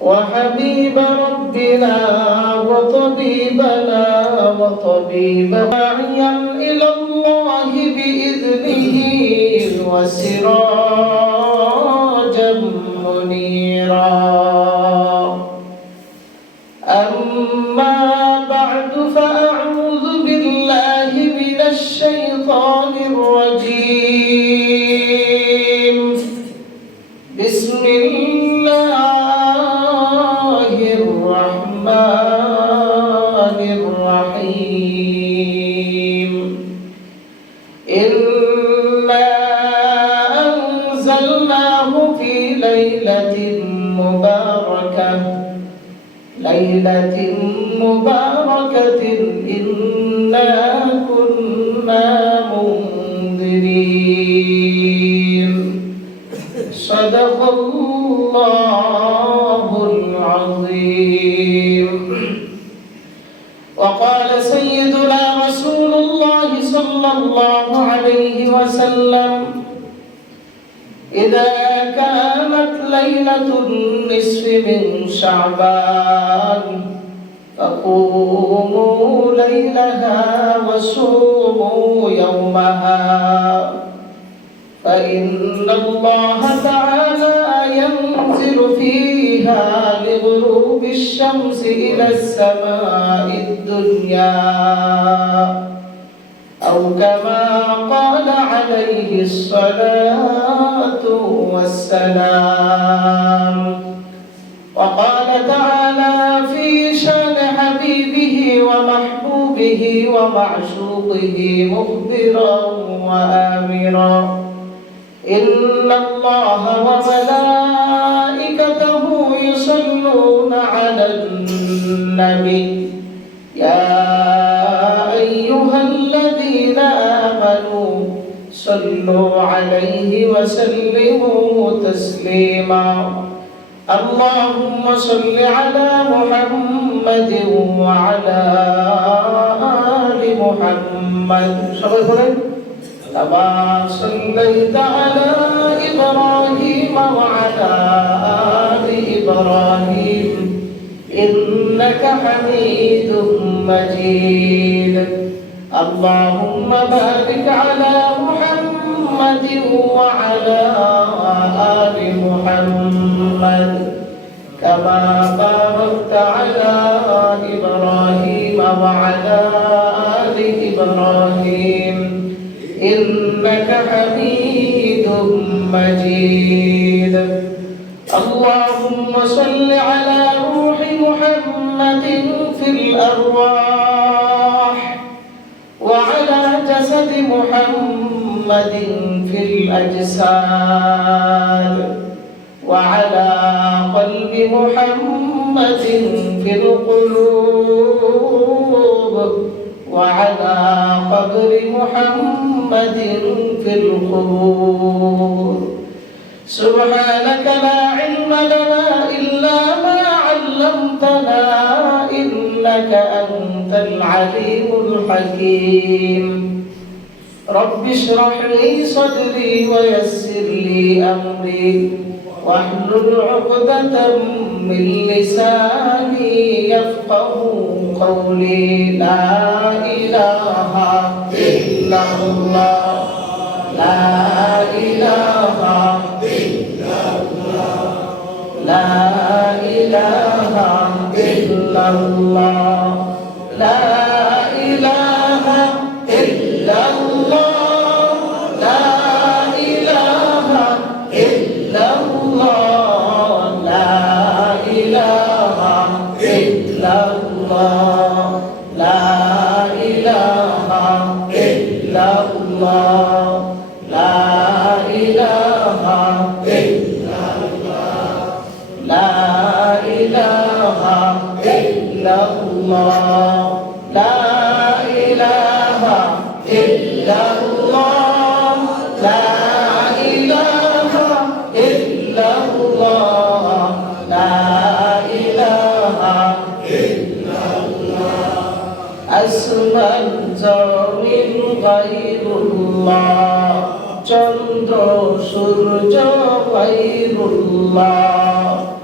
وحبيب ربنا وطبيبنا وطبيب داعيا إلى الله بإذنه وسراجا منيرا. أما بعد فأعوذ بالله من الشيطان الرجيم. بسم الله الرحمن الرحيم. إنا أنزلناه في ليلة مباركة إنا كنا منذرين. صدق الله العظيم. وقال سيدنا رسول الله صلى الله عليه وسلم: إذا كانت ليلة النصف من شعبان فقوموا ليلها وصوموا يومها، فإن الله تعالى ينزل فيها لغروب الشمس إلى السماء الدنيا، أو كما قال عليه الصلاة والسلام. وقال تعالى في شان حبيبه ومحبوبه ومعشوقه مخبرا وآمرا: إن الله وملائكته يصلون على النبي يا أيها الذين آمنوا صلوا عليه وسلموا تسليما. اللهم صل على محمد وعلى آل محمد كما صليت على إبراهيم وعلى آل إبراهيم إنك حميد مجيد. اللهم بارك على محمد وعلى آل محمد كما باركت على إبراهيم وعلى آل إبراهيم إنك حميد مجيد. اللهم صل على روح محمد في الأرواح، وعلى جسد محمد في الأجساد، وعلى قلب محمد في القلوب، وعلى قبر محمد في القبور. سبحانك لا علم لنا إلا ما علمتنا إنك أنت العليم الحكيم. رب اشرح لي صدري ويسر لي أمري واحلل عقدة من لساني يفقه قولي. لا إله إلا الله، لا إله إلا الله، لا إله إلا الله، لا إله إلا الله، لا إله إلا الله، لا إله إلا الله، لا إله إلا الله، لا إله إلا الله، لا إله إلا الله، لا إله إلا الله، لا إله إلا الله، لا إله إلا الله. আসমান জমিন গায়রুল্লাহ, চন্দ্র সূর্য গায়রুল্লাহ,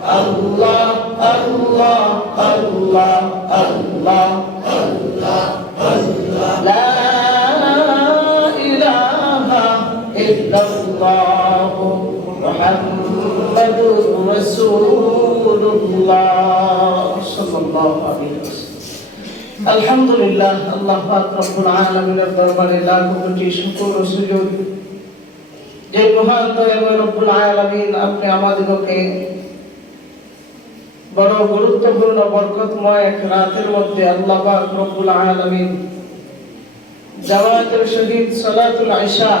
আল্লাহ আল্লাহ আল্লাহ আল্লাহ আল্লাহ লা ইলাহা ইল্লাল্লাহ মুহাম্মাদুর রাসূলুল্লাহ সাল্লাল্লাহু আলাইহি ওয়াসাল্লাম। আলহামদুলিল্লাহ, আল্লাহ পাক রব্বুল আলামিনের দরবারে লাখ কোটি শুকর ও সুজুদ যে মহান দয়াময় রব্বুল আলামিন আপনি আমাদেরকে বড় গুরুত্বপূর্ণ বরকতময় এক রাতের মধ্যে আল্লাহ পাক রব্বুল আলামিন জামাতের সহিত সালাতুল ইশা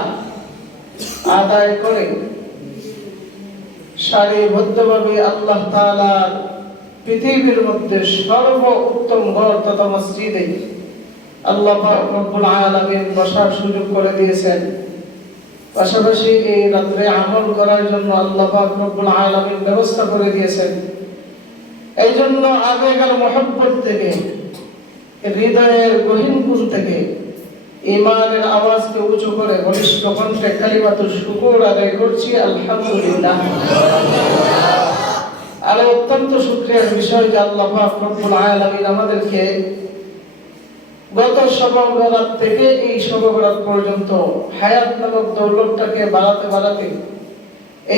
আদায় করে সারিবদ্ধভাবে আল্লাহ তাআলার পৃথিবীর মধ্যে সর্বোত্তম ঘর তথা মসজিদে আল্লাহ পাক রব্বুল আলামিন বসার সুযোগ করে দিয়েছেন। পাশাপাশি এই রাত্রে আমল করার জন্য আল্লাহ পাক রব্বুল আলামিন ব্যবস্থা করে দিয়েছেন। এই জন্য আবেগের মহব্বত থেকে, হৃদয়ের গহীন কোণ থেকে ঈমানের আওয়াজকে উঁচু করে বলিষ্ঠ কণ্ঠে কালিমাতুশ শুকর আদায় করছি আলহামদুলিল্লাহ। আর অত্যন্ত শুকরিয়ার বিষয় যে আল্লাহ পাক রব্বুল আলামিন আমাদেরকে গত শবে বরাত থেকে এই শবে বরাত পর্যন্ত হায়াত নামক দৌলতটাকে বাড়াতে বাড়াতে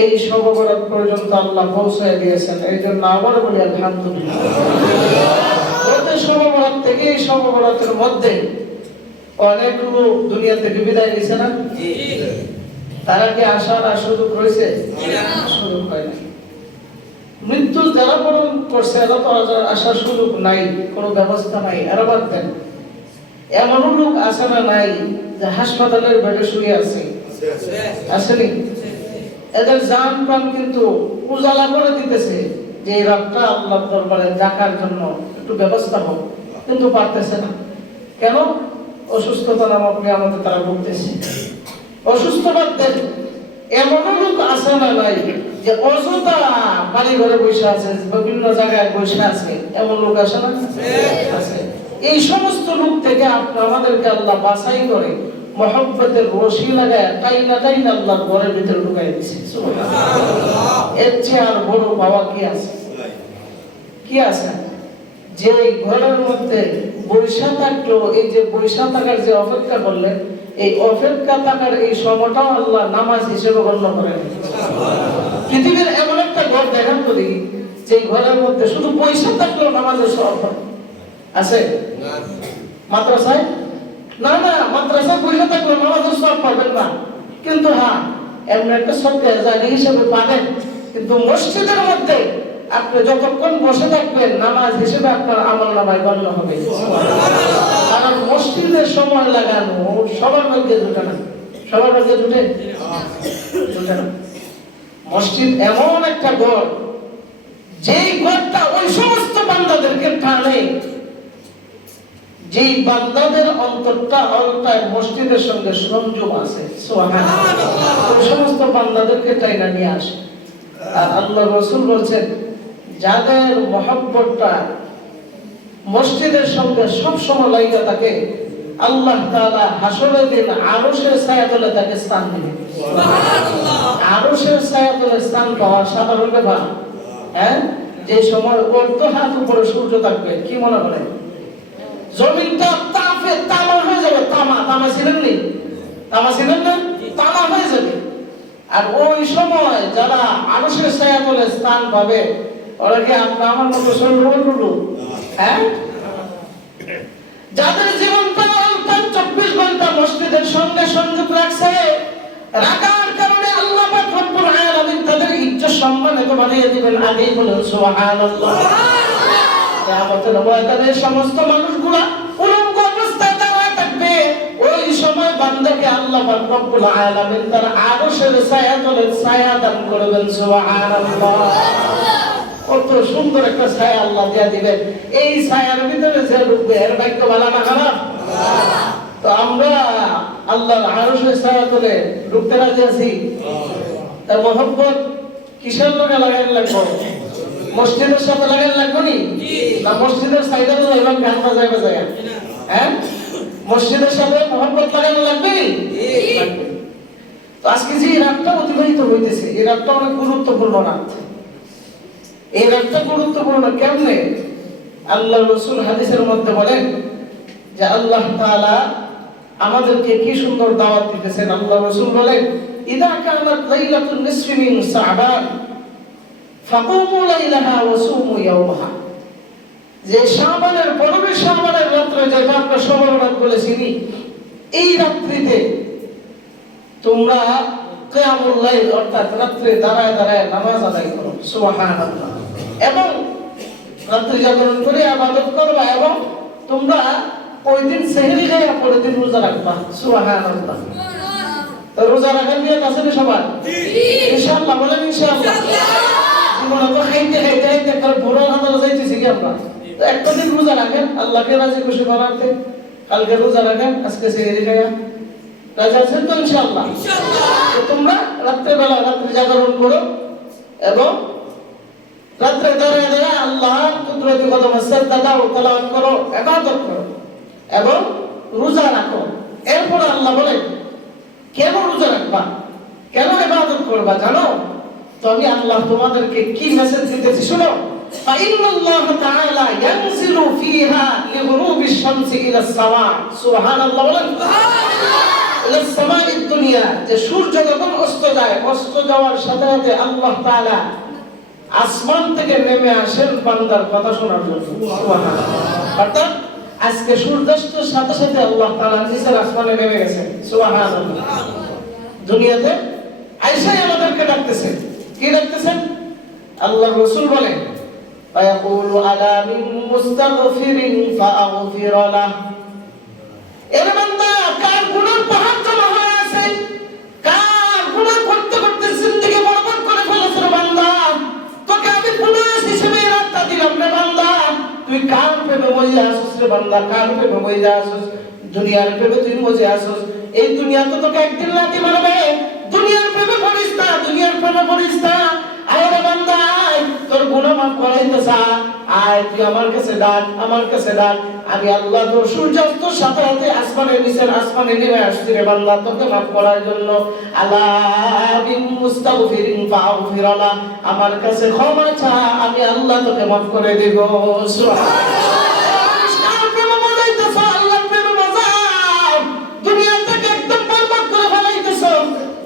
এই শবে বরাত পর্যন্ত আল্লাহ পৌঁছায় দিয়েছেন। এই জন্য আবার বলি আলহামদুলিল্লাহ। গত শবে বরাত থেকে এই শবে বরাতের মধ্যে অনেক লোক দুনিয়া থেকে বিদায় নিয়েছে না? তারা কি আসার সুযোগ রয়েছে? সুযোগ হয় না। মৃত্যু যারা বরণ করছে এরা তো আসার সুযোগ নাই, কোনো ব্যবস্থা নাই। এরা বাদ দেন, এমন লোক আছে না নাই যে হাসপাতালের বেডে শুয়ে আছে? আসেনি? এদের জান প্রাণ কিন্তু উজালা করে দিতেছে যে এই রাতটা আল্লাহর দরবারে ডাকার জন্য একটু ব্যবস্থা হোক, কিন্তু পারতেছে না। কেন? অসুস্থতা নামক আমাদের তারা ভুগতেছে। অসুস্থ বাদ দেন, এমন লোক আছে না নাই যে অযথা বাড়ি ঘরে বসে আছে, বিভিন্ন জায়গায় বসে আছে? এমন লোক আছে না? আছে। এই সমস্ত লোক থেকে আমাদেরকে আল্লাহ বাছাই করে মহব্বতের রশি লাগায় টাইনা টাইনা আল্লাহর ঘরের ভিতরে ঢুকাই দিয়েছে। সুবহানাল্লাহ। এর চেয়ে আর বড় পাওয়া কি আছে? কি আছে? যে ঘরের মধ্যে বৈশা থাকলো, এই যে বৈশা থাকার যে অপেক্ষা করলেন, এই অপেক্ষা থাকার এই সময়টাও আল্লাহ নামাজ হিসেবে গণ্য করেন। পৃথিবীর এমন একটা ঘর দেখান করি যে ঘরের মধ্যে শুধু বৈশা থাকলেও নামাজের সওয়াব আছে? মাদ্রাসায় না, না মাদ্রাসায় বৈশা থাকলেও নামাজের সওয়াব পাবেন না, কিন্তু হ্যাঁ এমন একটা সরকার জানি হিসেবে পাবেন। কিন্তু মসজিদের মধ্যে আপনি যতক্ষণ বসে থাকবেন নামাজ হিসেবে আপনার আমলনামায় গণ্য হবে। কারণ মসজিদের সময় লাগানো সবার মধ্যে জুটে না। সবার মধ্যে জুটে না। মসজিদ এমন একটা ঘর, যেই ঘরটা ওই সমস্ত বান্দাদেরকে টানে, যেই বান্দাদের অন্তরটা অলটায় মসজিদের সঙ্গে সংযোগ আছে। সুবহানাল্লাহ। ওই সমস্ত বান্দাদেরকে টাইনা নিয়ে আসে। আর আল্লাহ রাসূল বলেছেন, যাদের মহব্বতটা মসজিদের সঙ্গে সব সময় লাগা থাকে, আল্লাহ তাআলা হাসরের দিন আরশের ছায়াতলে তাকে স্থান দিবেন। সুবহানাল্লাহ। আরশের ছায়াতলে স্থান পাওয়া সাধারণ ব্যাপার? হ্যাঁ, যে সময় অর্ধ হাত উপরে সূর্য থাকবে, কি মনে করেন জমিনটা তাপে তামা হয়ে যাবে? তামা ছিলেন নি? তামা ছিলেন না? তামা হয়ে যাবে। আর ওই সময় যারা আরশের ছায়াতলে স্থান পাবে, ওরা কি আমার মতো সরল? হ্যাঁ, যাদের জীবনটা 24 ঘন্টা মসজিদের সঙ্গে সংযোগ রাখার কারণে আল্লাহ পাক রব্বুল আলামিন তাদের ইজ্জত সম্মান এত বাড়িয়ে দিবেন। আগেই বলেন সুবহানাল্লাহ। কিয়ামতের ময়দানে সমস্ত মানুষগুলো উলঙ্গ অবস্থায় দাঁড়ায় থাকবে। ওই সময় বান্দাকে আল্লাহ পাক রব্বুল আলামিন তার আরশের ছায়াতলে ছায়া দান করবেন। সুবহানাল্লাহ। কত সুন্দর একটা ছায়া আল্লাহ দিয়ে দিবেন। এই ছায়ার ভিতরে যে ঢুকবে এর ভাগ্য ভালো না খারাপ? তো আমরা আল্লাহর আরশের ছায়াতলে ঢুকতে রাজি আছি? তার মহব্বত কিসের লগে লাগাই লাগবে? মসজিদের সাথে লাগাই লাগবে নি? না মসজিদের সাইডে তো এরকম গান বাজায়? হ্যাঁ, মসজিদের সাথে মহব্বত লাগানো লাগবে। তো আজকে যে রাতটা অতিবাহিত হইতেছে, এই রাতটা অনেক গুরুত্বপূর্ণ রাত। এই রাতটা গুরুত্বপূর্ণ কেমনে? আল্লাহ রাসূল হাদিসের মধ্যে বলেন যে আল্লাহ তাআলা আমাদেরকে কি সুন্দর দাওয়াত দিতেছেন। আল্লাহ রাসূল বলেন, ইদা কানাত লাইলাতুন নিসফি মিন শাবান ফাকুমু লাইলাহা ওয়া সুমু ইয়াওমাহা। যে শাবানের 15 শাবানের রাত্রে যেটা আমরা শবে বরাত বলেছি, এই রাত্রিতে তোমরা কিয়ামুল লাইল অর্থাৎ রাত্রে দাঁড়ায় দাঁড়ায় নামাজ আদায় করো, সুবহানাল্লাহ, এবং রাত্রি জাগরণ করে ইবাদত করবা, এবং তোমরা ওই দিন সেহরি খায়া পরের দিন রোজা রাখবা, সুবহানাল্লাহ। তো রোজা রাখার নিয়ত আছে না সবার? ইনশাআল্লাহ বলেন ইনশাআল্লাহ। জীবনে তো খাইতে খাইতে খাইতে কাল ভোরের হাজার যাইতেছি কি আমরা। তো একটা দিন রোজা রাখেন আল্লাহকে রাজি খুশি করাতে, কালকে রোজা রাখেন, আজকে সেহরি খায়া রাজি আছেন তো ইনশাআল্লাহ। তো তোমরা রাত্রে বেলা রাত্রি জাগরণ করো এবং রাত্রে দাঁড়ায় দাঁড়ায় আল্লাহর কুদরতি কদমে সিজদা দাও, তেলাওয়াত করো, ইবাদত করো এবং রোজা রাখো। এরপর আল্লাহ বলেন কেন রোজা রাখবা, কেন ইবাদত করবা জানো? তো আমি আল্লাহ তোমাদেরকে কি মেসেজ দিতেছি শুনো। ফাইনাল্লাহ তাআলা ইয়ানজিলু ফিহা লিগুরুবিশ শামসি ইলাস সামা, সুবহানাল্লাহ বলেন, ইলাস সামাইদ দুনিয়া। যে সূর্য যখন অস্ত যায়, অস্ত যাওয়ার সাথে সাথে আল্লাহ তাআলা আসমান থেকে নেমে আসেন বান্দার কথা শোনার জন্য, সুবহানাল্লাহ। অর্থাৎ আজকে সূর্যাস্তের সাথে সাথে আল্লাহ তাআলা নিচের আসমানে নেমে গেছেন, সুবহানাল্লাহ। দুনিয়াতে আয়েশা আমাদেরকে ডাকতেছেন, কি ডাকতেছেন? আল্লাহর রাসূল বলেন, ফায়াকুলু আলা মিন মুস্তাগফিরিন ফাআগফির লাহ। এর বান্দা কার গুনাহ পাহাড় জমা হয়ে আছে, কার গুনাহ করতে করতে জিন্দেগি বরবাদ করে ফেলেছ রে বান্দা, তোকে আমি গুনাহ হিসেবে রাতটা দিলাম রে বান্দা। তুই কার প্রেমে মজে আসছিস রে বান্দা, কার প্রেমে মজে আসছিস? দুনিয়ার প্রেমে তুই মজে আসছিস। এই দুনিয়া তো তোকে একদিন লাথি মারবে। দুনিয়ার প্রেমে পড়িস না, দুনিয়ার প্রেমে পড়িস না। আয় রে বান্দা, তোর গুনাহ মাফ করাইতে চা, আয় তুই আমার কাছে ডাক, আমার কাছে ডাক। আমি আল্লাহ তোর সূর্যাস্তর সাথে সাথে আসমানের নিচের আসমানে নেমে আসছি রে বান্দা তোকে মাফ করার জন্য। আলা বিন মুস্তাগফিরিন ফাগফির লাহ, আমার কাছে ক্ষমা চা, আমি আল্লাহ তোকে মাফ করে দেব, সুবহানাল্লাহ।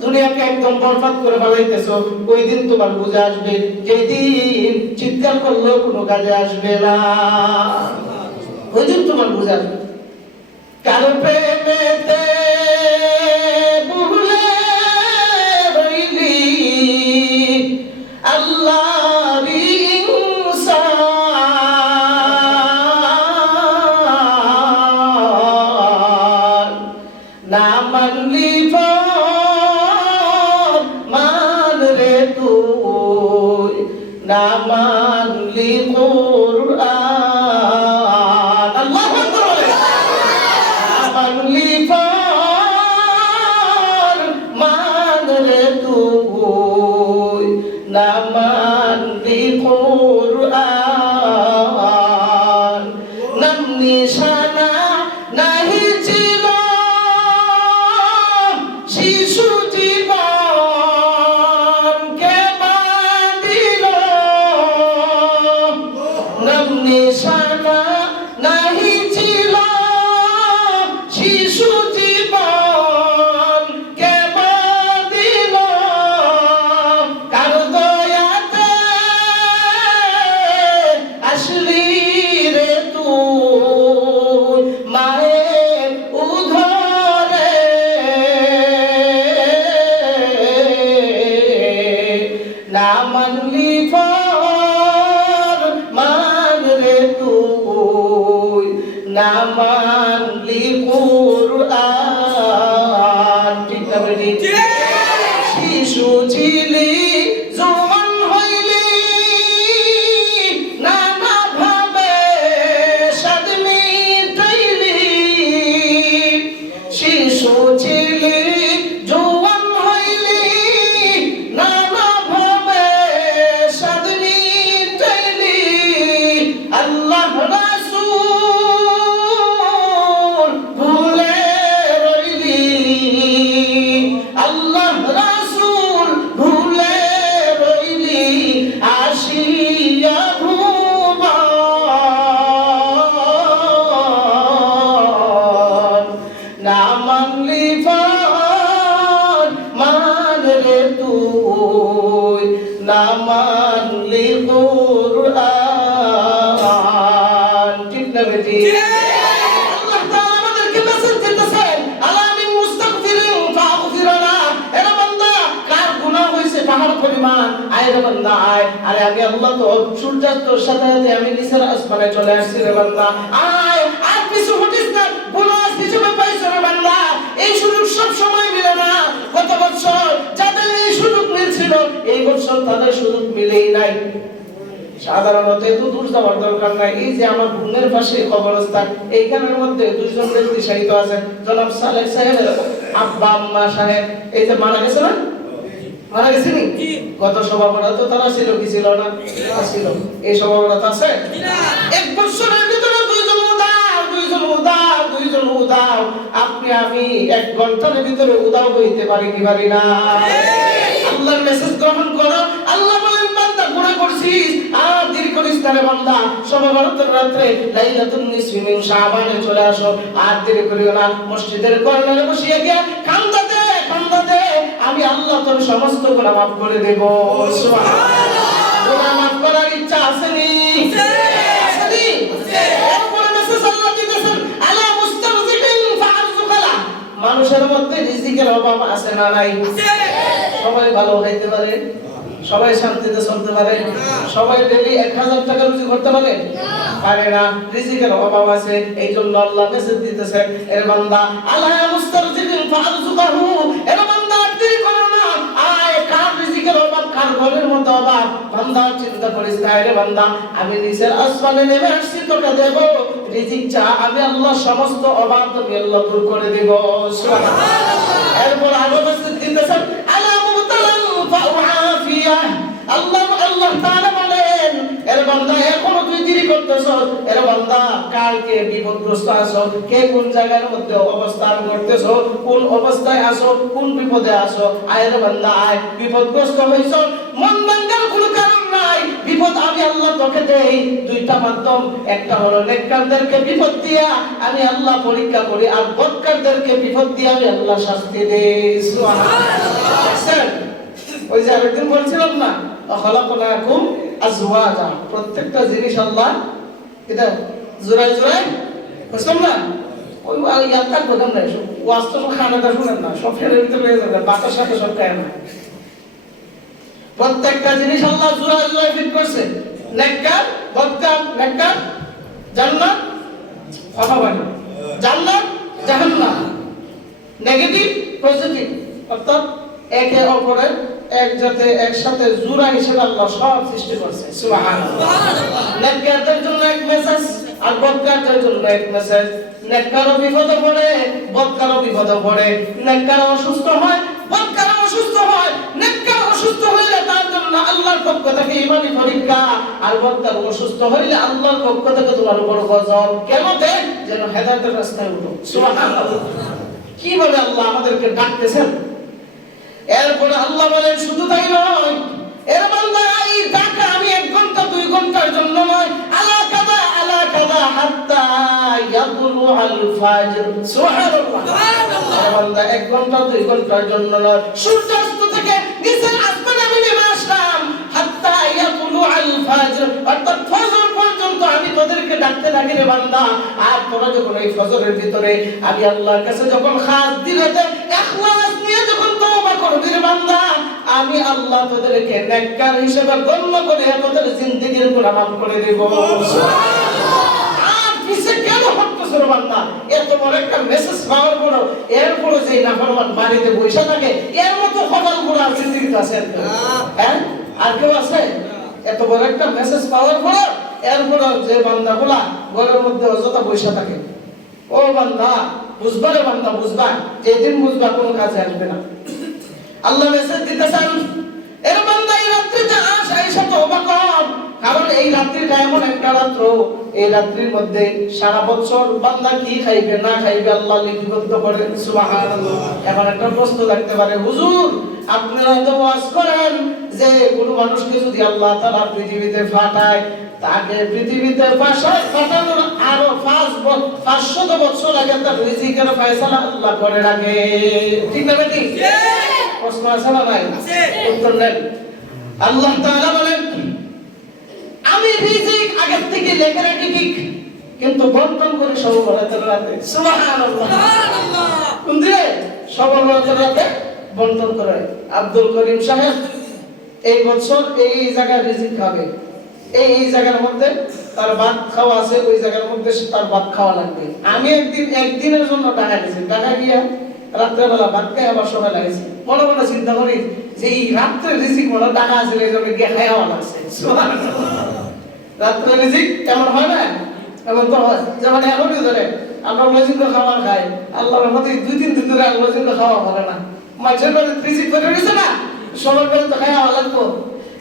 দুনিয়াকে একদম বরবাদ করে ফেলাইতেছো। ওই দিন তোমার বুঝে আসবে, যেদিন চিৎকার করলেও কোনো কাজে আসবে না, ওই দিন তোমার বুঝে আসবে। কারো প্রেমেতে ভুলে রইলি আল্লাহর ইনসান, না মানলি না মানলি কুরআন, আল্লাহু আকবার বলে, না মানলি ফরমান রে তুই, না মানলি কুরআন। নাম নিশানা নাহি ছিল শিশু জীবন কে বাঁধিল, নাম নিশানা নাহি ছিল শিশু জীবন কে বাঁধিল, কার দয়াতে আসলি রে তুই মায়ের উদরে, না মানলি ফরমান রে তুই, না মানলি কুরআন। ঠিক না বেটি? শিশু ছিলি জওয়ান হইলি, নানা ভাবে স্বাদ মিটাইলি। শিশু ছিলি জওয়ান হইলি, নানা ভাবে স্বাদ মিটাইলি। আল্লাহ রাসূল বেটি? আল্লাহ তাআলা আমাদেরকে মেসেজ দিতেছেন, আলা মিন মুস্তাগফিরিন ফাগফিরনা। এরা বান্দা কার গুনাহ হইছে পাহাড় পরিমাণ, আয় রে বান্দা আয়। আরে আমি আল্লাহ তো সূর্যাস্তর সাথে সাথে আমি নিচের আসমানে চলে আসছি রে বান্দা, আয় আর কিছু হটিস না, গুনাহ হিসেবে পাইছো রে বান্দা। এই সুযোগ সব সময় মিলে না। গত বছর যাদের এই সুযোগ মিলছিল, এই বছর তাদের সুযোগ মিলেই নাই। সাধারণত এত দূর যাওয়ার দরকার নাই। এই যে আমার বোনের পাশে কবরস্থান, এইখানের মধ্যে দুইজন ব্যক্তি শায়িত আছেন, জনাব সালেহ সাহেবের আব্বা আম্মা সাহেব, এই যে মারা গেছে না, মারা গেছে নি? গত সভাপতি তো তারা ছিল কি ছিল না? ছিল। এই সভাপতি আছে এক বছরের ভিতরে দুইজন উদাও। আপনি আমি এক ঘন্টার ভিতরে উদাও হইতে পারি কি পারি না? আল্লাহর মেসেজ গ্রহণ করো। আল্লাহ বলেন বান্দা গুনাহ করছিস, আর দেরি করিস না রে বান্দা। শবে বরাতের রাতে লাইলাতুন নিসফি মিন শাবানে চলে আসো, আর দেরি করিও না। মসজিদের কর্নারে বসিয়ে গিয়ে কান্দাতে আমি আল্লাহ তোর সমস্ত গুনাহ মাফ করে দেব। সুবহানাল্লাহ। গুনাহ মাফ করার ইচ্ছা আছে নি? আছে। এরপরে মেসেজ আল্লাহ দিতেছেন, আলা মুস্তারজিকিন ফারজুকালা। মানুষের মধ্যে রিজিকের অভাব আছে না নাই? আছে। সবাই ভালো হইতে পারে, সবাই শান্তিতে চলতে পারে, সবাই ডেইলি 1000 টাকা রুজি করতে পারে? পারে না। রিজিকের অভাব আছে। এইজন্য আল্লাহ মেসেজ দিতেছেন, এর বান্দা আলা মুস্তারজিকিন ফারজুকাহু। এর বান্দা দেরি করো না, আয় কার রিজিকের অভাব, কার ঘরের মধ্যে অভাব, বান্দা চিন্তা করিস না। রে বান্দা আমি নিচের আসমানে নেমে আসছি তোকে দেব রিজিক, চা আমি আল্লাহ সমস্ত অভাব তুমি আল্লাহ দূর করে দেব। সুবহানাল্লাহ। এরপর আরো মেসেজ দিতেছেন, আলা মুবতালান ফাউআফিয়া। আল্লাহ তাআলা বলেন, এর বান্দা এখনো তুই দেরি করতেছ। এর বান্দা কালকে বিপদগ্রস্ত আছো, কে কোন জায়গার মধ্যে অবস্থান করতেছো, কোন অবস্থায় আছো, কোন বিপদে আছো, আয় রে বান্দা আয়। বিপদগ্রস্ত হইছো, মন ভাঙার কোনো কারণ নাই। বিপদ আমি আল্লাহ তোকে দেই দুইটা মাধ্যম, একটা হলো নেককারদেরকে বিপদ দিয়া আমি আল্লাহ পরীক্ষা করি, আর বদকারদেরকে বিপদ দিয়া আমি আল্লাহ শাস্তি দেই। সুবহানাল্লাহ। ওই যে আরেকদিন বলছিলাম না, খালাকনাকুম আজওয়াজা। প্রত্যেকটা জিনিস আল্লাহ এটা জোড়ায় বুঝলাম না। ওই ইয়ারটা বললাম না, ওয়াজ তো খানাটা শুনেন না, সব ফেলে ভিতরে হয়ে যাবে, বাতার সাথে সব খায় না। প্রত্যেকটা জিনিস আল্লাহ জোড়ায় ফিট করছে। নেককার বদকার, নেককার জান্নাত অথবা জান্নাত জাহান্নাম, নেগেটিভ পজিটিভ, অর্থাৎ একে অপরের একসাথে জোড়া হিসেবে আল্লাহ সব সৃষ্টি করছে। সুবহানাল্লাহ। নেককারদের জন্য এক মেসেজ, আর বদকারদের জন্য এক মেসেজ। নেককারও বিপদে পড়ে, বদকারও বিপদে পড়ে। নেককার অসুস্থ হয়, বদকার অসুস্থ হয়। নেককার অসুস্থ হইলে তার জন্য আল্লাহর পক্ষ থেকে ঈমানি পরীক্ষা, আর বদকার অসুস্থ হইলে আল্লাহর পক্ষ থেকে তোমার উপর গজব। কেন দেন? যেন হেদায়েতের রাস্তায় উঠো। সুবহানাল্লাহ। কিভাবে আল্লাহ আমাদেরকে ডাকতেছেন। এরপর আল্লাহ বলেন শুধু তাই নয়, এর বান্দা এই ডাকা আমি 1 ঘন্টা 2 ঘন্টার জন্য নয়, আলা কাদা হাত্তা ইয়াতুলু আল ফাজর। সুবহানাল্লাহ। এর বান্দা 1 ঘন্টা 2 ঘন্টার জন্য নয়, সূর্যাস্ত থেকে নিচের আসমানে আমি নেমে আসলাম, হাত্তা ইয়াতুলু আল ফাজর, অর্থাৎ ফজর পর্যন্ত আমি তোদেরকে ডাকতে থাকি রে বান্দা। আর তোরা যখন এই ফজরের ভিতরে আমি আল্লাহর কাছে যখন খাস দিলেতে ইখলাস নিয়ে যখন তওবা করবি রে বান্দা, আমি আল্লাহ তোদেরকে নেককার হিসেবে গণ্য করে তোদের জিন্দেগির গুনাহ মাফ করে দেব। সুবহানাল্লাহ। আর পিছে কেন হটতেছ রে বান্দা? এত বড় একটা মেসেজ পাওয়ার পর এরপর যে নাফরমান বাড়িতে বসে থাকে, এর মতো খবর গুলো আর জিন্দেগিতে আছে? হ্যাঁ, আর কেউ আছে? এত বড় একটা মেসেজ পাওয়ার পর এরপর যে বান্দাগুলা ঘরের মধ্যে অযথা বসে থাকে, ও বান্দা বুঝবা রে বান্দা, বুঝবা, যেদিন বুঝবা কোনো কাজে আসবে না। আল্লাহ মেসেজ দিতেছেন, এর বান্দা এই রাত্রিতে আইসা তওবা কর, কারণ এই রাত্রিটা এমন একটা রাত্র, এই রাত্রির মধ্যে সারা বছর বান্দা কি খাইবে না খাইবে আল্লাহ লিপিবদ্ধ করেন। সুবহানাল্লাহ। এখন একটা প্রশ্ন লাগতে পারে, হুজুর আপনারা তো ওয়াজ করেন যে কোনো মানুষকে যদি আল্লাহ তাআলা পৃথিবীতে পাঠায়, তাকে পৃথিবীতে পাঠানোর আরো 500 বছর আগে তার রিজিকের ফয়সালা আল্লাহ করে রাখে, ঠিক না বেটি? প্রশ্ন আছে না নাই? উত্তর দেন। আল্লাহ তাআলা বলেন আমি রিজিক আগে থেকে লিখে রাখি, ঠিক, কিন্তু বন্টন করে সব বরাতের রাতে। সুবহানাল্লাহ, কোন দিনে? সব বরাতের রাতে বন্টন করে। আব্দুল করিম সাহেব এই বছর এই জায়গায় রিজিক খাবে, এই জায়গার মধ্যে তার ভাত খাওয়া আছে, ওই জায়গার মধ্যে তার ভাত খাওয়া লাগবে। আমি একদিনের জন্য টাকা দিয়েছি, টাকা গিয়া রাত্রেবেলা ভাত খাই আবার সবাই লাগেছি। মনে মনে চিন্তা করি যে এই রাত্রে রিজিক মনে টাকা আছে, এই জন্য গিয়ে খাওয়া লাগছে। রাত্রে রিজিক এমন হয় না? এমন তো হয়, যেমন এখনই ধরে আমরা লজিক খাবার খাই, আল্লাহর মধ্যে 2-3 দিন ধরে লজিক খাওয়া হবে না, মাঝে মাঝে রিজিক করে দিয়েছে না, সবার করে তো খাওয়া লাগবো।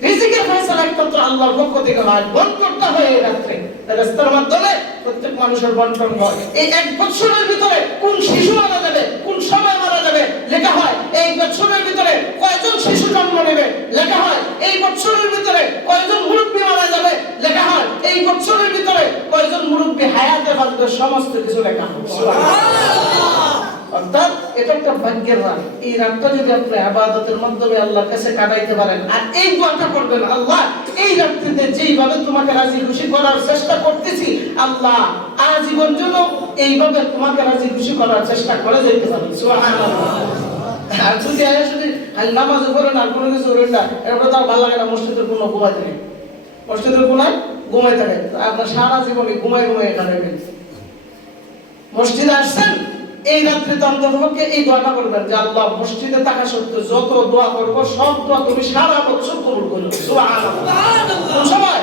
রিজিকের ফয়সালা একমাত্র আল্লাহর পক্ষ থেকে হয়, বন্টনটা হয় এই রাত্রে রাস্তার মাধ্যমে প্রত্যেক মানুষের বন্টন হয়। এই 1 বছরের ভিতরে কোন শিশু মারা যাবে, কোন সময় মারা যাবে লেখা হয়। এই বছরের ভিতরে কয়জন শিশু জন্ম নেবে লেখা হয়। এই বছরের ভিতরে কয়জন মুরব্বী মারা যাবে লেখা হয়। এই বছরের ভিতরে কয়জন মুরব্বী হায়াতে বাঁচবে, সমস্ত কিছু লেখা হয়। সুবহানাল্লাহ। অর্থাৎ এটা একটা ভাগ্যের রাত। এই রাতটা যদি আপনি ইবাদতের মাধ্যমে আল্লাহর কাছে কাটাইতে পারেন আর এই দোয়াটা করবেন, আল্লাহ এই রাত্রিতে যেইভাবে তোমাকে রাজি খুশি করার চেষ্টা করতেছি, আল্লাহ আজীবন জন্য এইভাবে তোমাকে রাজি খুশি করার চেষ্টা করে যেতে পারেন। সুবহানাল্লাহ। আর যদি শুধু নামাজ পড়েন আর কোনো কিছু করেন না, এটা তো ভালো লাগে না। মসজিদের কোনো ঘুমাইতে নেই, মসজিদের কোনায় ঘুমাই থাকে, আপনার সারা জীবনে ঘুমাই কাটাবেন। মসজিদে আসছেন, এই রাত্রিতে অন্ততপক্ষে এই দোয়াটা করবেন যে আল্লাহ মসজিদে থাকা সত্ত্বেও যত দোয়া করবো সব দোয়া তুমি সারা বছর কবুল করো। সুবহানাল্লাহ। কোন সময়?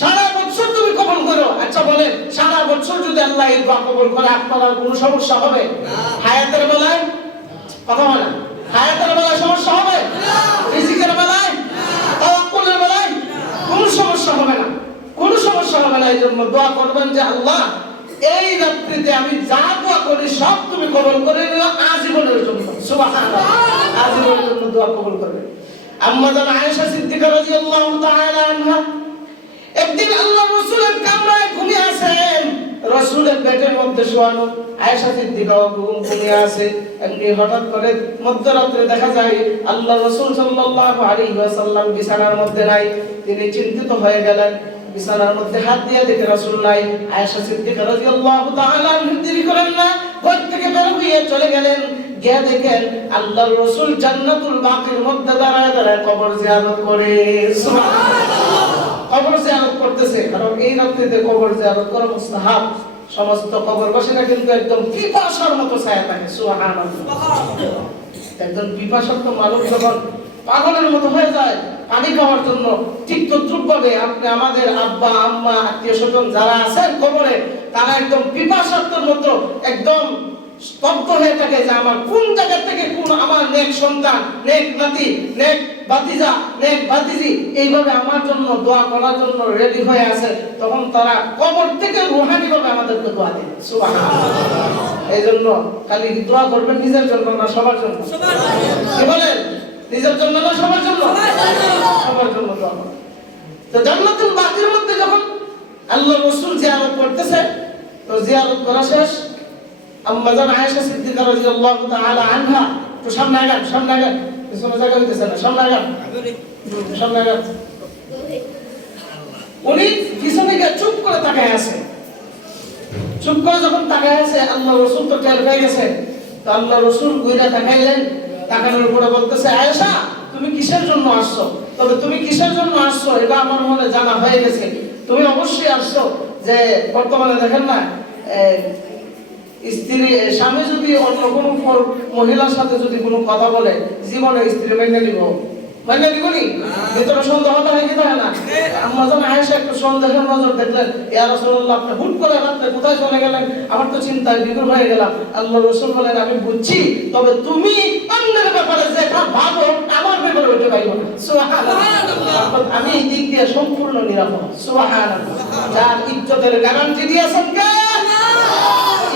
সারা বছর তুমি কবুল করো। আচ্ছা বলেন, সারা বছর যদি আল্লাহ এই দোয়া কবুল করে আপনার আর কোনো সমস্যা হবে? হায়াতের বেলায় কথা বলে, হায়াতের বেলায় সমস্যা হবে? রিজিকের বেলায়, তাওয়াক্কুলের বেলায় কোনো সমস্যা হবে না, কোনো সমস্যা হবে না। এই জন্য দোয়া করবেন যে আল্লাহ এই রাত্রিতে আমি যা দোয়া করি সব তুমি কবুল করে নিও আজীবনের জন্য। সুবহানাল্লাহ। আজীবনের জন্য দোয়া কবুল করবে। আম্মা জান আয়েশা সিদ্দিকা রাদিয়াল্লাহু তাআলা আনহা একদিন আল্লাহর রাসূলের কামরায় ঘুমিয়ে আছেন, রাসূলের পেটের মধ্যে শোয়ানো, আয়েশা সিদ্দিকা ঘুমিয়ে আছে। এমনি হঠাৎ করে মধ্যরাতে দেখা যায় আল্লাহর রাসূল সাল্লাল্লাহু আলাইহি ওয়াসাল্লাম বিছানার মধ্যে নাই। তিনি চিন্তিত হয়ে গেলেন, বিছানার মধ্যে হাত দিয়ে দেখে রাসূল নাই। আয়েশা সিদ্দিকা রাদিয়াল্লাহু তাআলা আনহা দেরি করেন না, ঘর থেকে বের হয়ে চলে গেলেন। গিয়ে দেখেন আল্লাহর রাসূল জান্নাতুল বাকির মধ্যে দাঁড়ায় দাঁড়ায় কবর জিয়ারত করে। সুবহানাল্লাহ। কবর জিয়ারত করতেছে, কারণ এই রাতে কবর জিয়ারত করা মুস্তাহাব। সমস্ত কবরবাসীরা কিন্তু একদম পিপাসার মতো ছায়া থাকে। সুবহানাল্লাহ। একজন পিপাসার্ত মানুষ যখন পাগলের মতো হয়ে যায় পানি খাওয়ার জন্য, ঠিক তদ্রুপভাবে আপনি আমাদের আব্বা আম্মা আত্মীয় স্বজন যারা আছেন কবরে, তারা একদম পিপাসার্তের মতো একদম স্তব্ধ হয়ে থাকে যে আমার কোন জায়গা থেকে কোন আমার নেক সন্তান, নেক নাতি, নেক ভাতিজা, নেক ভাতিজি এইভাবে আমার জন্য দোয়া করার জন্য রেডি হয়ে আছে। তখন তারা কবর থেকে রুহানি ভাবে আমাদেরকে দোয়া দেয়। সুবহানাল্লাহ। এই জন্য খালি দোয়া করবেন নিজের জন্য না সবার জন্য? কি বলেন? নিজের জন্য না সবার জন্য? সবার জন্য দোয়া করবেন। তো জান্নাতুল বাকির মধ্যে যখন আল্লাহর রাসূল জিয়ারত করতেছে, তো জিয়ারত করা শেষ, আম্মা জান আয়েশা সিদ্দিকা রাদিয়াল্লাহু তাআলা আনহা তো সামনে আগান, সামনে আগান, পিছনে জায়গা হইতেছে না, সামনে আগান, সামনে আগান। উনি পিছনে গিয়ে চুপ করে তাকায় আছে। চুপ করে যখন তাকায় আছে, আল্লাহর রাসূল তো টের পেয়ে গেছে। তো আল্লাহর রাসূল ঘুরে তাকাইলেন, তাকানোর পরে বলতেছে, আয়েশা তুমি কিসের জন্য আসছো? তবে তুমি কিসের জন্য আসছো এটা আমার মনে জানা হয়ে গেছে। তুমি অবশ্যই আসছো যে বর্তমানে দেখেন না, স্ত্রী স্বামী যদি অন্য কোনো মহিলার সাথে যদি কোনো কথা বলে, জীবনে স্ত্রী মেনে নিব, মেনে নিবনি? ভিতরে সন্দেহ হতে হয় কি হয় না? আম্মা জান আয়েশা একটু সন্দেহের নজর দেখলেন, ইয়া রাসূলুল্লাহ আপনি হুট করে রাতে কোথায় চলে গেলেন? আমার তো চিন্তায় বিগড় হয়ে গেলাম। আল্লাহর রাসূল বলেন, আমি বুঝছি, তবে তুমি অন্যের ব্যাপারে যেটা ভাবো আমার ব্যাপারে ওইটা ভাইবো না। সুবহানাল্লাহ। আমি এই দিক দিয়ে সম্পূর্ণ নিরাপদ। সুবহানাল্লাহ। যার ইজ্জতের গ্যারান্টি দিয়েছেন কে?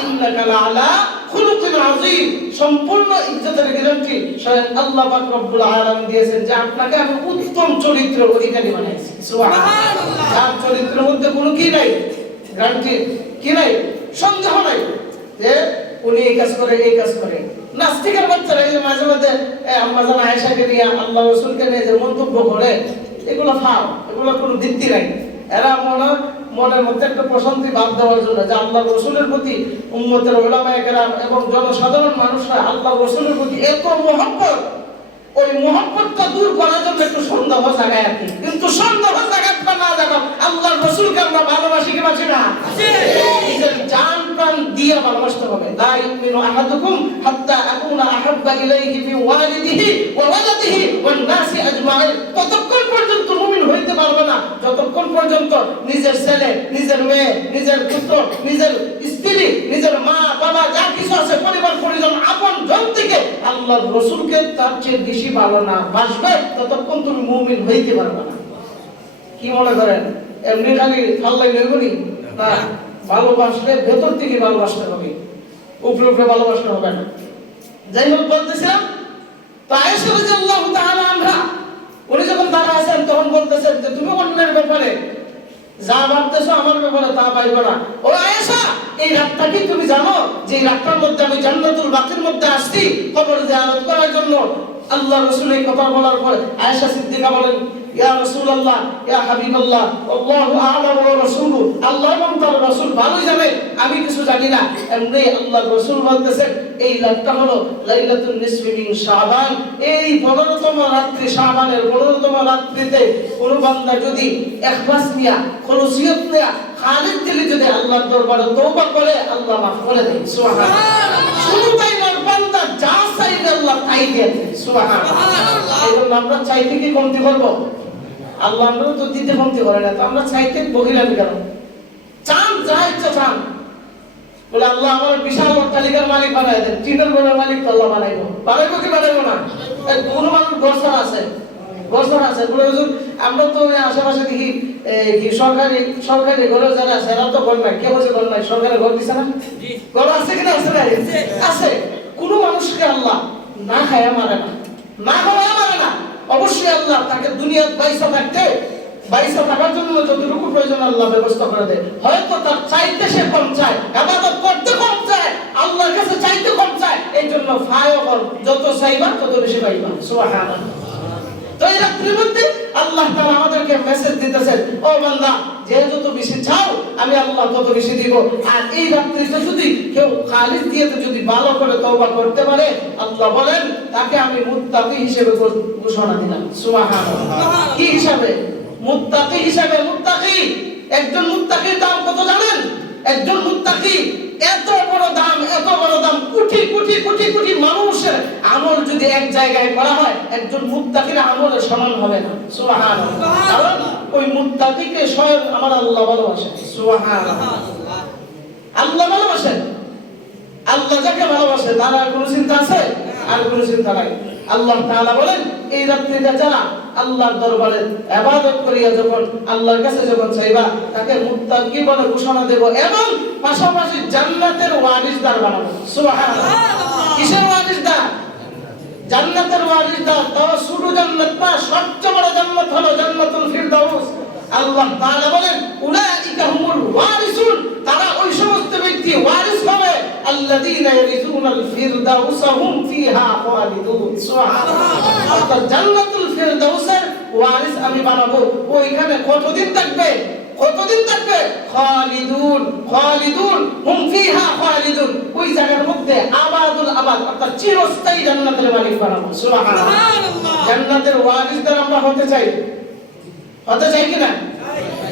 ইন্নাকা লাআলা খুলুকিন আযীম। সম্পূর্ণ ইজ্জতের গ্যারান্টি স্বয়ং আল্লাহ পাক রব্বুল আলামিন দিয়েছেন যে আপনাকে আমি উত্তম চরিত্রের অধিকারী বানাইছি। সুবহানাল্লাহ। যার চরিত্রের মধ্যে কোনো কি নাই, গ্যারান্টি কি নাই, সন্দেহ নাই যে উনি এই কাজ করে, এই কাজ করে। নাস্তিকের বাচ্চারা এই যে মাঝে মাঝে আম্মা জান আয়েশাকে নিয়ে আল্লাহ রাসূলকে নিয়ে যে মন্তব্য করে, এগুলো ফাও, এগুলো কোনো ভিত্তি নাই। এরা মনের মধ্যে একটা প্রশান্তি ভাব দেওয়ার জন্য যে আল্লাহ রসুলের প্রতি উম্মতের উলামায়ে কেরাম এবং জনসাধারণ মানুষরা আল্লাহ রসুলের প্রতি এত মহব্বত, ওই মহব্বতটা দূর করার জন্য একটু সন্দেহ জাগায় আর কি। কিন্তু সন্দেহ জাগাতটা না জানো আল্লাহর রাসূলকে আমরা ভালোবাসি কি বাসি না? নিজের জান প্রাণ দিয়ে ভালোবাসতে হবে। লা ইউমিনু আহাদুকুম হাত্তা আকুনা আহাব্বা ইলাইহি মিন ওয়ালিদিহি ওয়া ওয়ালাদিহি ওয়ান নাসি আজমাইন। ততক্ষণ পর্যন্ত মুমিন হইতে পারবে না যতক্ষণ পর্যন্ত নিজের ছেলে, নিজের মেয়ে, নিজের পুত্র, নিজের স্ত্রী, নিজের মা বাবা যা কিছু আছে পরিবার পরিজন আপন জন থেকে আল্লাহর রাসূলকে তার চেয়ে বেশি ভালো না বাসবে ততক্ষণ তুমি মুমিন হইতে পারবে না। কি মনে করেন এমনি খালি ফাল্লাই লইবনি না, ভালোবাসলে ভেতর থেকে ভালোবাসতে হবে, উপরে উপরে ভালোবাসতে হবে না। যাই হোক বলতেছিলাম, তো আয়েশা রাদিয়াল্লাহু তাআলা আনহা উনি যখন দাঁড়ায় আছেন তখন বলতেছেন যে তুমি অন্যের ব্যাপারে যা ভাবতেছো আমার ব্যাপারে তা পাইবে না। ও আয়েশা, এই রাতটা কি তুমি জানো যে এই রাতটার মধ্যে আমি জান্নাতুল বাকির মধ্যে আসছি কবর জিয়ারত করার জন্য? আল্লাহ রাসূল এই কথা বলার পর আয়েশা সিদ্দিকা বলেন, ইয়া রাসূলুল্লাহ, ইয়া হাবিবাল্লাহ, আল্লাহু আ'লামু ওয়া রাসূলু, আল্লাহ এবং তার রাসূল ভালোই জানে, আমি কিছু জানি না। এমনি আল্লাহর রাসূল বলতেছেন এই রাতটা হলো লাইলাতুন নিসফি মিন শাবান। এই 15তম রাত্রি, শাবানের 15তম রাত্রিতে কোন বান্দা যদি ইখলাস নিয়া, খলুসিয়ত নিয়া, খালিস দিলে যদি আল্লাহর দরবারে তওবা করে আল্লাহ মাফ করে দেন। সুবহানাল্লাহ। শুধু তাই না, বান্দা যা চাইবে আল্লাহ তাই দেন। সুবহানাল্লাহ। এই জন্য আমরা চাইতে কি কমতি করব? আল্লাহ আমরা তো দিতে কমতি করে না, তো আমরা চাইতে বহিরাবি কেন? চান যা ইচ্ছা চান, বলে আল্লাহ আমার বিশাল অট্টালিকার মালিক বানায় দেন, টিনের ঘরের মালিক তো আল্লাহ বানাইবো, বানাইবো কি বানাইবো না? কোন মানুষ বর্ষা আছে, বর্ষা আছে বলে হুজুর আমরা তো আশেপাশে দেখি কি সরকারি ঘরে যারা আছে এরা তো ঘর নাই, কে বলছে ঘর নাই? সরকারি ঘর দিছে না? ঘর আছে কিনা? আছে না? আছে। কোন মানুষকে আল্লাহ না খায়া মারে না, না খাওয়া মারে না। অবশ্যই আল্লাহ তাকে দুনিয়ার বাইসা থাকার জন্য যতটুকু প্রয়োজন আল্লাহ ব্যবস্থা করে দেয়। হয়তো তার চাইতে সে কম চায়, ইবাদত করতে কম চায়, আল্লাহর কাছে চাইতে কম চায়, এই জন্য ফায়র যত চাইবা তত বেশি পাইবা। সুবহানাল্লাহ। তো এই রাত্রির মধ্যে আল্লাহ তাআলা আমাদেরকে মেসেজ দিতেছেন, ও বান্দা যে যত বেশি চাও আমি আল্লাহ তত বেশি দিব। আর এই রাত্রিতে যদি কেউ খালিস দিয়ে যদি ভালো করে তওবা করতে পারে আল্লাহ বলেন তাকে আমি মুত্তাকি হিসেবে ঘোষণা দিলাম। সুবহানাল্লাহ। কি হিসাবে? মুত্তাকি হিসাবে। মুত্তাকি, একজন মুত্তাকির দাম কত জানেন? একজন মুত্তাকি এত বড় দাম, এত বড় দাম, কোটি কোটি কোটি কোটি মানুষের আমল যদি এক জায়গায় করা হয় একজন মুত্তাকির আমলের সমান হবে না। সুবহানাল্লাহ। কারণ ওই মুত্তাকিকে স্বয়ং আমার আল্লাহ ভালোবাসেন। সুবহানাল্লাহ। আল্লাহ ভালোবাসেন। আল্লাহ যাকে ভালোবাসে তার আর কোনো চিন্তা আছে? আর কোনো চিন্তা নাই। আল্লাহ তাআলা বলেন এই রাত্রিতে যারা আল্লাহর দরবারে ইবাদত করিয়া যখন আল্লাহর কাছে যখন চাইবা তাকে মুত্তাকি বলে ঘোষণা দেব এবং পাশাপাশি জান্নাতের ওয়ারিসদার বানাবো। সুবহানাল্লাহ। কিসের ওয়ারিসদার? জান্নাতের ওয়ারিসদার। তাও শুধু জান্নাত না, সবচেয়ে বড় জান্নাত হলো জান্নাতুল ফিরদাউস। আল্লাহ তাআলা বলেন উলাইকা হুমুল ওয়ারিসুন, তারা ওই সমস্ত ব্যক্তি ওয়ারিস হবে আল্লাযীনা ইয়ারিসুনাল ফিরদাউস হুম ফিহা খালিদুন। সুবহানাল্লাহ। অর্থাৎ জান্নাতুল ফিরদাউসের ওয়ারিস আমি বানাবো। ওইখানে কতদিন থাকবে? কতদিন থাকবে? খালিদুন, খালিদুন হুম ফিহা খালিদুন। ওই জায়গার মধ্যে আবাদুল আবাদ অর্থাৎ চিরস্থায়ী জান্নাতের মালিক বানাবো। সুবহানাল্লাহ। জান্নাতের ওয়ারিসদার আমরা হতে চাই, হতে চাই কিনা?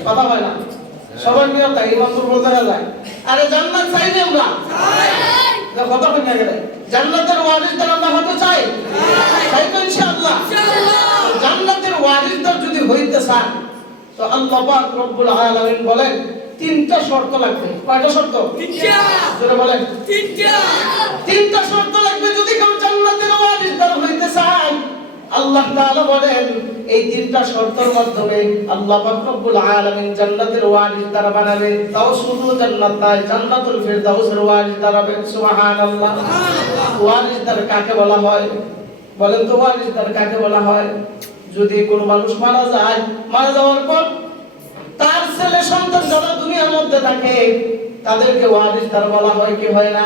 কথা হয় না, সবার নিয়ত এই মন্ত্র বলতে যায়। আরে জান্নাত চাই না আমরা? চাই। কথা হয় না গেলে জান্নাতের ওয়ারিসদার আমরা হতে চাই, চাই তো ইনশাআল্লাহ। জান্নাতের ওয়ারিসদার যদি হইতে চান তো আল্লাহ পাক রব্বুল আলামিন বলেন তিনটা শর্ত লাগবে। কয়টা শর্ত? তিনটা। জোরে বলেন। তিনটা। তিনটা শর্ত লাগবে যদি কেউ জান্নাতের ওয়ারিসদার হইতে চায়। আল্লাহ তাআলা বলেন এই তিনটা শর্তের মাধ্যমে আল্লাহ পাক রব্বুল আলামিন জান্নাতের ওয়ারিসদার বানাবেন। তাও শুধু জান্নাত নয়, জান্নাতুল ফিরদাউসের ওয়ারিসদার হবে। সুবহানাল্লাহ। ওয়ারিসদার কাকে বলা হয়? বলেন তো ওয়ারিসদার কাকে বলা হয়? যদি কোনো মানুষ মারা যায়, মারা যাওয়ার পর তার ছেলে সন্তান যারা দুনিয়ার মধ্যে থাকে তাদেরকে ওয়ারিসদার বলা হয় কি হয় না?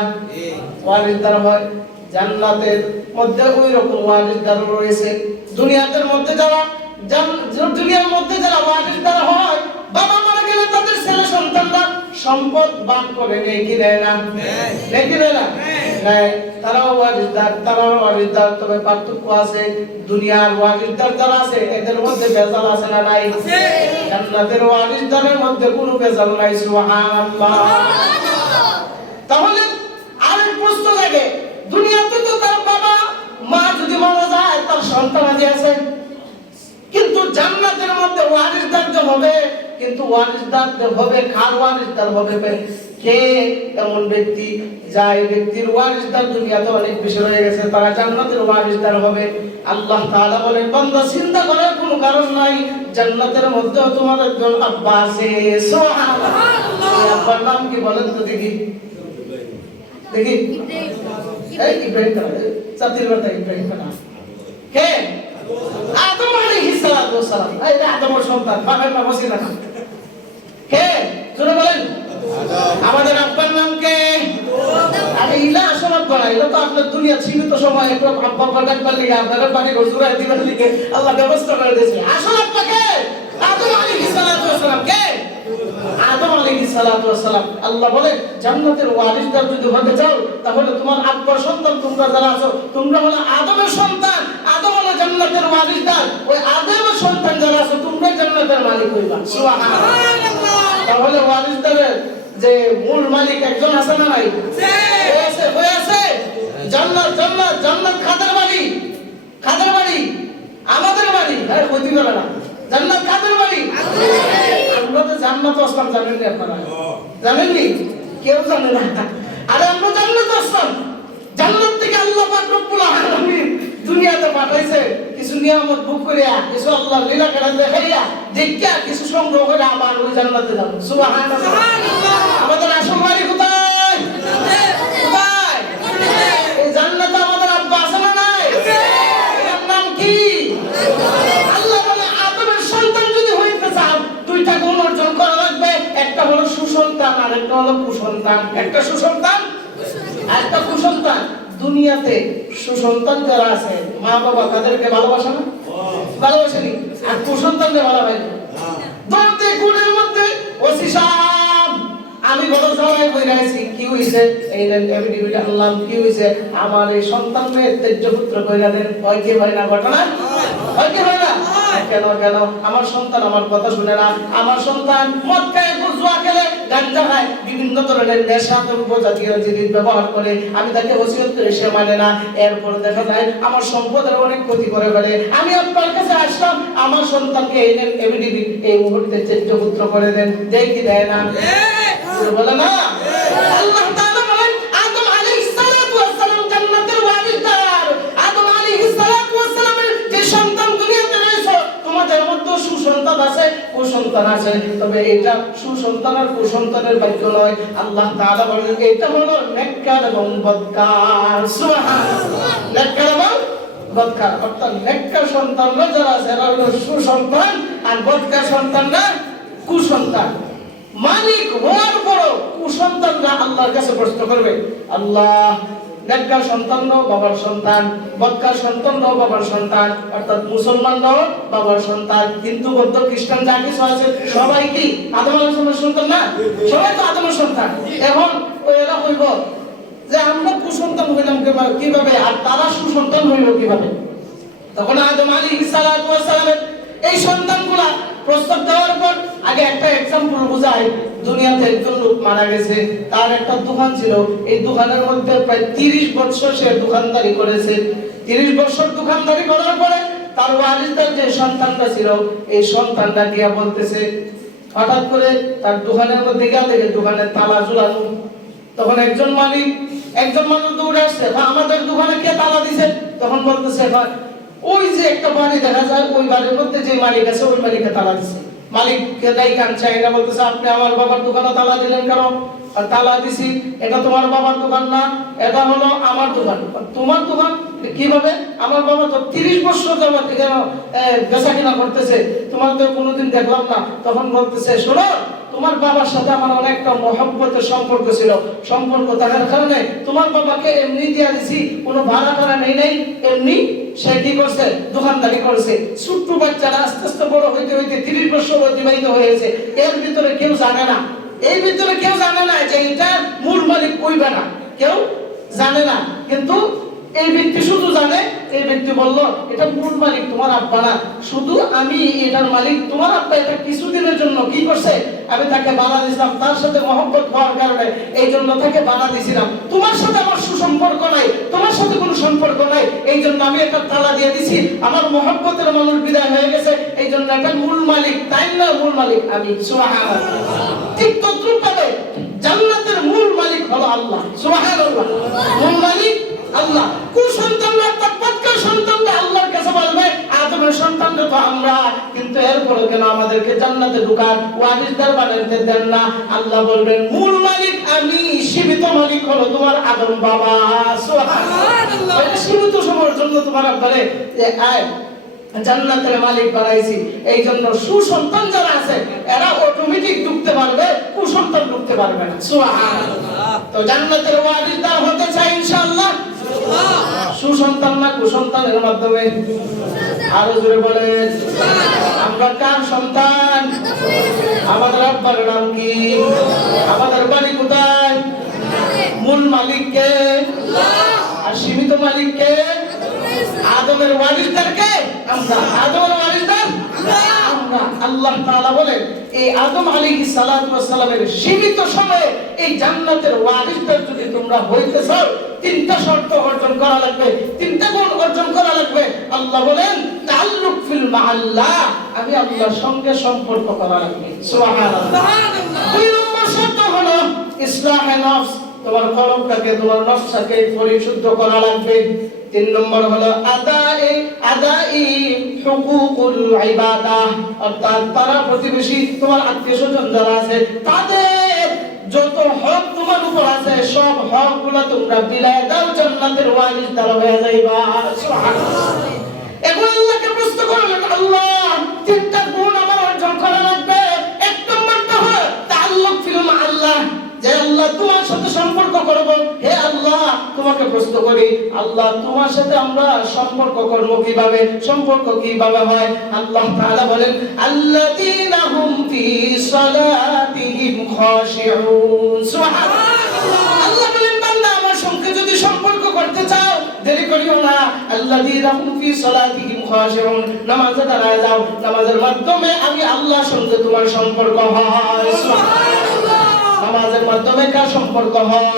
ওয়ারিসদার হয়। জান্নাতের মধ্যে ওই রকম ওয়ারিসদার রয়েছে। দুনিয়ার মধ্যে যারা ওয়ারিসদার হয়, বাবা মারা গেলে তাদের ছেলে সম্পদ ভাগ করে নেই কি দেয় না? নেই কি দেয় না? নেয়। তারাও ওয়ারিসদার, তবে পার্থক্য আছে। দুনিয়ার ওয়ারিসদার যারা আছে এদের মধ্যে ভেজাল আছে না নাই? জান্নাতের ওয়ারিসদারের মধ্যে কোনো ভেজাল নাই। সুবহানাল্লাহ। তাহলে আরেক প্রশ্ন জাগে, দুনিয়াতে তো তার বাবা মা যদি মারা যায় তার সন্তান আদি আছে, কিন্তু জান্নাতের মধ্যে ওয়ারিসদার যে হবে, কিন্তু ওয়ারিসদার যে হবে, কার ওয়ারিসদার হবে? কে এমন ব্যক্তি যাই ব্যক্তির ওয়ারিসদার দুনিয়াতে অনেক বেশি হয়ে গেছে, তারা জান্নাতের ওয়ারিসদার হবে। আল্লাহ তাআলা বলেন, বান্দা চিন্তা করার কোনো কারণ নাই, জান্নাতের মধ্যে তোমার একজন আব্বা আছে। সুবহানাল্লাহ। এই আব্বার নাম কি বলেন তো দেখি? দেখি এই ইব্রাহিম না, জাতির বার্তা ইব্রাহিম না, কে? আদম আলাইহিস সালাতু ওয়াস সালাম। এই আদমের সন্তান, বাবার নাম ছিল না, কে? জোরে বলেন। আমাদের আব্বার নাম কে? আরে ইলা আসল আব্বা না, এটা তো আপনার দুনিয়া সীমিত সময় একটু আব্বা আব্বা ডাকবার লিগে আপনারা পানি গজুরা দিবার লিগে আল্লাহ ব্যবস্থা করে দিয়েছে। আসল আব্বা কে? আদম আলাইহিস সালাতু ওয়াস সালাম। কে? আদম আলাইহিস সালাতু ওয়াস সালাম। আল্লাহ বলে, জান্নাতের ওয়ারিসদার যদি হতে চাও তাহলে তোমার আব্বার সন্তান তোমরা যারা আছো, তোমরা হলো আদমের সন্তান। আদম হলো জান্নাতের ওয়ারিসদার। ওই আদমের সন্তান যারা আছো তোমরা জান্নাতের মালিক হইবা। সুবহানাল্লাহ। তাহলে ওয়ারিসদারের যে মূল মালিক একজন আছে না নাই? আছে। জান্নাত জান্নাত জান্নাত কাদের বাড়ি? কাদের বাড়ি? আমাদের বাড়ি। আর হইতে পারে না। জান্নাত কাদের বাড়ি? আমরা তো জান্নাত আসলাম, জানেন না আপনারা? জানেননি? কেউ জানে না। আরে আমরা জান্নাত আসলাম, জান্নাত থেকে আল্লাহ পাক রব্বুল আলামিন দুনিয়াতে পাঠাইছে কিছু নিয়ামত ভোগ করিয়া, কিছু আল্লাহর লীলা খেলা দেখাইয়া, দেখিয়া কিছু সংগ্রহ করে আবার ওই জান্নাতে যাব। সুবহানাল্লাহ। আমাদের আসল বাড়ি কোথায়? কোথায়? এই জান্নাতে আমাদের আব্বা আছে না নাই? এর নাম কি? আল্লাহ বলে, আদমের সন্তান যদি হইতে চাও দুইটা গুণ অর্জন করা লাগবে, একটা হলো সুসন্তান আর একটা হলো কুসন্তান। একটা সুসন্তান আর একটা কুসন্তান। দুনিয়াতে সুসন্তান যারা আছে, মা বাবা তাদেরকে ভালোবাসে না? ভালোবাসেনি। আর কুসন্তানকে ভালোবাসে। দৌড়তে গুণের মধ্যে ওসি সাহেব, আমি বড় সবাই বই রাখছি, কি হইছে? এই নেন এভিডেভিট আনলাম, কি হইছে? আমার এই সন্তানকে তেজ্য পুত্র কইরা দেন। হয় কি হয় না ঘটনা? হয় কি হয় না? কেন কেন? আমার সন্তান আমার কথা শুনে না। আমার সন্তান মদ খায়, জুয়া খেলে, গাঁজা খায়, বিভিন্ন ধরনের নেশা দ্রব্য জাতীয় জিনিস ব্যবহার করে। আমি তাকে ওসিয়ত করে সে মানে না। এরপর দেখা যায় আমার সম্পদের অনেক ক্ষতি করে ফেলে। আমি আপনার কাছে আসলাম, আমার সন্তানকে এই নেন এভিডেভিট, এই মুহূর্তে তেজ্য পুত্র করে দেন। দেয় কি দেয় না? বলে না। আল্লাহ তাআলা বলেন, আদম আলাইহিস সালাতু ওয়াস সালাম জান্নাতের ওয়ারিসদার। আদম আলাইহিস সালাতু ওয়াস সালামের যে সন্তান দুনিয়াতে রয়েছে, তোমাদের মধ্যে সুসন্তান আছে, কুসন্তান আছে। তবে এটা সুসন্তান আর কুসন্তানের বাক্য নয়। আল্লাহ তাআলা বলেন, এটা হলো নেককার এবং বদকার। সুবহানাল্লাহ। নেককার এবং বদকার, অর্থাৎ নেককার সন্তানরা যারা আছে এরা হলো সুসন্তান, আর বদকার সন্তানরা কুসন্তান। মালিক হওয়ার পরও কুসন্তানরা আল্লাহর কাছে প্রশ্ন করবে, আল্লাহ নেককার সন্তানরাও বাবার সন্তান, বদকার সন্তানরাও বাবার সন্তান, অর্থাৎ মুসলমানরাও বাবার সন্তান, হিন্দু বৌদ্ধ খ্রিস্টান যা কিছু আছে সবাই কি আদম আলাইহিস সন্তান না? সবাই তো আদমের সন্তান। এখন এরা হইব যে আমরা কুসন্তান হইলাম কিভাবে, আর তারা সুসন্তান হইল কিভাবে? তখন আদম আলাইহিস সালাতু ওয়াস সালামের এই সন্তানগুলা প্রস্তাব দেওয়ার পর আগে একটা एग्जांपल বুঝাই। দুনিয়াতে একজন লোক মারা গেছে, তার একটা দোকান ছিল। এই দোকানের মধ্যে প্রায় 30 বছর সে দোকানদারি করেছে। 30 বছর দোকানদারি করার পরে তার ওয়ারিসদার যে সন্তানটা ছিল, এই সন্তানটা গিয়া বলতেছে, হঠাৎ করে তার দোকানের মধ্যে গিয়া দেখে দোকানের তালা ঝুলানো। তখন একজন মানুষ দৌড়ে আসছে, আমাদের দোকানে কে তালা দিছে? তখন বলতেছে, ওই যে একটা বাড়ি দেখা যায়, ওই বাড়ির মধ্যে যে মালিক আছে ওই মালিককে তালা দিছে। মালিককে দায়ী কাঁদছে, এটা বলতেছে, আপনি আমার বাবার দোকানে তালা দিলেন কেন? আর তালা দিছি, এটা তোমার বাবার দোকান না, এটা হলো আমার দোকান। তোমার দোকান কিভাবে? আমার বাবা তো 30 বছর যাবত এখানে বেচা কিনা করতেছে, তোমার তো কোনোদিন দেখলাম না। তখন বলতেছে, শোনো, তোমার বাবার সাথে আমার অনেকটা মহব্বতের সম্পর্ক ছিল। সম্পর্ক থাকার কারণে তোমার বাবাকে এমনি দিয়া দিছি, কোনো ভাড়া টাড়া নেই নাই, এমনি সে কি করছে? দোকানদারি করছে। ছোট্ট বাচ্চারা আস্তে আস্তে বড় হইতে হইতে 30 বছর অতিবাহিত হয়েছে, এর ভিতরে কেউ জানে না এই ভিতরে কেউ জানে না যে এটা মূল মালিক কইবে না, কেউ জানে না, কিন্তু এই ব্যক্তি শুধু জানে। এই ব্যক্তি বলল এটা মূল মালিক তোমার আব্বা না, শুধু আমি এটার মালিক। তোমার আব্বা এটা কিছুদিনের জন্য কি করছে, আমি তাকে বাধা দিয়েছিলাম, তার সাথে মহব্বত হওয়ার কারণে এই জন্য তাকে বাধা দিয়েছিলাম। তোমার সাথে আমার সুসম্পর্ক নাই, তোমার সাথে কোনো সম্পর্ক নাই, এই জন্য আমি একটা তালা দিয়ে দিছি। আমার মহব্বতের মানুষ বিদায় হয়ে গেছে, এই জন্য এটা মূল মালিক, তাই না? মূল মালিক আমি। সুবহানাল্লাহ। ঠিক তদ্রুপভাবে জান্নাতের মূল মালিক হলো আল্লাহ। সুবহানাল্লাহ। মূল মালিক আল্লাহ। কোন সন্তানরা অর্থাৎ প্রত্যেক সন্তানরা আল্লাহর কাছে বলবে আদমের সন্তানরা তো আমরা, কিন্তু এরপরে কেন আমাদেরকে জান্নাতে ঢুকান, ওয়ারিসদার বানাইতে দেন না? আল্লাহ বলবেন মূল মালিক আমি, সীমিত মালিক হলো তোমার আদম বাবা। সুবহানাল্লাহ। সীমিত সময়ের জন্য তোমার আব্বারে জান্নাতের মালিক বানাইছি। এই জন্য সুসন্তান যারা আছে এরা অটোমেটিক ঢুকতে পারবে, কুসন্তান ঢুকতে পারবে না। সুবহানাল্লাহ। তো জান্নাতের ওয়ারিসদার হতে চাই ইনশাআল্লাহ। সুসন্তান না কুসন্তানের মাধ্যমে? আরো জোরে বলেন। আমরা কার সন্তান? আমাদের আব্বার নাম কি? আমাদের বাড়ি কোথায়? মূল মালিক কে? আর সীমিত মালিক কে? আদমের ওয়ারিসদার কে? আমরা। আদমের ওয়ারিসদার আমরা। আল্লাহ তাআলা বলেন এই আদম আলাইহিস সালাতু ওয়াস সালামের সীমিত সময়ে এই জান্নাতের ওয়ারিসদার যদি তোমরা হইতে চাও, তিনটা শর্ত অর্জন করা লাগবে, তিনটা গুণ অর্জন করা লাগবে। আল্লাহ বলেন তাআল্লুক ফিল মাআল্লাহ, আমি আল্লাহর সঙ্গে সম্পর্ক করা লাগবে। সুবহানাল্লাহ। দুই নম্বর শর্ত হলো ইসলাহে নফস, তোমার কলবটাকে, তোমার নফসকে পরিশুদ্ধ করা লাগবে। তিন নম্বর হলো আদাই হুকুকুল ইবাদাহ, অর্থাৎ পাড়া প্রতিবেশী, তোমার আত্মীয়স্বজন যারা আছে তাদের যত হক তোমার উপর আছে সব হকগুলো তোমরা বিলায় দাও, জান্নাতের ওয়ারিসদার হয়ে যাইবা। সুবহানাল্লাহ। এখন আল্লাহকে প্রশ্ন করলেন আল্লাহ তিনটা গুণ আমার অর্জন করা লাগবে। এক নম্বরটা হলো তাআল্লুক ফিল মাআল্লাহ, যে আল্লাহ তোমার সাথে সম্পর্ক করব। হে আল্লাহ তোমাকে প্রশ্ন করি, আল্লাহ তোমার সাথে আমরা সম্পর্ক করব কিভাবে? সম্পর্ক কিভাবে হয়? আল্লাহ তাআলা বলেন আল্লাযীনা হুম ফি সালাতিহিম খাশিউন। সুবহানাল্লাহ। আল্লাহ বলেন বান্দা আমার সঙ্গে যদি সম্পর্ক করতে চাও দেরি করিও না। আল্লাযীনা হুম ফি সালাতিহিম খাশিউন, নামাজে দাঁড়ায় যাও, নামাজের মাধ্যমে আমি আল্লাহর সঙ্গে তোমার সম্পর্ক হয়। সুবহানাল্লাহ। নামাজের মাধ্যমে কার সম্পর্ক হয়?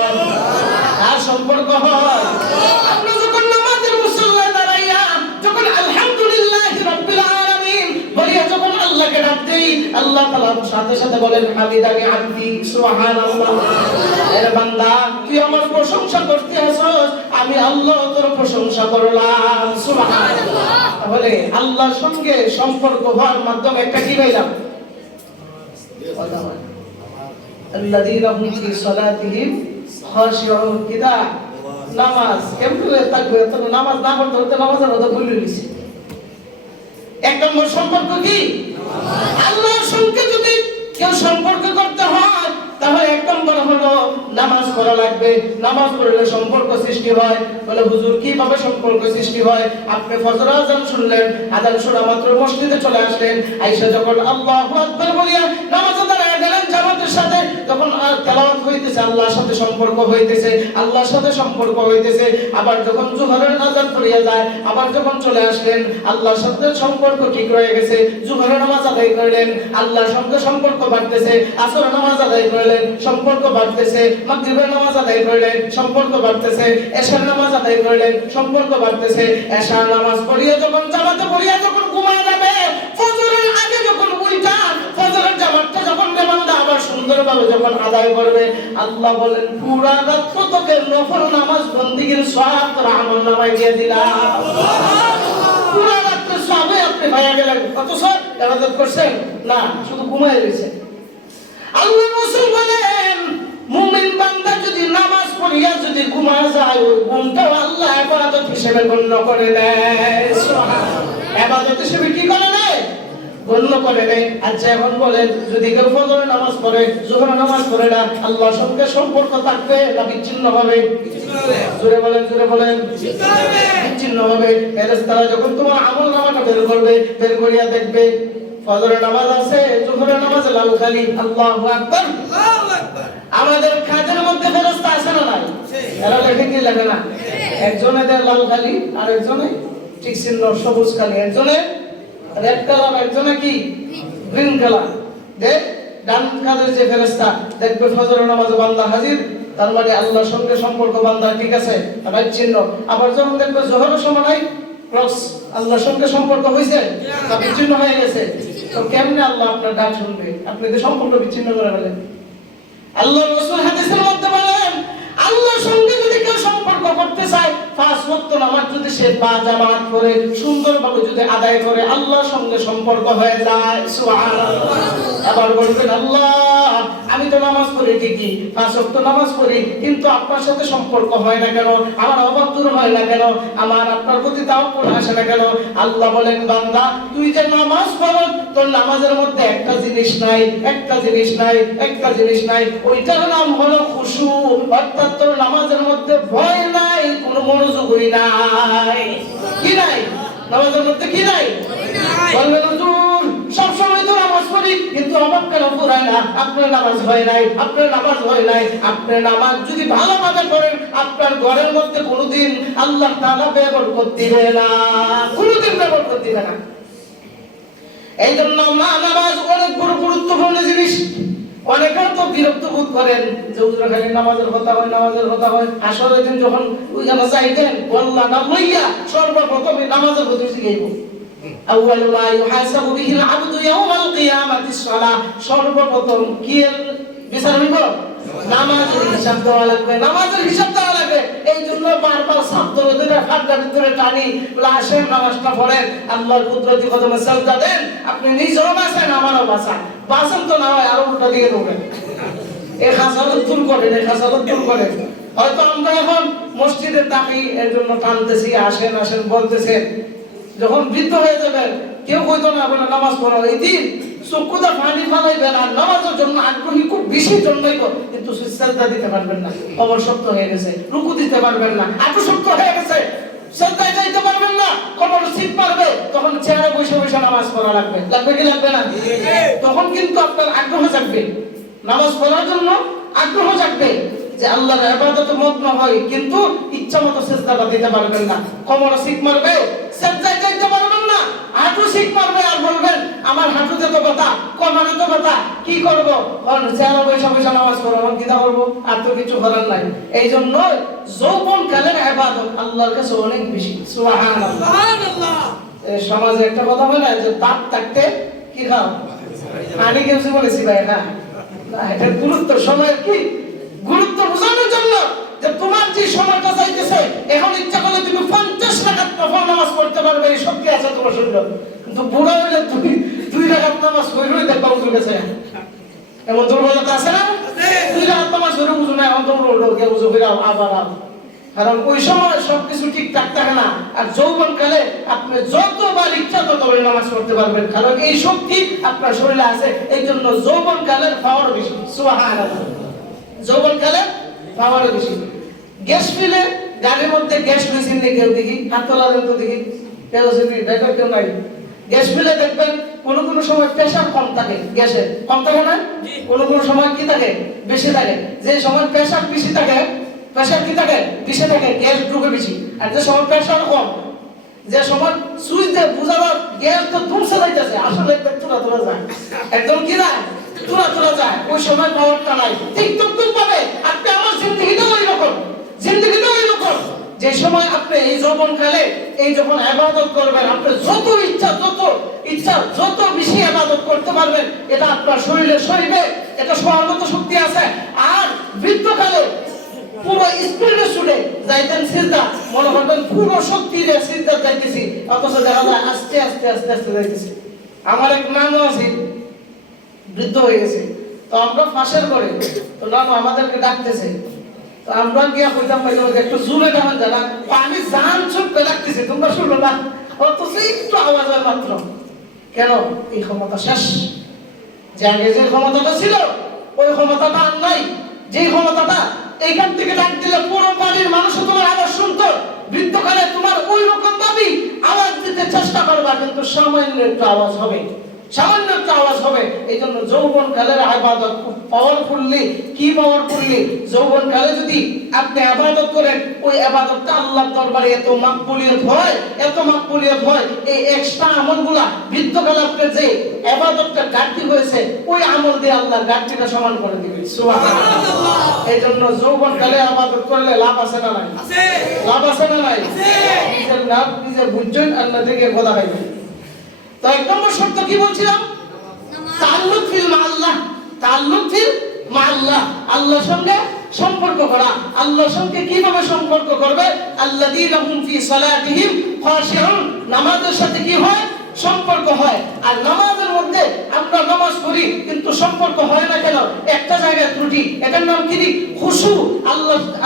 কার সম্পর্ক হয়? আমরা যখন নামাজের মুসল্লায় দাঁড়াইয়া যখন আলহামদুলিল্লাহি রাব্বিল আলামিন বলিয়া যখন আল্লাহকে ডাক দেই, আল্লাহ তাআলা সাথে সাথে বলেন হামিদানি আবদি। সুবহানাল্লাহ। এর বান্দা তুই আমার প্রশংসা করতে আসছ, আমি আল্লাহ তোর প্রশংসা করলাম। সুবহানাল্লাহ। তাহলে আল্লাহর সঙ্গে সম্পর্ক হওয়ার মাধ্যমে একটা কি পাইলাম? আল্লাযীনা হুম ফি সালাতিহিম খাশিউন। কিদা নামাজ কেমনে থাকবে? তো নামাজ না পড়তে পড়তে নামাজের কথা ভুলে গেছি। এক নম্বর সম্পর্ক কি? আল্লাহর সঙ্গে যদি কেউ সম্পর্ক করতে হয় তাহলে এক নম্বর হলো নামাজ পড়া লাগবে। নামাজ পড়লে সম্পর্ক সৃষ্টি হয়। বলে হুজুর কিভাবে সম্পর্ক সৃষ্টি হয়? আপনি ফজর আযান শুনলেন, আযান শোনা মাত্র মসজিদে চলে আসলেন, আয়েশা যখন আল্লাহু আকবার বলিয়া নামাজে দাঁড়ায় গেলেন জামাতের সাথে, তখন তেলাওয়াত হইতেছে, আল্লাহর সাথে সম্পর্ক হইতেছে, আল্লাহর সাথে সম্পর্ক হইতেছে। আবার যখন জোহরের আযান পড়িয়া যায়, আবার যখন চলে আসলেন আল্লাহর সাথে সম্পর্ক ঠিক রয়ে গেছে। জোহরের নামাজ আদায় করলেন, আল্লাহর সঙ্গে সম্পর্ক বাড়তেছে। আসরের নামাজ আদায় করলেন, সম্পর্ক বাড়তেছে। মাগরিবের নামাজ আদায় করলেন, সম্পর্ক বাড়তেছে। এশার নামাজ আদায় করলেন, সম্পর্ক বাড়তেছে। এশার নামাজ পড়িয়া যখন জামাতে পড়িয়া যখন ঘুমায় যাবে, ফজরের আগে যখন উঠা ফজরের জামাতটা যখন বান্দা আবার সুন্দরভাবে যখন আদায় করবে, আল্লাহ বলেন পুরা রাত তোকে নফল নামাজ বন্দেগীর সওয়াব তোর আমলনামায় দিয়ে দিলাম। সুবহানাল্লাহ। পুরা রাত সওয়াবে আপনি পাইয়া গেলেন, অথচ ইবাদত করছেন না, শুধু ঘুমায় রইছেন। আল্লাহ রাসূল বলেন মুমিন বান্দা যদি নামাজ পড়িয়া যদি ঘুমায় যায়, ওই ঘুমটাও আল্লাহ ইবাদত হিসেবে গণ্য করে নেয়। সুবহানাল্লাহ। ইবাদত হিসেবে কি করে নেয়? গণ্য করে নেয়। আচ্ছা এখন বলেন যদি কেউ ফজরের নামাজ পড়ে, যোহরের নামাজ পড়ে না, আল্লাহর সঙ্গে সম্পর্ক থাকবে না বিচ্ছিন্ন হবে? জোরে বলেন, জোরে বলেন। বিচ্ছিন্ন হবে। ফেরেশতারা যখন তোমার আমলনামাটা বের করবে, বের করিয়া দেখবে ফজরের নামাজ আছে, জোহরের নামাজ লালখালি। আল্লাহু আকবার। আমাদের কাজের মধ্যে ফেরেশতা আছে না নাই? এরা লেখে কি লেখে না? একজনে দেয় লালখালি, আর একজনে ঠিক চিহ্ন সবুজ খালি, একজনে রেড কালার, একজনে কি গ্রিন কালার। দেখ ডান কাদের যে ফেরেশতা দেখবে ফজরের নামাজে বান্দা হাজির, তার মানে আল্লাহর সঙ্গে সম্পর্ক বান্দার ঠিক আছে, রাইট চিহ্ন। আবার যখন দেখবে জোহরের সময় নাই, ক্রস, আল্লাহর সঙ্গে সম্পর্ক হইছে বা বিচ্ছিন্ন হয়ে গেছে, তো কেমনে আল্লাহ আপনার ডাক শুনবে? আপনি তো সম্পর্ক বিচ্ছিন্ন করে ফেলেন। আল্লাহ রাসূল হাদিসের মধ্যে বলেন, আল্লাহর সঙ্গে যদি কেউ সম্পর্ক করতে চায়, পাঁচ ওয়াক্ত নামাজ যদি সে বা জামাত করে সুন্দরভাবে যদি আদায় করে, আল্লাহর সঙ্গে সম্পর্ক হয়ে যায়। সুবহানাল্লাহ। আবার বলবেন, আল্লাহ আমি তো নামাজ পড়ি ঠিকই, পাঁচ ওয়াক্ত নামাজ পড়ি, কিন্তু আপনার সাথে সম্পর্ক হয় না কেন? আমার অভাব দূর হয় না কেন? আমার আপনার প্রতি তাওয়াক্কুল আসে না কেন? আল্লাহ বলেন, বান্দা তুই যে নামাজ পড়ো, তোর নামাজের মধ্যে একটা জিনিস নাই, একটা জিনিস নাই, একটা জিনিস নাই, ওইটার নাম হলো খুশু। অর্থাৎ তোর নামাজের মধ্যে ভয় নাই, কোনো মনোযোগই নাই। কি নাই? নামাজের মধ্যে কি নাই? বলবেন হুজুর সবসময় তো নামাজ পড়ি, কিন্তু অভাব কেন পুরায় না? আপনার নামাজ হয় নাই, আপনার নামাজ হয় নাই। আপনার নামাজ যদি ভালোভাবে পড়েন, আপনার ঘরের মধ্যে কোনোদিন আল্লাহ তাআলা বেবরকত দিবে না, কোনোদিন বেবরকত দিবে না। এই জন্য নামাজ অনেক বড় গুরুত্বপূর্ণ জিনিস। অনেকে তো বিরক্ত বোধ করেন যে হুজুর খালি নামাজের কথা হয়, নামাজের কথা হয়। আসলে দিন যখন ওইখানে যাইতেন বললা না লইয়া সর্বপ্রথম নামাজের কথা শিখাইব। আউয়ালু মা ইউহাসাবু বিহিল আবদু ইয়াউমাল কিয়ামাতিস সালাহ। সর্বপ্রথম কি বিচার হইব? নামাজের হিসাব দেওয়া লাগবে, নামাজের হিসাব দেওয়া লাগবে। এই জন্য বারবার ছাত্রদের হাতটার ভিতরে টানি, বলে আসেন নামাজটা পড়েন, আল্লাহর কুদরতি কদমে সাজদা দেন, আপনি নিজেও বাঁচেন, আমারও বাঁচান। বাঁচেন তো না হয় আরো উল্টা দিকে দৌড়েন। এই খাসালত দূর করেন, এই খাসালত দূর করেন। হয়তো আমরা এখন মসজিদের ডাকি এর জন্য টানতেছি, আসেন আসেন বলতেছেন। যখন বৃদ্ধ হয়ে যাবেন, কেউ কইতো না বলে নামাজ পড়া, এই দিন চক্ষুটা পানি ফালাইবেন, আর নামাজের জন্য আগ্রহী খুব বেশি জন্মাইব, কিন্তু সিজদা দিতে পারবেন না, কবর শক্ত হয়ে গেছে, রুকু দিতে পারবেন না, আঁটু শক্ত হয়ে গেছে, সিজদায় যাইতে পারবেন না, কবর শীত পারবে, তখন চেয়ারে বসে বসে নামাজ পড়া লাগবে। লাগবে কি লাগবে না? তখন কিন্তু আপনার আগ্রহ জাগবে, নামাজ পড়ার জন্য আগ্রহ জাগবে, যে আল্লাহর ইবাদতে মগ্ন হয়, কিন্তু ইচ্ছামতো সিজদাটা দিতে পারবেন না, কবর শীত মারবে, সিজদায় যাইতে পারবেন না, হাঁটু শীত মারবে, আর বলবেন আমার হাঁটুতে তো ব্যথা, কোমরে তো ব্যথা, কি করব? কারণ চেয়ারে বসে বসে নামাজ পড়ার কি করব? আর তো কিছু করার নাই। এই জন্য যৌবন কালের ইবাদত আল্লাহর কাছে অনেক বেশি। সুবহানাল্লাহ, সুবহানাল্লাহ। এই সমাজে একটা কথা বলে না যে দাঁত থাকতে কি খাও? পানি কেউ বলেছি ভাই, না এটা গুরুত্ব, সময়ের কি গুরুত্ব বোঝানোর জন্য, যে তোমার যে সময়টা চাইতেছে, এখন ইচ্ছা করলে তুমি 50 রাকাত নফল নামাজ পড়তে পারবে, এই শক্তি আছে তোমার শরীরে। কিন্তু বুড়া হইলে তুমি 2 রাকাত নামাজ পড়লেই দেখবা উঠে গেছে। এমন দুর্বলতা আছে না? 2 রাকাত নামাজ পড়ে বুঝো না, এখন তোমরা উঠো গিয়ে বুঝো ফিরে আবার। কারণ ওই সময় সবকিছু ঠিকঠাক থাকে না। আর যৌবন কালে আপনি যতবার ইচ্ছা ততবার নামাজ পড়তে পারবেন, কারণ এই শক্তি আপনার শরীরে আছে। এই জন্য যৌবন কালের পাওয়ার বেশি। সুবহানাল্লাহ, যৌবন কালে পাওয়ার বেশি। গ্যাস ফিলে গাড়ির মধ্যে গ্যাস মেশিন নেই, কেউ দেখি হাত তোলা তো দেখি, কেউ ড্রাইভার কেউ নাই। গ্যাস ফিলে দেখবেন কোনো কোনো সময় প্রেসার কম থাকে, গ্যাসের কম থাকে না, কোনো কোনো সময় কি থাকে? বেশি থাকে। যে সময় প্রেসার বেশি থাকে, প্রেসার কি থাকে? বেশি থাকে, গ্যাস ঢুকে বেশি। আর যে সময় প্রেসার কম, যে সময় সুইচ দিয়ে বুঝাবার গ্যাস তো ধুমসে যাইতেছে, আসলে একদম তুলা যায়, একদম কি যায়, তুলা যায়, ওই সময় পাওয়ারটা নাই। ঠিক তদ্রুপ ভাবে আপনি আমার জিন্দেগিটাও এইরকম, জিন্দেগিটাও এইরকম। যে সময় আপনি এই যৌবন কালে এই যখন ইবাদত করবেন, আপনি যত ইচ্ছা যত বেশি ইবাদত করতে পারবেন, এটা আপনার শরীরে সইবে, এটা শোয়ার মতো শক্তি আছে। আর বৃদ্ধকালে পুরো স্পিডে ছুটে যাইতেন সিজদা, মনে করবেন পুরো শক্তি দিয়ে সিজদা যাইতেছি, অথচ দেখা যায় আস্তে আস্তে আস্তে আস্তে যাইতেছি। আমার এক নানু আছে, বৃদ্ধ হয়ে গেছে, তো আমরা ফাঁসের করে, তো নানু আমাদেরকে ডাকতেছে, তো আমরা গিয়া কইতাম ভাই একটু জুড়ে ডাকান জানা, আমি জান ছুটতে ডাকতেছি, তোমরা শুনো না, অথচ একটু আওয়াজ হয় মাত্র। কেন? এই ক্ষমতা শেষ। যে আগে যে ক্ষমতাটা ছিল ওই ক্ষমতাটা আর নাই। যে ক্ষমতাটা এইখান থেকে ডাক দিলে পুরো বাড়ির মানুষও তোমার আওয়াজ শুনতো, বৃদ্ধকালে তোমার ওই রকম ভাবেই আওয়াজ দিতে চেষ্টা করবা, কিন্তু সামান্য একটু আওয়াজ হবে। সামান্য একটা আওয়াজ হবে। এই জন্য যৌবন কালের ইবাদত খুব পাওয়ারফুলি, কি পাওয়ারফুলি, যৌবন কালে যদি আপনি ইবাদত করেন, ওই ইবাদতটা আল্লাহর দরবারে এত মাকবুলিয়ত হয়, এত মাকবুলিয়ত হয়, এই এক্সট্রা আমলগুলা বৃদ্ধকালে আপনার যে ইবাদতটা ঘাটতি হয়েছে, ওই আমল দিয়ে আল্লাহ ঘাটতিটা সমান করে দিবেন। সুবহানাল্লাহ। এই জন্য যৌবন কালে ইবাদত করলে লাভ আছে না নাই? আছে। লাভ আছে না নাই? আছে। নিজের লাভ নিজে বুঝছেন, আল্লাহ থেকে কথা কইবেন। তো এক নম্বর শর্ত কি বলছিলাম? তাআল্লুক ফিল মাআল্লাহ, তাআল্লুক ফিল মাআল্লাহ, আল্লাহর সঙ্গে সম্পর্ক করা। আল্লাহর সঙ্গে কিভাবে সম্পর্ক করবে? আল্লাযীনা হুম ফি সালাতিহিম খাশিউন, নামাজের সাথে কি হয়? সম্পর্ক হয়। আর নামাজের মধ্যে আমরা নামাজ পড়ি কিন্তু সম্পর্ক হয় না কেন? একটা জায়গায় ত্রুটি, এটার নাম কি? খুশু।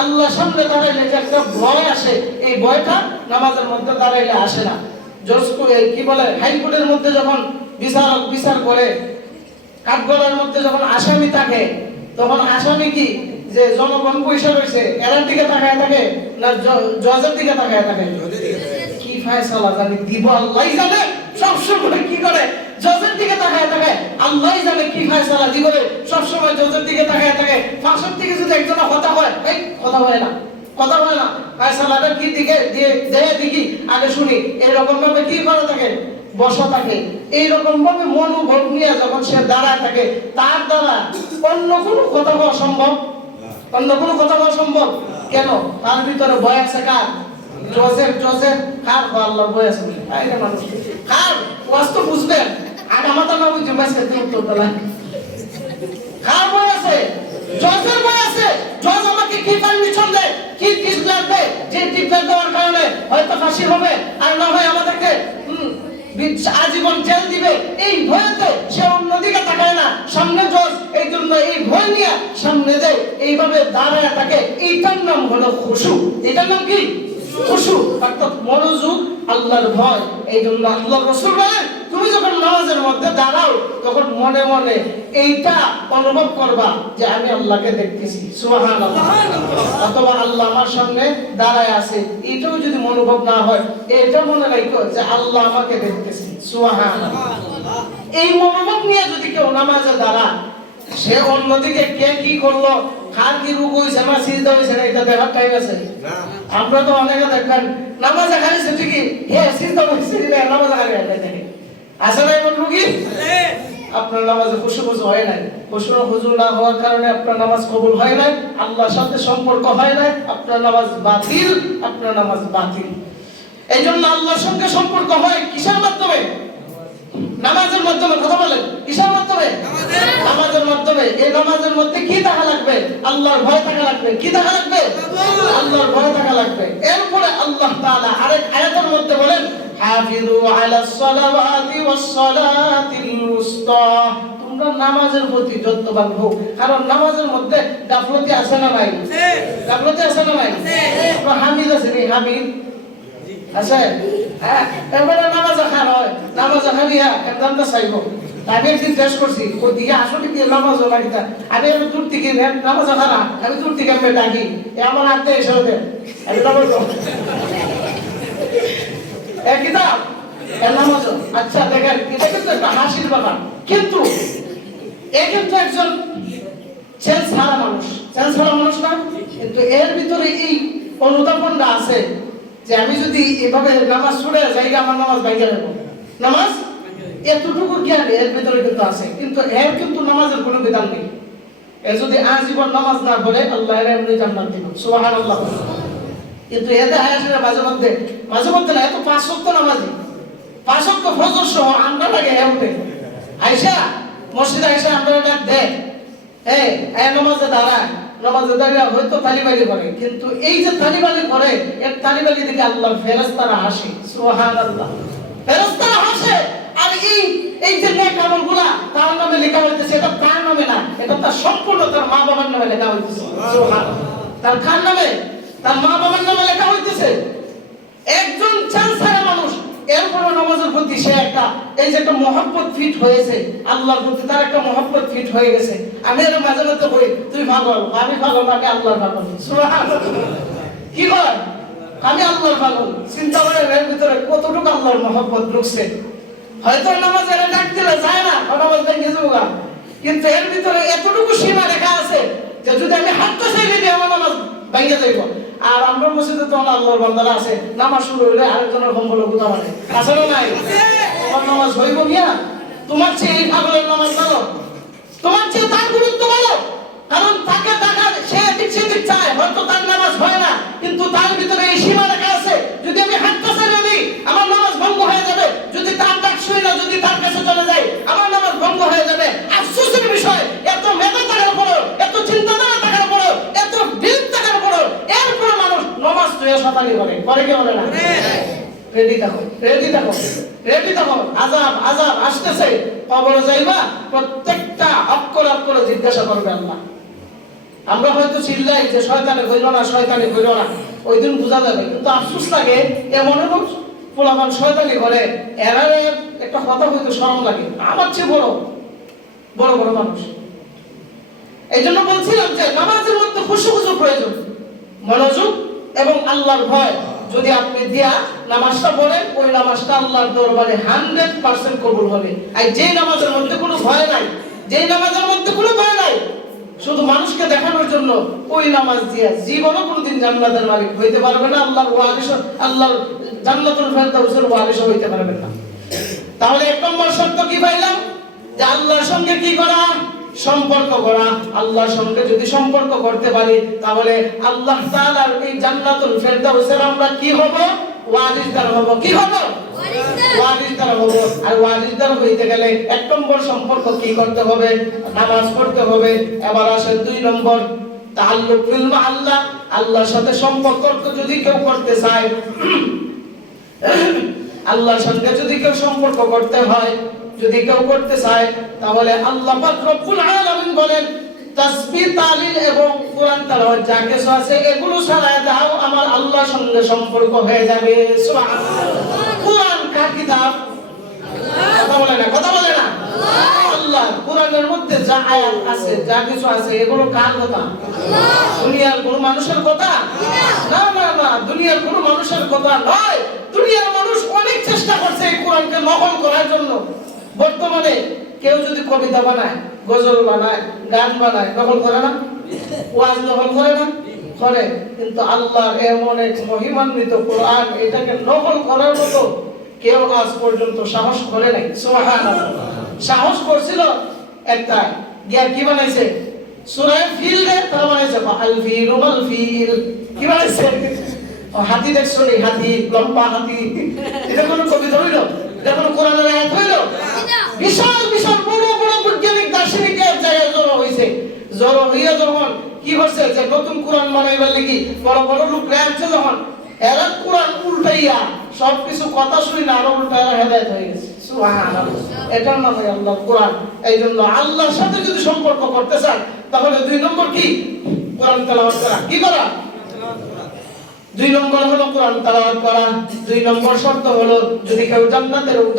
আল্লাহর সামনে দাঁড়াইলে যে একটা ভয় আসে, এই ভয়টা নামাজের মধ্যে দাঁড়াইলে আসে না। কি বলে, হাইকোর্টের মধ্যে যখন বিচার করে, কাঠগড়ার মধ্যে যখন আসামি থাকে, তখন আসামি কি যে জনগণ পয়সা রয়েছে এরার দিকে তাকায় থাকে না জজের দিকে তাকায় থাকে? কি ফয়সালা জানি দিব আল্লাহই জানে। সবসময় কি করে? জজের দিকে তাকায় থাকে। আল্লাহই জানে কি ফয়সালা দিব, সবসময় জজের দিকে তাকায় থাকে। পাশের দিকে যদি একজন কথা হয়, এই কথা হয় না, কথা হয় না, ফয়সালাটা কি দিকে দিয়ে দেখি আগে শুনি, এরকম ভাবে কি করে থাকে? বসা থাকে। এইরকম ভাবে মনোভাব নিয়ে যখন সে দাঁড়ায় থাকে, তার দ্বারা অন্য কোনো কথা বলা সম্ভব? অন্য কোনো কথা বলা সম্ভব? কেন? তার ভিতরে ভয় আছে কার? জজের কার? আল্লাহ ভয় আছে। আইরে মানুষ কার ওয়াজ তো বুঝবেন, আগা মাথা না বুঝে মাসে উত্তর দেলা। কার ভয় আছে? জজের ভয় আছে। জজ আমাকে কি পারমিশন দেয়, কি ডিক্লেয়ার দেয়, যে ডিক্লেয়ার দেওয়ার কারণে হয়তো ফাঁসি হবে, আর না হয় আমাদেরকে আজীবন জেল দিবে। এই ভয়তে সে অন্যদিকে তাকায় না, সামনে জজ, এই জন্য এই ভয় নিয়ে সামনে যায়, এইভাবে দাঁড়ায় থাকে। এইটার নাম হলো খুশু। এটার নাম কি? খুশু, অর্থাৎ মনোযোগ, আল্লাহর ভয়। এই জন্য আল্লাহর রাসূল বলেন, তুমি যখন নামাজের মধ্যে দাঁড়াও তখন মনে মনে এইটা অনুভব করবা যে আমি আল্লাহকে দেখতেছি। সুবহানাল্লাহ। অথবা আল্লাহ আমার সামনে দাঁড়ায় আছে, এটাও যদি অনুভব না হয়, এটা মনে রাখো যে আল্লাহ আমাকে দেখতেছে। সুবহানাল্লাহ। এই মনোভাব নিয়ে যদি কেউ নামাজে দাঁড়ায়, সে অন্যদিকে কে কি করলো, কার কি রুকু হইছে না সিজদা হইছে না, এটা দেখার টাইম আছে না। আমরা তো অনেকে দেখেন নামাজে খালি ঠিকই হে সিজদা হইছে না, নামাজে খালি দেখেন আসলে এমন রুগী আপনার নামাজে খুশু হয় নাই। খুশু না হওয়ার কারণে আপনার নামাজ কবুল হয় নাই, আল্লাহর সাথে সম্পর্ক হয় নাই, আপনার নামাজ বাতিল, আপনার নামাজ বাতিল। এই জন্য আল্লাহর সঙ্গে সম্পর্ক হয় কিসের মাধ্যমে? নামাজের মাধ্যমে। কথা বলেন, কিসের মাধ্যমে? নামাজের মাধ্যমে। এই নামাজের মধ্যে কি থাকা লাগবে? আল্লাহর ভয় থাকা লাগবে। কি থাকা লাগবে? আল্লাহর ভয় থাকা লাগবে। এরপরে আল্লাহ তাআলা আরেক আয়াতের মধ্যে বলেন, হাফিজু আলাস সালাওয়াতি ওয়াস সালাতিল উসতা, তোমরা নামাজের প্রতি যত্নবান হও। কারণ নামাজের মধ্যে গাফলতি আছে না নাই? গাফলতি আছে না নাই? হামিদ আছে নি? হামিদ আছে? হ্যাঁ, এবারে নামাজে খান হয়, নামাজে খালিয়া একদমটা চাইব। আমি একদিন টেস্ট করছি, ওই দিকে আসলে কি নামাজও লাগিতা, আমি দূর থেকে নামাজে খানা, আমি দূর থেকে আমি ডাকি, আমার হাতে এসে ওদের আমি নামাজ কিতাব নামাজ। আচ্ছা দেখেন, এটা কিন্তু একটা হাসির ব্যাপার, কিন্তু এ কিন্তু একজন চেঞ্জ ছাড়া মানুষ না, কিন্তু এর ভিতরে এই অনুধাবনটা আছে যে আমি যদি এভাবে নামাজ ছুড়ে যাই, আমার নামাজ বাইরে যাবো, নামাজ এতটুকু জ্ঞান এর ভিতরে কিন্তু আছে। কিন্তু এর কিন্তু নামাজের কোনো বিধান নেই। এ যদি আজীবন নামাজ না পড়ে, আল্লাহ এর এমনি জান্নাত দিবেন। সুবহানাল্লাহ। কিন্তু এতে আয়াসের মাঝে মধ্যে না, এত 5 ওয়াক্ত নামাজি, 5 ওয়াক্ত ফজর সহ আমরা লাগে এমতে আয়েশা মসজিদে আয়েশা আমরা ডাক দেয়, এই নামাজে দাঁড়ায়, নামাজে দাঁড়িয়ে হয়তো তালিবালি করে, কিন্তু এই যে তালিবালি করে, এর তালিবালি থেকে আল্লাহর ফেরেশতারা হাসে। সুবহানাল্লাহ। ফেরেশতারা হাসে। আর এই যে নেক আমলগুলা তার নামে লেখা হইতেছে, এটা তার নামে না, এটা তার সম্পূর্ণ তার মা বাবার নামে লেখা হইতেছে। সুবহানাল্লাহ। তার কার নামে? তার মা বাবার নামে লেখা হইতেছে। একজন চান্সারা মানুষ, এরপরে নামাজের প্রতি সে একটা এই যে একটা মহব্বত ফিট হয়েছে, আল্লাহর প্রতি তার একটা মহব্বত ফিট হয়ে গেছে। আমি এর মাঝে মধ্যে বলি, তুই পাগল, আমি পাগল, আমি আল্লাহর পাগল। সুবহানাল্লাহ। কি কয়? আমি আল্লাহর পাগল। চিন্তা করেন এর ভিতরে কতটুকু আল্লাহর মহব্বত ঢুকছে। হয়তো নামাজ এরা ডাক দিলে যায় না, নামাজ ভেঙে যাবে, কিন্তু এর ভিতরে এতটুকু সীমা রেখা আছে যে যদি আমি হাতটা ছেড়ে দিই আমার নামাজ ভেঙে যাইব। আর আমরা মসজিদে তো আল্লাহর বান্দারা আছে, নামাজ শুরু হইলে আরেকজনের সম্বল গুদা মানে আছে না নাই? তোমার নামাজ হইব গিয়া তোমার চেয়ে এই পাগলের নামাজ ভালো, তোমার চেয়ে তার গুরুত্ব ভালো। কারণ তাকে টাকা সে এদিক সেদিক চায়, হয়তো তার নামাজ হয় না, কিন্তু তার ভিতরে এই সীমা রেখা আছে যদি আমি হাতটা ছেড়ে দিই আমার নামাজ ভঙ্গ হয়ে যাবে, যদি তার ডাক শুই না যদি তার কাছে চলে যায় আমার নামাজ ভঙ্গ হয়ে যাবে। আফসোসের বিষয়, এত মেধা থাকার পরেও, এত চিন্তাধারা থাকার পরেও, এত দিল থাকার পরেও এরপর মানুষ নামাজ তুই শতানি করে কি বলে না? রেডি থাকো, রেডি থাকো, রেডি থাকো। আযাব আযাব আসতেছে, কবরে যাইবা, প্রত্যেকটা অক্ষর অক্ষরে জিজ্ঞাসা করবে আল্লাহ। আমরা হয়তো চিল্লাই যে শয়তানে কইল না, শয়তানে কইল না, ওই দিন বোঝা যাবে, কিন্তু আফসোস লাগে এমন এমন পোলাপান শয়তানি করে, এরা একটা কথা হয়তো শরম লাগে, আমার চেয়ে বড় বড় বড় মানুষ। এই জন্য বলছিলাম যে নামাজের মধ্যে খুশু প্রয়োজন, মনোযোগ এবং আল্লাহর ভয় যদি আপনি দিয়া নামাজটা পড়েন, ওই নামাজটা আল্লাহর দরবারে 100% কবুল হবে। আর যে নামাজের মধ্যে কোনো ভয় নাই, যে নামাজের মধ্যে কোনো ভয় নাই, শুধু মানুষকে দেখানোর জন্য, ওই নামাজ দিয়া জীবনে কোনোদিন জান্নাতের মালিক হইতে পারবে না, আল্লাহর ওয়ারিস, আল্লাহর জান্নাতুল ফেরদাউসের ওয়ারিস হইতে পারবে না। তাহলে এক নম্বর শর্ত কি পাইলাম? যে আল্লাহর সঙ্গে কি করা? সম্পর্ক করা। আল্লাহর সঙ্গে যদি সম্পর্ক করতে পারি তাহলে আল্লাহ তাআলার এই জান্নাতুল ফেরদাউসের আমরা কি হব? ওয়ারিসদার হব। কি হব? ওয়ারিসদার হব। আর ওয়ারিসদার হইতে গেলে এক নম্বর সম্পর্ক কি করতে হবে? নামাজ পড়তে হবে। এবার আসেন 2 নম্বর, তাআল্লুক বিল আল্লাহ। আল্লাহর সাথে সম্পর্ক যদি কেউ করতে চায়, আল্লাহর সঙ্গে যদি কেউ সম্পর্ক করতে হয়, যদি কেউ করতে চায়, তাহলে আল্লাহ পাক রব্বুল আলামিন বলেন তাসবিহ, তাহলিল এবং কোরআন তেলাওয়াত যা কিছু আছে এগুলো ছাড়াই দাও, আমার আল্লাহর সঙ্গে সম্পর্ক হয়ে যাবে। সুবহানাল্লাহ। কোরআন কার কিতাব? কথা বলে না, কথা বলে না। আল্লাহ। কোরআনের মধ্যে যা আয়াত আছে, যা কিছু আছে, এগুলো কার কথা? আল্লাহ। দুনিয়ার কোন মানুষের কথা না, না না, দুনিয়ার কোন মানুষের কথা নয়। দুনিয়ার মানুষ অনেক চেষ্টা করছে এই কোরআনকে নকল করার জন্য। বর্তমানে কেউ যদি কবিতা বানায়, গজল বানায়, গান বানায়, নকল করে না? ওয়াজ নকল করে না? করে। কিন্তু আল্লাহর এমন এক মহিমান্বিত কোরআন, এটাকে নকল করার মতো কেউ আজ পর্যন্ত সাহস করে নাই। সুবহানাল্লাহ। সাহস করছিল একটা, গিয়া কি বানাইছে? সূরা ফিল রে তারা বানাইছে আল ফিল ওয়াল ফিল। কি বানাইছে? হাতি দেখছো নি? হাতি, লম্বা হাতি। এটা কোন কবিতা হইল? এটা কোন কোরআনের আয়াত হইল? বিশাল বিশাল বড় বড় বৈজ্ঞানিক দার্শনিক এক জায়গায় জড়ো হইছে। জড়ো হইয়া যখন কি করছে যে নতুন কোরআন বানাইবার লাগি বড় বড় লোক রাখছে, যখন এরা কোরআন উল্টাইয়া সবকিছু কথা শুনি না, আরো উল্টাইয়া হেদায়েত হয়ে গেছে। সুবহানাল্লাহ। এটার নাম আল্লাহর কোরআন। এই জন্য আল্লাহর সাথে যদি সম্পর্ক করতে চান তাহলে 2 নম্বর কি? কোরআন তেলাওয়াত করা। কি করা? 2 নম্বর হলো কোরআন তেলাওয়াত করা। 2 নম্বর শর্ত হলো যদি কেউ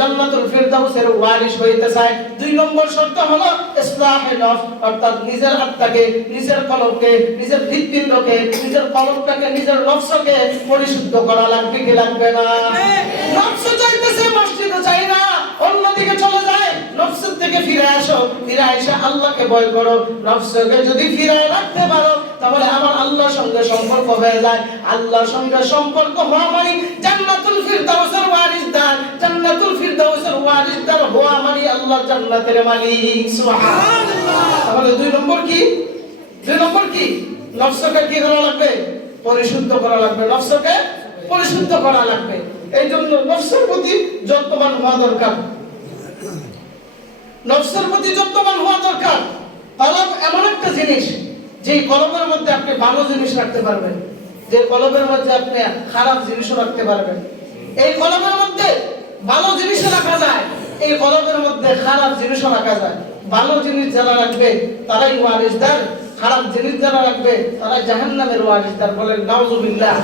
জান্নাতুল ফেরদাউসের ওয়ারিস হইতে চায়, 2 নম্বর শর্ত হলো ইসলাহে নফস, অর্থাৎ নিজের আত্মাকে, নিজের কলবকে, নিজের হৃৎপিণ্ডকে, নিজের কলবটাকে, নিজের নফসকে পরিশুদ্ধ করা লাগবে কি লাগবে না? নফস চাইতেছে মসজিদে চাই না, অন্যদিকে চলে যায়। নফসের থেকে ফিরে আসো, ফিরে এসে আল্লাহকে ভয় করো। নফসকে যদি ফিরে রাখতে পারো তাহলে আমার আল্লাহর সঙ্গে সম্পর্ক হয়ে যায়। আল্লাহর সঙ্গে সম্পর্ক হওয়া মানে জান্নাতুল ফিরদাউসের ওয়ারিসদার। জান্নাতুল ফিরদাউসের ওয়ারিসদার হওয়া মানে আল্লাহর জান্নাতের মালিক। সুবহানাল্লাহ। তাহলে 2 নম্বর কি? 2 নম্বর কি? নফসকে কি করা লাগবে? পরিশুদ্ধ করা লাগবে। নফসকে পরিশুদ্ধ করা লাগবে। এই জন্য নফসের প্রতি যত্নবান হওয়া দরকার। নফসের প্রতি যত্নবান হওয়া দরকার। কলব এমন একটা জিনিস, যে কলবের মধ্যে আপনি ভালো জিনিস রাখতে পারবেন, যে কলবের মধ্যে আপনি খারাপ জিনিসও রাখতে পারবেন। এই কলবের মধ্যে ভালো জিনিস রাখা যায়, এই কলবের মধ্যে খারাপ জিনিসও রাখা যায়। ভালো জিনিস যারা রাখবে তারাই ওয়ারিসদার, খারাপ জিনিস যারা রাখবে তারা জাহান্নামের ওয়ারিসদার। বলেন নাউযুবিল্লাহ।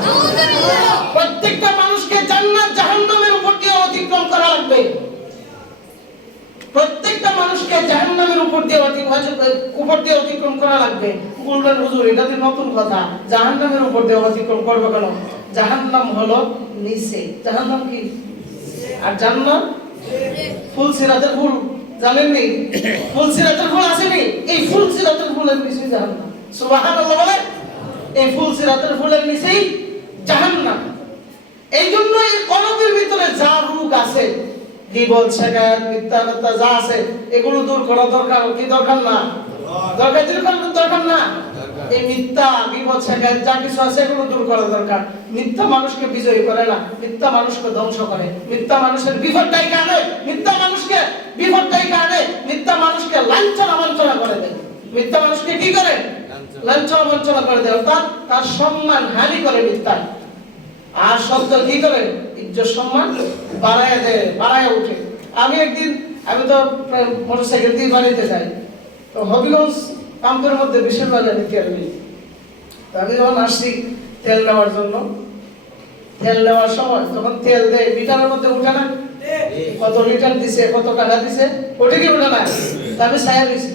প্রত্যেকটা মানুষকে জান্নাত জাহান্নামের উপর দিয়ে অতিক্রম করা লাগবে। প্রত্যেকটা মানুষকে জাহান্নামের উপর দিয়ে অতিক্রম করা লাগবে। বলবেন হুজুর এটা তো নতুন কথা, জাহান্নামের উপর দিয়ে অতিক্রম করবে কেন? জাহান্নাম হলো নিচে। জাহান্নাম কি? আর জান্নাত ফুলসিরাতের ফুল জানেননি? ফুলসিরাতের ফুল আসেনি? এই ফুলসিরাতের ফুলের নিচে জাহান্নাম। সুবহানাল্লাহ বলে, এই ফুলসিরাতের ফুলের নিচেই জাহান্নাম। এই জন্য এই কলবের ভিতরে যা রোগ আছে, গীবত, শিকায়ত, মিথ্যা কথা যা আছে, এগুলো দূর করা দরকার কি দরকার না? দরকার না? এই মিথ্যা, গীবত, শিকায়ত যা কিছু আছে এগুলো দূর করা দরকার। মিথ্যা মানুষকে বিজয়ী করে না, মিথ্যা মানুষকে ধ্বংস করে, মিথ্যা মানুষের বিপদটাই কানে, মিথ্যা মানুষকে বিপদটাই কানে, মিথ্যা মানুষকে লাঞ্ছনা বঞ্চনা করে দেয়। মিথ্যা মানুষকে কি করে? লাঞ্ছনা বঞ্চনা করে দেয়, অর্থাৎ তার সম্মান হানি করে মিথ্যা। আর সত্য কি করে? ইজ্জত সম্মান বাড়ায় দেয়, বাড়ায় ওঠে। আমি তো মোটরসাইকেল দিয়ে বাড়িতে যাই, তো হবিগঞ্জ পাম্পের মধ্যে বিশেষ বাজারে তেল নেই। তো আমি যখন আসছি তেল নেওয়ার জন্য, তেল নেওয়ার সময় তখন তেল দেয় মিটারের মধ্যে উঠে না, কত লিটার দিছে, কত টাকা দিছে, ওটা কি উঠে না? তা আমি ছায়া দিয়েছি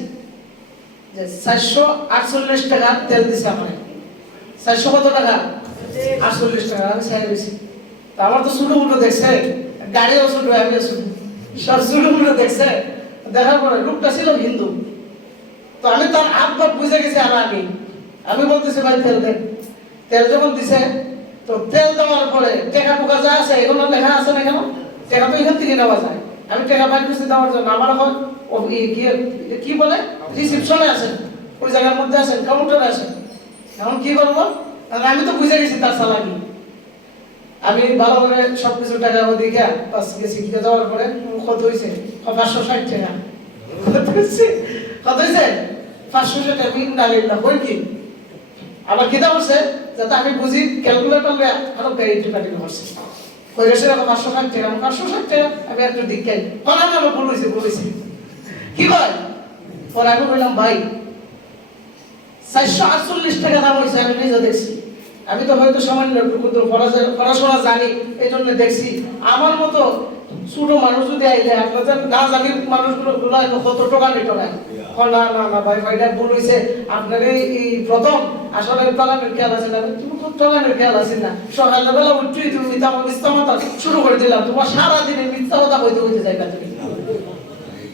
যে 448 টাকা তেল দিছে আমার। 400 কত টাকা? 48 টাকা। আমি ছায়া দিয়েছি। তা আমার তো ছোট মুটো দেখছে, গাড়িও ছোট, আমিও ছোট, সব ছোট মুটো দেখছে। দেখার পরে লোকটা ছিল হিন্দু। তো আমি তার আব্বা বুঝে গেছি। আর আমি বলতেছি ভাই তেল দেন। তেল যখন দিছে, তো তেল দেওয়ার পরে টাকা পোকা যা আছে এগুলো লেখা আছে না কেন? টাকা তো এখান থেকে নেওয়া যায়। আমি টাকা বাইর করছি দেওয়ার জন্য, আমার এখন কি বলে রিসিপশনে আছেন, ওই জায়গার মধ্যে আছেন, কাউন্টারে আছেন। এখন কি করবো? আমি তো বুঝে গেছি তার চালাকি। আমি ভালো করে সবকিছু টাকা দিকে পাস গেছি, গিয়ে যাওয়ার পরে কত হয়েছে? 560 টাকা। কত হয়েছে? 560 টাকা। ইন্নালিল্লাহ কই কি? আবার কিতা বলছে যাতে আমি বুঝি, ক্যালকুলেটর আরো একটু কাটি করছে। কই রেসে 560 টাকা। 560 টাকা আমি একটু দিকে আমার বলেছি কি কয়? পরে আমি বললাম ভাই 448 টাকা দাম হয়েছে। আমি নিজে দেখছি, আমি তো হয়তো সামান্য একটু পড়াশোনা জানি, এই জন্য দেখছি। আমার মতো ছোট মানুষ যদি আইলে, আপনাদের না জানি মানুষগুলো গুলাই কত টাকা নিত না। না না না ভাই, ভাইটা ভুল হয়েছে, আপনার এই প্রথম আসলে টাকানোর খেয়াল আছে না। তুমি তো টাকানোর খেয়াল আছে না, সকালবেলা উঠেই তুমি মিথ্যা মাথা শুরু করে দিলাম, তোমার সারাদিনে মিথ্যা কথা হইতে যাইবা তুমি।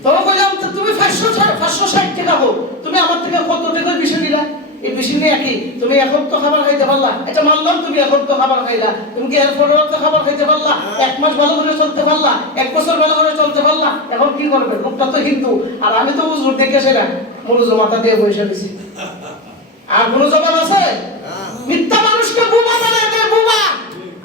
তখন বললাম তুমি 560 টাকা হোক, তুমি আমার থেকে কত টাকার বিষয় নিলা? এই বেশি নিয়ে কি তুমি এখন তো খাবার খাইতে পারলা? এটা মানলাম, তুমি এখন তো খাবার খাইলা, তুমি কি এরপরে তো খাবার খাইতে পারলা? 1 মাস ভালো করে চলতে পারলা, 1 বছর ভালো করে চলতে পারলা, এখন কি করবে? লোকটা তো হিন্দু, আর আমি তো হুজুর দেখে সেরা মনোযোগ মাথা দিয়ে বসে দিছি। আর কোনো জবাব আছে? মিথ্যা মানুষকে বোমা বানায় দেয়, বোমা।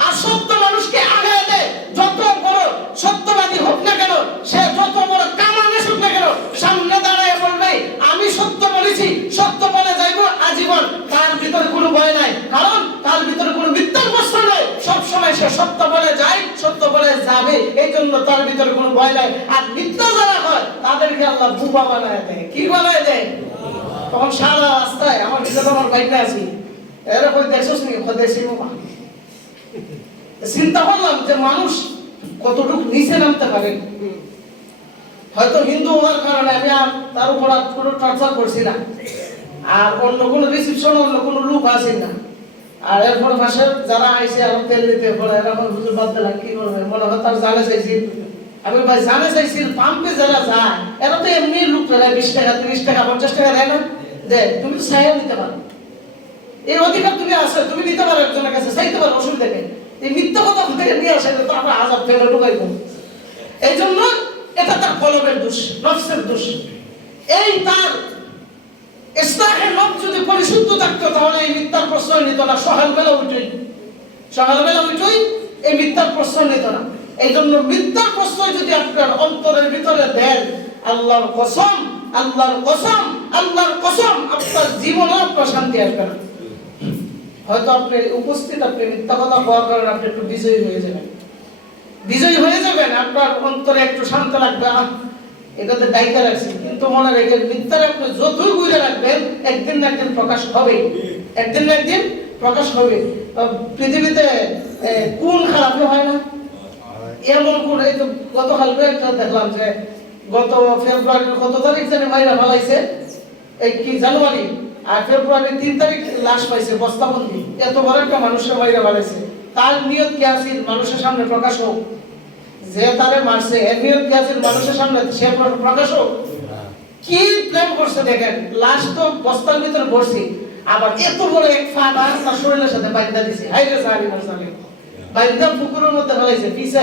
আর সত্য মানুষকে আগায় দেয়। যত বড় সত্যবাদী হোক না কেন, সে যত বড় কামান আসুক না কেন, সামনে দাঁড়ায় বলবে আমি সত্য বলেছি, সত্য বলে যাইব আজীবন। তার ভিতরে কোনো ভয় নাই, কারণ তার ভিতরে কোনো মিথ্যার প্রশ্ন নাই। সবসময় সে সত্য বলে যায়, সত্য বলে যাবে, এই জন্য তার ভিতরে কোনো ভয় নাই। আর মিথ্যা যারা হয় তাদেরকে আল্লাহ বোমা বানায় দেয়। কি বানায় দেয়? তখন সারা রাস্তায় আমার ভিতরে আমার বাইকটা আছি, এরকম দেখছোস নি? দেখছি বোমা। চিন্তা করলাম যে মানুষ কতটুকু নিচে নামতে পারে। হয়তো হিন্দু হওয়ার কারণে আমি তার উপর কোনো টর্চার করছি না, আর অন্য কোনো রিসিপশন অন্য কোনো লোক আসে না। আর এরপর পাশে যারা আইসে আমার তেল দিতে পরে এরা আমার হুজুর বাদ দিলাম, কি করবে? মনে হয় তার জানে চাইছি। আমি ভাই জানে চাইছি, পাম্পে যারা যায় এরা তো এমনি লোক 20 টাকা 30 টাকা 50 টাকা দেয় না? দেয়। তুমি তো চাইও নিতে পারো, এই অধিকার তুমি আছে, তুমি নিতে পারো, একজনের কাছে চাইতে পারো, অসুবিধা নেই। এই মিথ্যা কথা থেকে নিয়ে আসে তো আমরা আজাব ফেলে ঢুকাইব। এই জন্য এটা তার কলবের দোষ, নফসের দোষ। এই তার ইসলাহের লোক যদি পরিশুদ্ধ থাকতো তাহলে এই মিথ্যার প্রশ্রয় নিত না। সকালবেলা উঠেই এই মিথ্যার প্রশ্রয় নিত না। এই জন্য মিথ্যার প্রশ্রয় যদি আপনার অন্তরের ভিতরে দেন, আল্লাহর কসম আপনার জীবনে আপনার শান্তি আসবে না। হয়তো আপনি উপস্থিত, আপনি মিথ্যা কথা বলার কারণে আপনি একটু বিজয়ী হয়ে যাবেন, আপনার অন্তরে একটু শান্ত লাগবে, এটাতে দায়িত্ব রাখছি। কিন্তু মনে রেখে মিথ্যার আপনি যতই বুঝে রাখবেন, একদিন না একদিন প্রকাশ হবে, পৃথিবীতে কোন খারাপ হয় না? এমন কোন, এই তো গতকালকে একটা দেখলাম যে গত ফেব্রুয়ারির কত তারিখ জানি মাইরা ফেলাইছে, এই কি জানুয়ারি, আর ফেব্রুয়ারির 3 তারিখ লাশ পাইছে বস্তাবন্দি। এত বড় একটা মানুষের মাইরা ফেলাইছে, তার নিয়ত কি আছে? মানুষের সামনে প্রকাশ হোক, যে তারে মারছে এর নিয়ত কি আছে মানুষের সামনে সে প্রকাশ হোক? কি প্ল্যান করছে দেখেন, লাশ তো বস্তার ভিতর বসে আবার এত বড় এক ফাটা তার শরীরের সাথে বাইন্ধা দিছে। হাইরে সাহাবী মারসালে বাইন্ধা পুকুরের মধ্যে ফেলাইছে, পিছে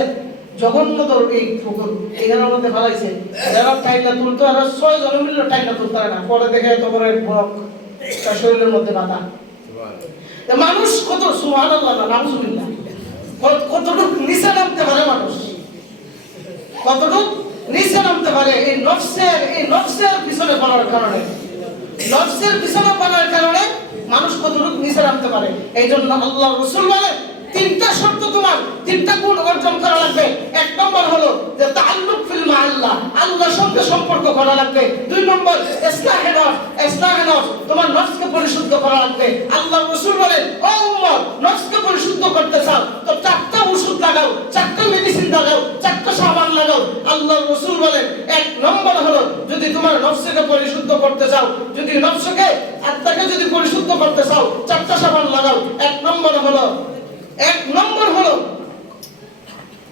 জঘন্যতর এই পুকুর এখানের মধ্যে ফেলাইছে। যারা টাইনা তুলতো আর 6 জন মিলে টাইনা তুলতে পারে না, পরে দেখে এত বড় এক বক তার শরীরের মধ্যে বাঁধা। মানুষ কত সুবহানাল্লাহ নাউজুবিল্লাহ কতটুকু নিচে নামতে পারে মানুষ, কতটুকু নিচে নামতে পারে এই নফসের পিছনে পড়ার কারণে, নফসের পিছনে পড়ার কারণে মানুষ কতটুকু নিচে নামতে পারে। এই জন্য আল্লাহ রাসূল বলেন 3টা শর্ত তোমার 3টা গুণ অর্জন করা লাগবে। এক নম্বর হলো যে তাআল্লুক ফিল মাআল্লাহ, আল্লাহর সঙ্গে সম্পর্ক করা লাগবে। 2 নম্বর ইসলাহে নফস, তোমার নফসকে পরিশুদ্ধ করা লাগবে। আল্লাহ রাসূল বলেন ও উম্মত, নফসকে পরিশুদ্ধ করতে চাও তো 4টা ওষুধ লাগাও, 4টা মেডিসিন লাগাও, 4টা সাবান লাগাও। আল্লাহ রাসূল বলেন 1 নম্বর হলো যদি তোমার নফসকে পরিশুদ্ধ করতে চাও, যদি নফসকে আত্মাকে যদি পরিশুদ্ধ করতে চাও 4টা সাবান লাগাও। 1 নম্বর হলো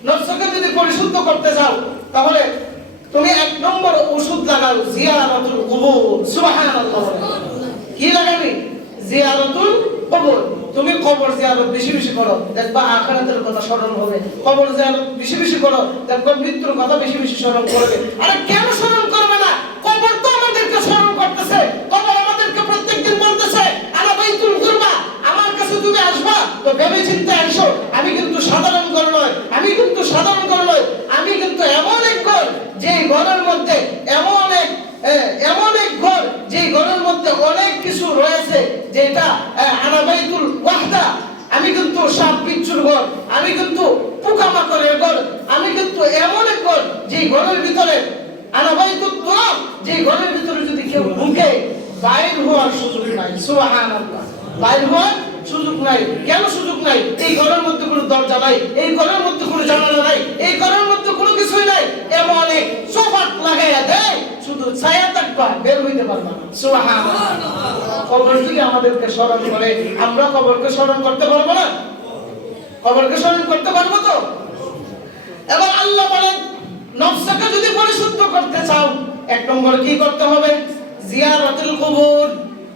নফসকে যদি পরিশুদ্ধ করতে চাও তাহলে তুমি 1 নম্বর ওষুধ লাগাও জিয়ারাতুল কুবুর। সুবহানাল্লাহ। কি লাগাবি? জিয়ারাতুল কুবুর। তুমি কবর জিয়ারত বেশি বেশি করো, দেখবা আখিরাতের কথা স্মরণ হবে। কবর জিয়ারত বেশি বেশি করো, দেখবা মৃত্যুর কথা বেশি বেশি স্মরণ করবে। আরে কেন স্মরণ করবে না? কবর তো আমাদেরকে স্মরণ করতেছে, কবর আমাদেরকে প্রত্যেকদিন বলতেছে আনা বাইতুল কুরবা, আমার কাছে তুমি আসবা তো ভেবে চিন্তে আসো। আমি কিন্তু সাধারণ ঘর নয়, আমি কিন্তু এমন এক ঘর যে ঘরের মধ্যে এমন এক ঘর যে ঘরের মধ্যে অনেক কিছু রয়েছে, যেটা আনা বাইতুল ওয়াহদা। আমি কিন্তু সাপ বিচ্ছুর ঘর, আমি কিন্তু পোকামাকড়ের ঘর, আমি কিন্তু এমন এক ঘর যে ঘরের ভিতরে আনা বাইতুল তুরাব, যে ঘরের ভিতরে যদি কেউ ঢুকে বাইর হওয়ার সুযোগ নাই। সুবহানাল্লাহ। বাইর হওয়ার সুযোগ নাই। কেন সুযোগ নাই? এই ঘরের মধ্যে কোনো দরজা নাই, এই ঘরের মধ্যে কোনো জানালা নাই, এই ঘরের মধ্যে কোনো কিছুই নাই। এমন এক সোফা লাগাইয়া দেয়, শুধু ছায়া থাকবা, বের হইতে পারবা না। সুবহানাল্লাহ। কবর যদি আমাদেরকে স্মরণ করে, আমরা কবরকে স্মরণ করতে পারবো না? কবরকে স্মরণ করতে পারবো তো? এবার আল্লাহ বলেন নফসকে যদি পরিশুদ্ধ করতে চাও 1 নম্বর কি করতে হবে? জিয়ারাতুল কুবুর,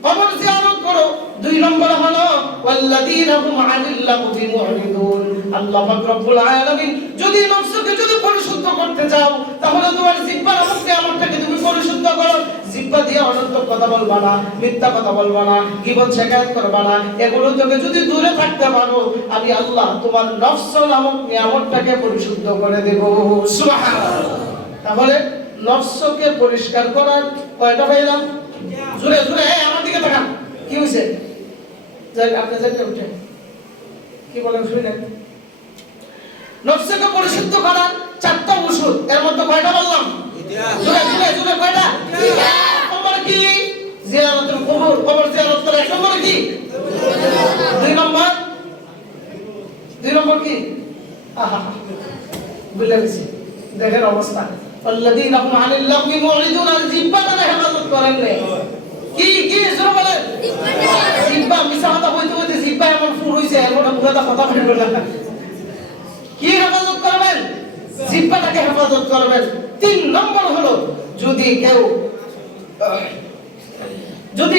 কবর জিয়ারত করো। 2 নম্বর হলো ওয়াল্লাযীনা হুম আনিল লাগবি মুরিদুন। আল্লাহ পাক রব্বুল আলামিন যদি নফসকে যদি পরিশুদ্ধ করতে চাও তাহলে তোমার জিহ্বার আমলটাকে তুমি পরিশুদ্ধ করো। জিহ্বা দিয়ে অনর্থক কথা বলবা না, মিথ্যা কথা বলবা না, গীবত শিকায়ত করবা না। এগুলো থেকে যদি দূরে থাকতে পারো, আমি আল্লাহ তোমার নফস নামক নিয়ামতটাকে পরিশুদ্ধ করে দেব। সুবহানাল্লাহ। তাহলে নফসকে পরিষ্কার করার কয়টা পাইলাম? জোরে জোরে আমার দিকে তাকান। কি হইছে? যাই আপনি যাই উঠেন। কি বলেন শুনেন? নফসকে পরিশুদ্ধ করার 4টা ওষুধ, এর মধ্যে কয়টা বললাম? জোরে জোরে জোরে কয়টা? নম্বর কি? জিয়ারাতুল কুবুর, কবর জিয়ারত করা। 1 নম্বর কি? 2 নম্বর কি? আহা বুঝলে গেছি। দেখেন অবস্থা। আল্লাযীনা হুম আনিল লাগবি মুরিদুন, আর জিহ্বাটা হেফাজত করেন না। কি জোরে বলেন? জিহ্বা মিছা কথা কইতে জিহ্বা এমন ফুল হইছে, এমন পুরোটা কথা বলে না। কি হেফাজত করবেন? জিহ্বাটাকে হেফাজত করবেন। 3 নম্বর হলো যদি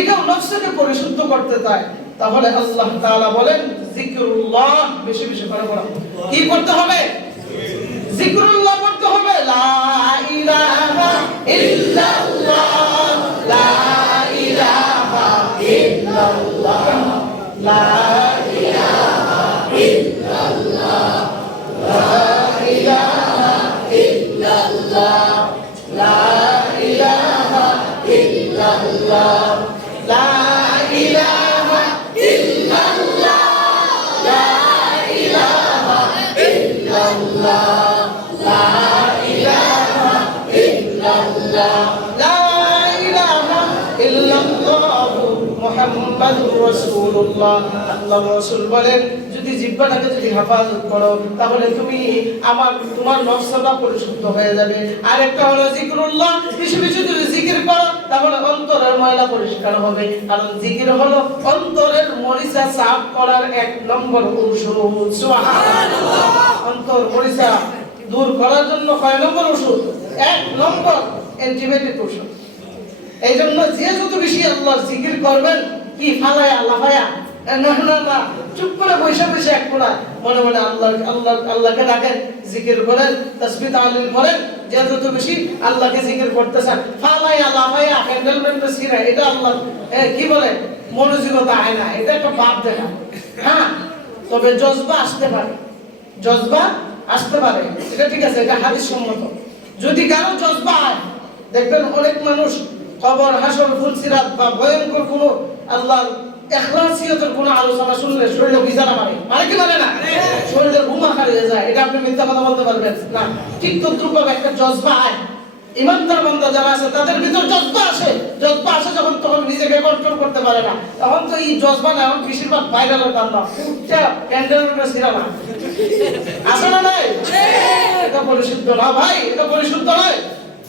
কেউ নফসকে পরিশুদ্ধ করতে চায় তাহলে আল্লাহ তাআলা বলেন জিকরুল্লাহ বেশি বেশি করে পড়া। কি করতে হবে? জিকরুল্লাহ পড়তে হবে। লা ইলাহা ইল্লাল্লাহ, লা ইলাহা ইল্লাল্লাহ, লা ইলাহা ইল্লাল্লাহ, লা ইলাহা ইল্লাল্লাহ, লা ইলাহা ইল্লাল্লাহ, লা ইলাহা ইল্লাল্লাহ, লা ইলাহা ইল্লাল্লাহ, লা ইলাহা ইল্লাল্লাহ, লা ইলাহা ইল্লাল্লাহ মুহাম্মাদুর রাসূলুল্লাহ। আল্লাহ রাসূল বলেন যদি জিহ্বাটাকে যদি হেফাজত করো তাহলে তোমার নফসটা পরিশুদ্ধ হয়ে যাবে। আরেকটা হলো জিকরুল্লাহ, বেশি বেশি যদি জিকির করো তাহলে অন্তরের ময়লা পরিষ্কার হবে। কারণ জিকির হলো অন্তরের মরিচা সাফ করার 1 নম্বর ঔষধ। সুবহানাল্লাহ। অন্তর মরিচা দূর করার জন্য কয় নম্বর ওষুধ? 1 নম্বর অ্যান্টিবায়োটিক ওষুধ। এই জন্য যে যত বেশি আল্লাহর জিকির করবেন, কি ফালায়া লাফায়া না না না, চুপ করে বসে বসে এক কোণা মনে মনে আল্লাহকে ডাকেন, জিকির করেন, তাসবিহ তাহলিল করেন। যে যত বেশি আল্লাহকে জিকির করতেছেন, ফালায়া লাফায়া হ্যান্ডেলমেন্ট সিরা, এটা আল্লাহ কি বলে মনোযোগতা হয় না, এটা একটা ভাব দেখা। হ্যাঁ, তবে জজবা আসতে পারে, জজবা আসতে পারে, এটা ঠিক আছে, এটা হাদিস সম্মত। যদি কারো জজবা হয়, দেখবেন অনেক মানুষ কবর, হাসর, ফুলসিরাত বা ভয়ঙ্কর কোনো আল্লাহর ইখলাসিয়তের কোনো আলোচনা শুনলে শরীরে বিজারা মারে কি মানে না? শরীরে ঘুমা হারিয়ে যায়। এটা আপনি মিথ্যা কথা বলতে পারবেন না। ঠিক তদ্রুপভাবে একটা জজবা হয়, ইমানদার বান্দা যারা আছে তাদের ভিতর জজবা আসে যখন, তখন নিজেকে কন্ট্রোল করতে পারে না। তখন তো এই জজবা না, এখন বেশিরভাগ ভাইরালের দান্দা, উচ্চা ক্যান্ডেলের সিরানা আছে না নাই? এটা পরিশুদ্ধ না ভাই, এটা পরিশুদ্ধ নয়।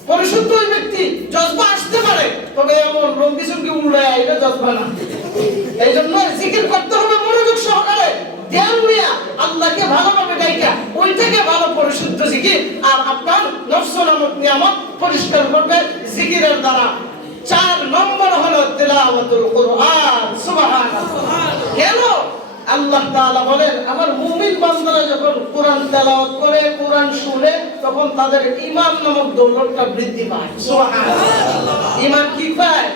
পরিশুদ্ধ ওই ব্যক্তি জজবা আসতে পারে, তবে এমন রঙ্গি চঙ্গি উড়ায়, এটা জজবা না। এই জন্য জিকির করতে হবে মনোযোগ সহকারে, ধ্যান দিয়া আল্লাহকে ভালোভাবে ডাইকা, ওই থেকে ভালো পরিশুদ্ধ জিকির। আর আপনার নফস নামক নিয়ামত পরিষ্কার করবে জিকিরের দ্বারা। 4 নম্বর হলো তিলাওয়াতুল কুরআন। সুবহানাল্লাহ। কেন আল্লাহ তাআলা বলেন, আমার মুমিন বান্দারা যখন কোরআন তেলাওয়াত করে, কোরআন শুনে, তখন তাদের ঈমান নামক দৌলতটা বৃদ্ধি পায়। সুবহানাল্লাহ। ঈমান কি পায়?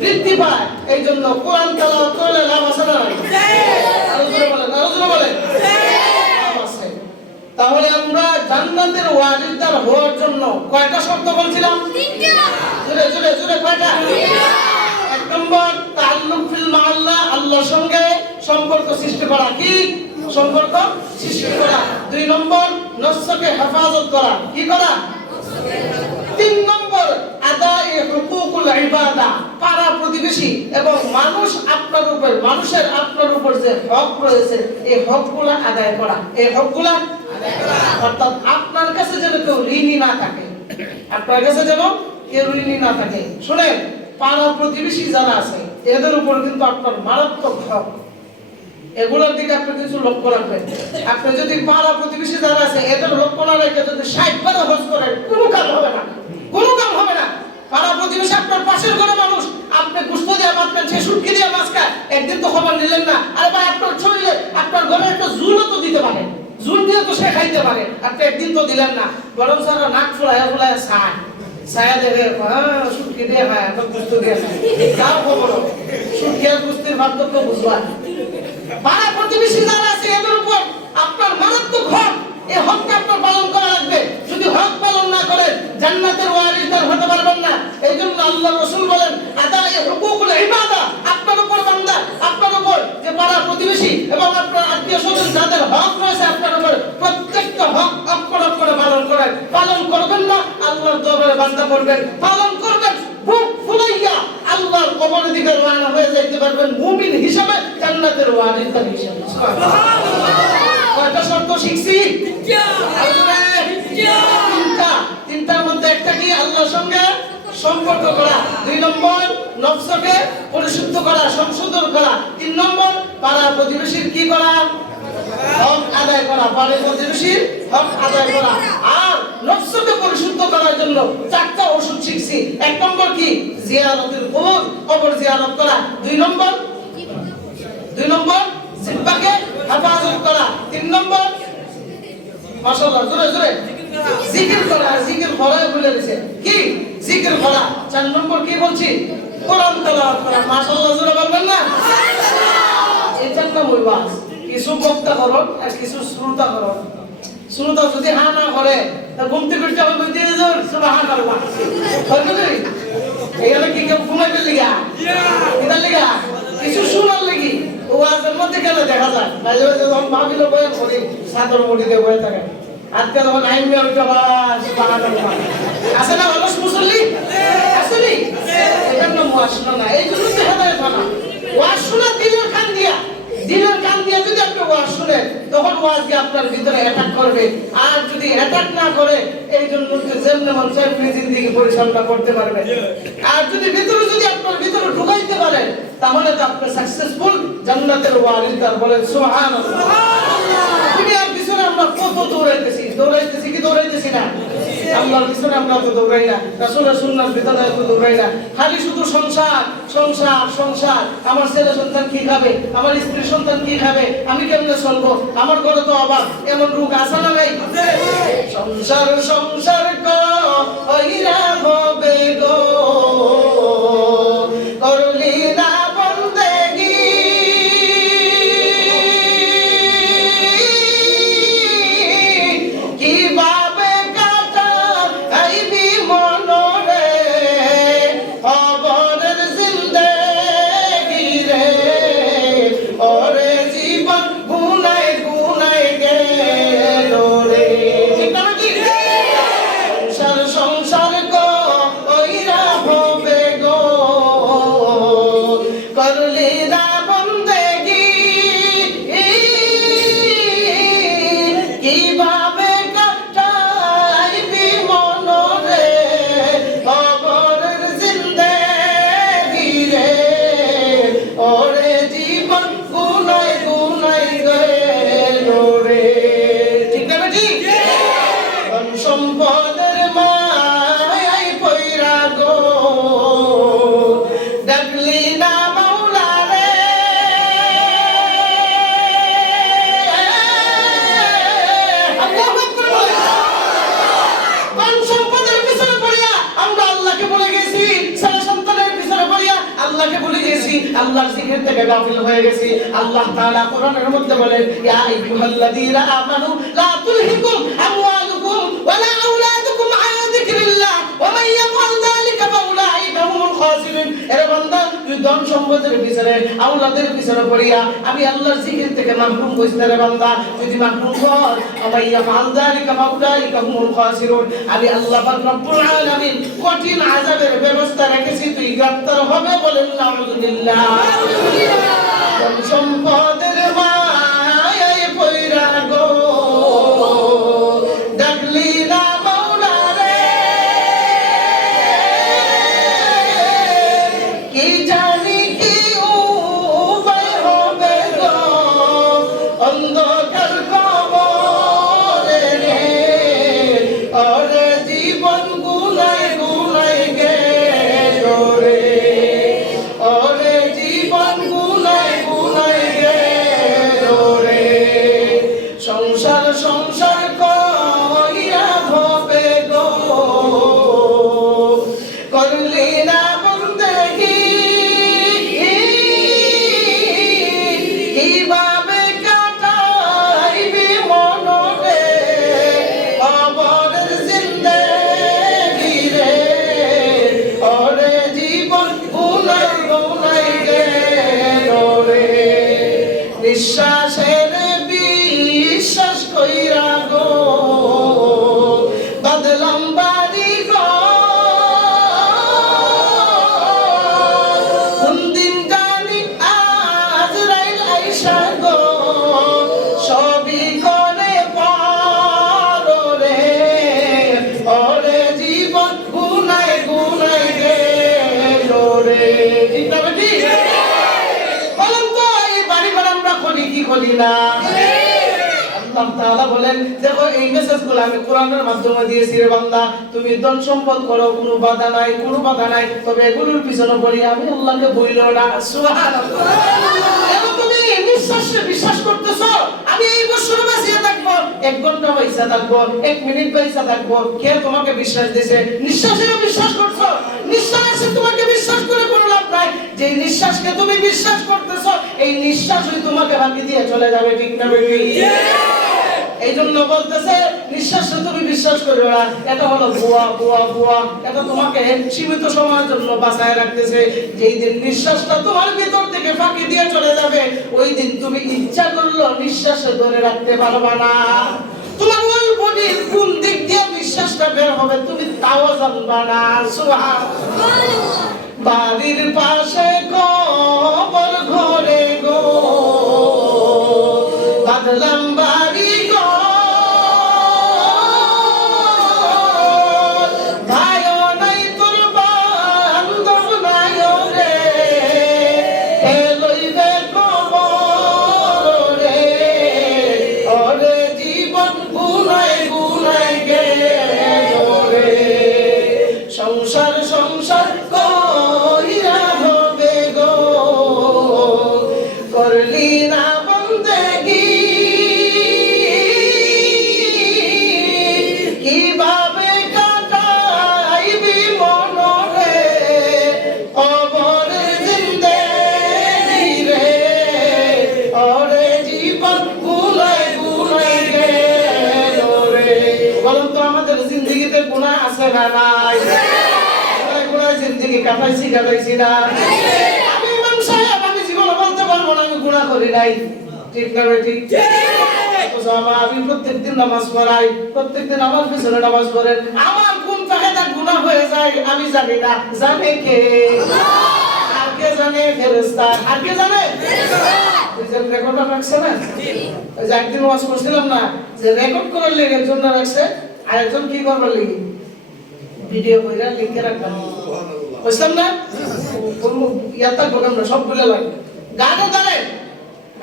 বৃদ্ধি পায়। এই জন্য কোরআন তেলাওয়াত করলে লাভ আছে না নাই? আরো বলেন লাভ আছে। তাহলে আমরা জান্নাতের ওয়ারিসদার হওয়ার জন্য কয়টা শর্ত বলছিলাম? 3টা। জোরে কয়টা? 3টা। 1 নম্বর তাআল্লুক ফিল মাআল্লাহ, আল্লাহর সঙ্গে সম্পর্ক সৃষ্টি করা। কি সম্পর্ক সৃষ্টি করা? 2 নম্বর নফসকে হেফাজত করা। কি করা? 3 নম্বর আদায়ে হুকুকুল ইবাদা, পাড়া প্রতিবেশী এবং মানুষের আপনার উপর যে হক রয়েছে, এই হকগুলো আদায় করা। এই হকগুলো আদায় করা অর্থাৎ আপনার কাছে যেন কেউ ঋণী না থাকে, আপনার কাছে যেন কেউ ঋণী না থাকে। শুনেন, পাড়া প্রতিবেশী যারা আছে এদের উপর কিন্তু আপনার মারাত্মক হক, এগুলোর দিকে আপনি কিছু লক্ষ্য রাখবেন। আপনি যদি পাড়া প্রতিবেশী যারা আছে এদের লক্ষ্য না রেখে যদি 60 বার হজ করেন, কোনো কাজ হবে না, কোনো কাজ হবে না। পাড়া প্রতিবেশী আপনার পাশের ঘরে মানুষ, আপনি গুস্ত দিয়ে মারবেন, সে শুটকি দিয়ে মাছ খায়, একদিন তো খবর নিলেন না। আরে ভাই, আপনার শরীরে আপনার ঘরে একটা জুলও তো দিতে পারে, জুল দিয়ে তো সে খাইতে পারে, আপনি একদিন তো দিলেন না। বরং সারা নাক ফুলায় ছায়া দেবে, শুটকি দিয়ে খায়, গুস্ত দিয়ে খায়, তাও খবর শুটকি আর গুস্তির পার্থক্য বুঝবা। পাড়া প্রতিবেশী যারা আছে এদের উপর আপনার মারাত্মক হক, এই হকটা আপনার পালন করা লাগবে। যদি হক পালন না করেন, জান্নাতের ওয়ারিসদার হতে পারবেন না। এই জন্য আল্লাহ রাসূল বলেন, আদায়ে হুকুকুল ইবাদা, আপনার উপর বান্দা, আপনার উপর যে পাড়া প্রতিবেশী এবং আপনার আত্মীয়স্বজন যাদের হক রয়েছে আপনার উপর, প্রত্যেকটা হক আপনারা পালন করবেন না, আল্লাহর দরবারে বান্দা করবেন, পালন করবেন, বুক ফুলাইয়া আল্লাহর কবরের দিকে রওনা হয়ে যাইতে পারবেন মুমিন হিসাবে, জান্নাতের ওয়ারিসদার হিসাবে। সুবহানাল্লাহ। কয়টা শর্ত শিখছি? 3টার মধ্যে একটা কি? আল্লাহর সঙ্গে সম্পর্ক করা। 2 নম্বর নফসকে পরিশুদ্ধ করা, সংশোধন করা। 3 নম্বর পাড়া প্রতিবেশীর কি করা? হক আদায় করা, পাড়া প্রতিবেশীর হক আদায় করা। আর নফসকে পরিশুদ্ধ করার জন্য 4টা ওষুধ শিখছি। 1 নম্বর কি? জিয়ারতের কবর, কবর জিয়ারত করা। 2 নম্বর জিহ্বাকে হেফাজত করা। 3 নম্বর মাশাআল্লাহ জোরে জিকির করা। জিকির করাই বলে দিয়েছে, কি জিকির করা। 4 নম্বর কি বলছি? কোরআন তেলাওয়াত করা। মাশাআল্লাহ জোরে বলবেন না? এই 4 নম্বর ওয়াজ। কিছু বক্তা করুন আর কিছু শ্রোতা করুন। শ্রোতা যদি হা না করে, তা ঘুমতে ফিরতে হবে দিয়ে যান সুবহানাল্লাহ। বলবেন এখানে কি কেউ ঘুমাইবে লিগা? এটা লিগা কিছু শোনার লাগি ওয়াজের মধ্যে গেলে দেখা যায় মাঝে মাঝে যখন ভাবিল বয়ান করি, সাদর মুড়িতে বয়ে থাকে, আজকে যখন আইমে ওইটা সুবহানাল্লাহ আছে না? ভালো মুসল্লি আসেনি? এটার নাম ওয়াজ শোনা না। এই জন্য তো হেদায়েত হয় না। ওয়াজ শোনা দিনের কান দিয়া যদি আপনি ওয়াজ শুনেন, তখন ওয়াজকে আপনার ভিতরে অ্যাটাক করবে। আর যদি অ্যাটাক না করে, এই জন্য যেমন মন চায় আপনি জিন্দেগি পরিচালনা করতে পারবেন। আর যদি আপনার ভিতরে ঢুকাইতে পারেন, তাহলে তো আপনি সাকসেসফুল, জান্নাতের ওয়ারিসদার। বলেন সুবহানাল্লাহ। দুনিয়ার পিছনে আমরা কত দৌড়াইতেছি কি দৌড়াইতেছি না? আল্লাহর পিছনে আমরা তো দৌড়াই না, রাসূলের সুন্নাহর ভিতরে তো দৌড়াই না, খালি শুধু সংসার সংসার সংসার। আমার ছেলে সন্তান কি খাবে, আমার স্ত্রী সন্তান কি খাবে, আমি কেমনে চলবো, আমার ঘরে তো অভাব, এমন রোগ আছে না নাই? সংসার সংসার কইরা হবে গো, করলি না বন্দেগি, কিভাবে কাটাইবি মনরে খবরের জিন্দেগি রে, ওরে জীবন গুনাই গুনাই গেল রে। সংসার সংসার কইরা হবে গো, করলি না বন্দেগি, কিভাবে কাটাইবি মনরে খবরের জিন্দেগি রে, ওরে জীবন গুনাই গুনাই গেল রে। ঠিক না ঠিক? ধন সম্পদের মায়ায় পইরা গো, ডাকলি না মাওলা রে, আল্লাহু আকবার বলে। ধন সম্পদের পিছনে পড়িয়া আমরা আল্লাহকে ভুলে গেছি, ছেলে সন্তানের পিছনে পড়িয়া আল্লাহকে ভুলে গেছি, আল্লাহর জিকির থেকে গাফিল হয়ে গেছি। আল্লাহ তাআলা কোরআনের মধ্যে বলেন, ইয়া আইয়ুহাল্লাযীনা আমানু লা তুলহিকুম আমওয়ালুকুম ওয়ালা আওলাদুকুম আন যিকরিল্লাহ ওয়া মান ইয়াফআল যালিকা ফাউলাইকা হুমুল খাসিরুন। এরে বান্দা, তুই ধন সম্পদের পিছনে আওলাদের পিছনে পড়িয়া আমি আল্লাহর জিকির থেকে মাহরুম হইছ না রে বান্দা। যদি মাহরুম হস, ওয়া মান ইয়াফআল যালিকা ফাউলাইকা হুমুল খাসিরুন, আমি আল্লাহ পাক রব্বুল আলামিন কঠিন আযাবের ব্যবস্থা রেখেছি, তুই গ্রেফতার হবে। বলেন নাউযুবিল্লাহ। ধন সম্পদের মায়ায় পইরা গো, ডাকলি না মাওলা রে, কি জানি কি উপায় হবে গো, অন্ধকার কবরে রে, ওরে জীবন গুনাই গুনাই গেল রে, ওরে জীবন গুনাই গুনাই গেল রে। সংসার সংসার কইরা হবে গো, করলি না বন্দেগি, কিভাবে কাটাইবি মনরে খবরের জিন্দেগি রে, ওরে জীবন গুনাই গুনাই গেল রে। নিঃশ্বাসের বিশ্বাস কইরা গো, বাদলাম বাড়ি গো, কোন দিন জানি আজরাইল আইসা গো, সবই করে পারো রে, ওরে জীবন গুনাই গুনাই গেল রে। ঠিক না ঠিক? বলেন তো, এই বাড়ি ঘর আমরা করি কি করি না? আল্লাহ তাআলা বলেন, দেখো এই মেসেজগুলো আমি কোরআনের মাধ্যমে দিয়েছি রে বান্দা, তুমি ধন সম্পদ করো, কোনো বাধা নাই, কোনো বাধা নাই, তবে এগুলোর পিছনে পড়ি আমি আল্লাহকে বইলো না। সুবহানাল্লাহ। এখন তুমি নিঃশ্বাসে বিশ্বাস করতেছো আমি এই বছর বাঁচিয়ে থাকবো, 1 ঘন্টা পয়সা থাকবো, 1 মিনিট পয়সা থাকবো, কে তোমাকে বিশ্বাস দিয়েছে? নিঃশ্বাসে বিশ্বাস করছো, নিঃশ্বাসে তোমাকে বিশ্বাস করে কোনো লাভ নাই। যে নিঃশ্বাসকে তুমি বিশ্বাস করতেছো, এই নিঃশ্বাসই তোমাকে বাকি দিয়ে চলে যাবে। ঠিক না বেটি? এই জন্য বলতেছে নিঃশ্বাসে তুমি বিশ্বাস করো না, এটা হলো বুয়া বুয়া বুয়া, এটা তোমাকে সীমিত সময়ের জন্য বাঁচায় রাখতেছে। যেই দিন নিঃশ্বাসটা তোমার ভিতর থেকে ফাঁকি দিয়ে চলে যাবে, ওই দিন তুমি ইচ্ছা করলেও নিঃশ্বাসে ধরে রাখতে পারবে না। তোমার ওই বডির কোন দিক দিয়ে নিঃশ্বাসটা বের হবে তুমি তাও জানবা না। সুবহানাল্লাহ। বাড়ির পাশে কবর ঘরে গো, বাদলাম বাড়ি গো, ভাইও নাই তোর বান্ধব নাই রে, হে লইবে কবর রে, ওরে জীবন আছে না নাই? গুনায় জিন্দেগি কাটাইছি না? আমি ইমাম সাহেব, আমি জীবনে বলতে পারবো না আমি গুনাহ করি নাই। ঠিক না ঠিক? আমি প্রত্যেকদিন নামাজ পড়াই, প্রত্যেকদিন আমার পিছনে নামাজ পড়েন, আমার কোন জায়গাটা গুনাহ হয়ে যায় আমি জানি না। জানে কে? আর কে জানে? ফেরেশতা। আর কে জানে? রেকর্ড রাখছে না? ওই যে একদিন ওয়াজ করছিলাম না যে রেকর্ড করার লেগে একজন রাখছে, আর একজন কি করবার লেগে ভিডিও কইরা লিখে রাখলাম। বুঝলাম না? ইয়াতা প্রোগ্রাম না, সবগুলো লাগে।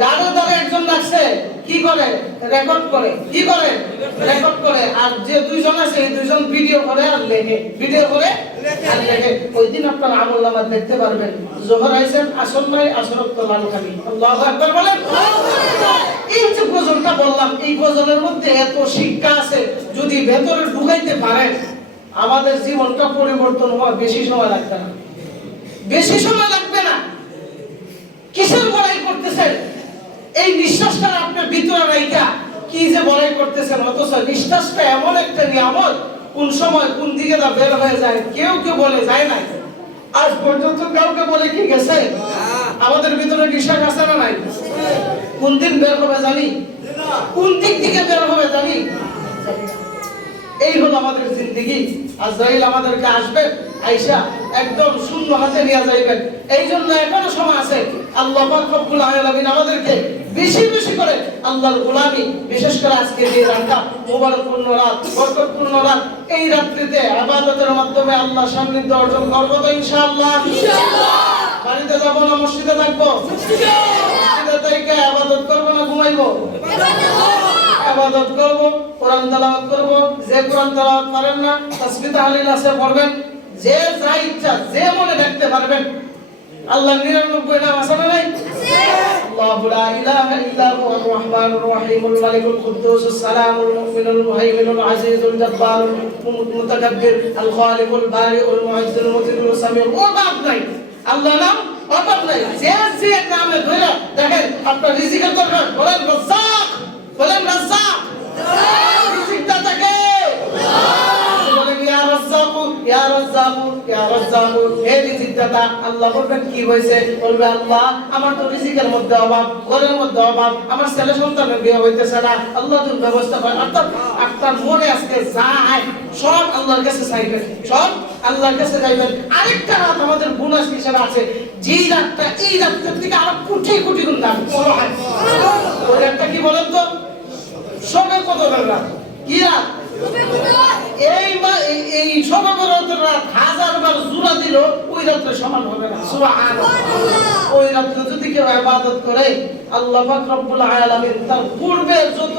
গাড়ো দ্বারা একজন রাখছে, কি করে? রেকর্ড করে। কি করে? রেকর্ড করে। আর যে দুইজন আছে এই দুইজন ভিডিও করে আর লেখে, ভিডিও করে আর লেখে। ওই দিন আপনারা আমলনামা দেখতে পারবেন। জোহর আইছেন, আসর নাই, আসরত তো লাল খালি। আল্লাহু আকবার বলেন। এই যে ভোজনটা বললাম, এই ভোজনের মধ্যে এত শিক্ষা আছে, যদি ভেতরে ঢুকাইতে পারেন আমাদের জীবনটা পরিবর্তন হওয়া বেশি সময় লাগবে না। বেশি সময় লাগবে না। কিসের বড়াই করতেছেন? এই নিঃশ্বাসটা আপনার ভিতরে রাইখা কি যে বড়াই করতেছেন, অথচ নিঃশ্বাসটা এমন একটা নিয়ামত, কোন সময় কোন দিকে তা বের হয়ে যায় কেউ বলে যায় না। আজ পর্যন্ত কাউকে বলে কি গেছে? আমাদের ভিতরে নিঃশ্বাস আছে না নাই? কোন দিন বের হবে জানি? কোন দিক থেকে বের হবে জানি? এই হলো আমাদের জিন্দেগি। আজরাইল আমাদেরকে আসবে, আয়েশা একদম শূন্য হাতে নিয়ে যাইবেন। এই জন্য এখনো সময় আছে। আল্লাহ পাক রব্বুল আলামিন আমাদেরকে বেশি বেশি করে আল্লাহর গোলামি, বিশেষ করে আজকে যে রাতটা মুবারকপূর্ণ রাত, বরকতপূর্ণ রাত, এই রাত্রিতে ইবাদতের মাধ্যমে আল্লাহর সান্নিধ্য অর্জন করব তো ইনশাআল্লাহ। বাড়িতে যাব না মসজিদে থাকবো? মসজিদে থেকে ইবাদত করব না ঘুমাইবো? ইবাদত করব, কোরআন তেলাওয়াত করব। যে কোরআন তেলাওয়াত পারেন না, তাসবিহ তাহলিল আছে পড়বেন। যে যা ইচ্ছা যে মনে রাখতে পারবেন। আল্লাহ 99 নাম আছে না নাই? আল্লাহু লা ইলাহা ইল্লা হুয়ার রহমানুর রহিমুল মালিকুল কুদ্দুসুস সালামুল মুমিনুল মুহাইমিনুল আজিজুল জাব্বারুল মুতাকাব্বির আল খালিকুল বারিউল মুইজ্জুল মুতিউল সামিউল। অভাব নাই আল্লাহ নাম, অভাব নাই। যে নামে ধরে দেখেন আপনার রিজিকের দরকার, বলেন রাজ্জাক, বলেন রাজ্জাক। রিজিকটা থাকে বলেন ইয়া রাজ্জাক, ইয়া রাজ্জাক, ইয়া রাজ্জাক। এই রিজিকটা আল্লাহ বলবেন কি হইছে? বলবে আল্লাহ আমার তো রিজিকের মধ্যে অভাব, ঘরের মধ্যে অভাব, আমার ছেলে সন্তানের বিয়ে হইতেছে না, আল্লাহ তুমি ব্যবস্থা করেন। অর্থাৎ আপনার মনে আজকে যা আয় সব আল্লাহর কাছে চাইবেন, সব আল্লাহর কাছে চাইবেন। আরেকটা রাত আমাদের বোনাস হিসেবে আছে, যেই রাতটা এই রাতের থেকে আরো কোটি কোটি গুণ দাম বড় হয়। ওই রাতটা কি বলেন তো? সবে কদরের রাত। কি রাত? এই সবে কদরের রাত 1000 বার জোড়া দিল ওই রাতে সমান হবে না। সুবহানাল্লাহ। ওই রাতে যদি কেউ ইবাদত করে আল্লাহ পাক রব্বুল আলামিন তার পূর্বে যত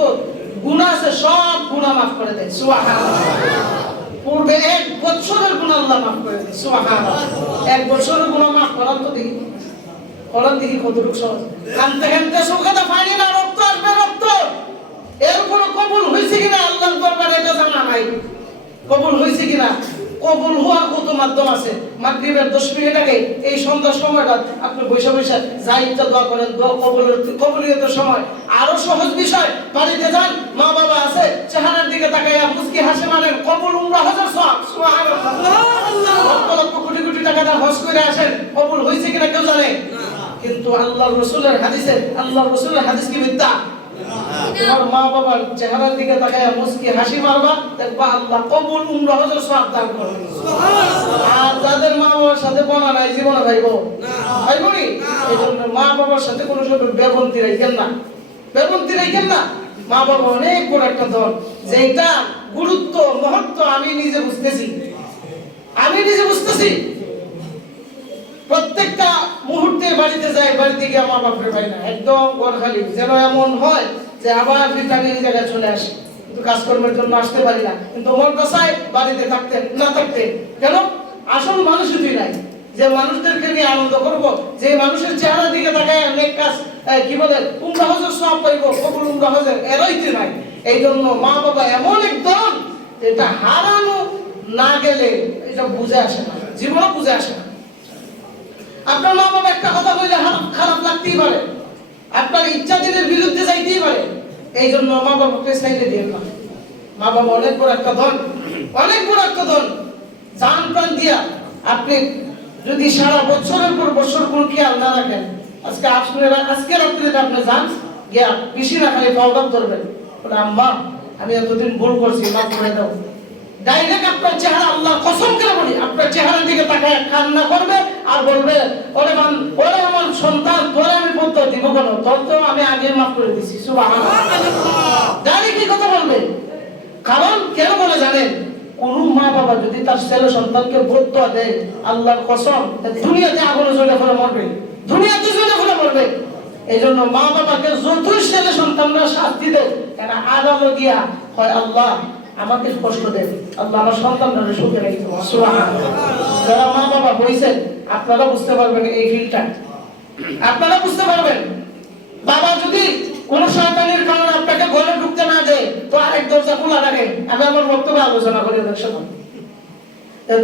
গুনাহ আছে সব গুনাহ maaf করে দেয়। সুবহানাল্লাহ। পূর্বে 1 বছরের গুনাহ আল্লাহ maaf করে দেয়। সুবহানাল্লাহ। 1 বছরের গুনাহ maaf করার তো দেখি, করার দেখি কতটুকু সহজ। কানতে কানতে চোখেটা পানি না, রক্ত আসবে, রক্ত। এর কোনো কবুল হইছে কিনা আল্লাহর দরবারে এটা জানা নাই। কবুল হইছে কিনা, কবুল হওয়ার কত মাধ্যম আছে। মাগরিবের 10 মিনিট আগে এই সন্ধ্যার সময়টা আপনি বৈশা বৈশা যা ইচ্ছা দোয়া করেন, দোয়া কবুলিয়তের সময়। আরো সহজ বিষয়, বাড়িতে যান, মা বাবা আছে, চেহারার দিকে তাকাইয়া মুস্কি হাসি মারেন, কবুল উমরা হজের সওয়াব। সুবহানাল্লাহ। লক্ষ লক্ষ কোটি কোটি টাকা দিয়ে হজ করে আসেন, কবুল হইছে কিনা কেউ জানে? কিন্তু আল্লাহর রাসূলের হাদিসে, আল্লাহর রাসূলের হাদিস কি মিথ্যা? তোমার মা বাবার চেহারার দিকে তাকায় মুস্কি হাসি মারবা, দেখবা আল্লাহ কবুল উমরা হজের সওয়াব দান করবে। সুবহানাল্লাহ। আর যাদের মা বাবার সাথে বনা নাই জীবনে ভাইবো না, ভাইবো নি। এইজন্য মা বাবার সাথে কোনো সময় বেবন্তি রাখেন না, বেবন্তি রাখেন না। মা বাবা অনেক বড় একটা দল, যেটা গুরুত্ব মহত্ব আমি নিজে বুঝতেছি, আমি নিজে বুঝতেছি। প্রত্যেকটা মুহূর্তে বাড়িতে যাই, বাড়িতে গিয়ে মা বাপরে পাই না, একদম ঘর খালি। যেন এমন হয় যে আবার রিটার্ন এই জায়গায় চলে আসি, কিন্তু কাজকর্মের জন্য আসতে পারি না। কিন্তু মন বাসায় বাড়িতে থাকতে না থাকতে কেন? আসল মানুষই নাই যে মানুষদেরকে নিয়ে আনন্দ করব, যে মানুষের চেহারা দিকে তাকায় অনেক কাজ কি বলে উমরা হজের সওয়াব পাইবো, কবুল উমরা হজের এরইতে নাই। এই জন্য মা বাবা এমন একদম এটা হারানো না গেলে এটা বুঝে আসে না, জীবনে বুঝে আসে না। আপনার মা বাবা একটা কথা বললে খারাপ লাগতেই পারে, আপনার ইচ্ছাদের বিরুদ্ধে যাইতেই পারে। এই জন্য মা বাবাকে সাইডে দিন না। মা বাবা অনেক বড় একটা ধন, অনেক বড় একটা ধন, জান প্রাণ দিয়া আপনি যদি সারা বছরের পর বছর কোনো খেয়াল না রাখেন, আজকে রাত্রিতে আপনি যান গিয়া বেশি না খালি পাউডার ধরবেন, বলে আম্মা আমি এতদিন ভুল করছি, মাফ করে দাও। ডাইরেক্ট আপনার চেহারা, আল্লাহ কসম করে বলি, আপনার চেহারার দিকে তাকায় কান্না করবে আর বলবে ওরে আমার সন্তান, তোরে আমি বলতে দিব কেন, তোর তো আমি আগে মাফ করে দিছি। সুবহানাল্লাহ। ডাইরেক্ট কি কথা বলবে? কারণ কেন বলে জানেন, কোন মা বাবা যদি তার ছেলে সন্তানকে বদদুয়া দেয়, আল্লাহর কসম দুনিয়াতে আগুনে জ্বলে পড়ে মরবে, দুনিয়াতে জ্বলে পড়ে মরবে। এই জন্য মা বাবাকে যতই ছেলে সন্তানরা শাস্তি দেয়, এরা আদালত গিয়া হয় আল্লাহ আমাকে কষ্ট দেন, আল্লাহ আমার সন্তানদের সুখে রাখতে। সুবহানাল্লাহ। যারা মা বাবা হইছেন আপনারা বুঝতে পারবেন এই ফিলটা, আপনারা বুঝতে পারবেন। বাবা যদি কোন শয়তানের কারণে আপনাকে ঘরে ঢুকতে না দেয়, তো আরেক দরজা খোলা রাখে। আমি আমার বক্তব্যে আলোচনা করি দেখছো,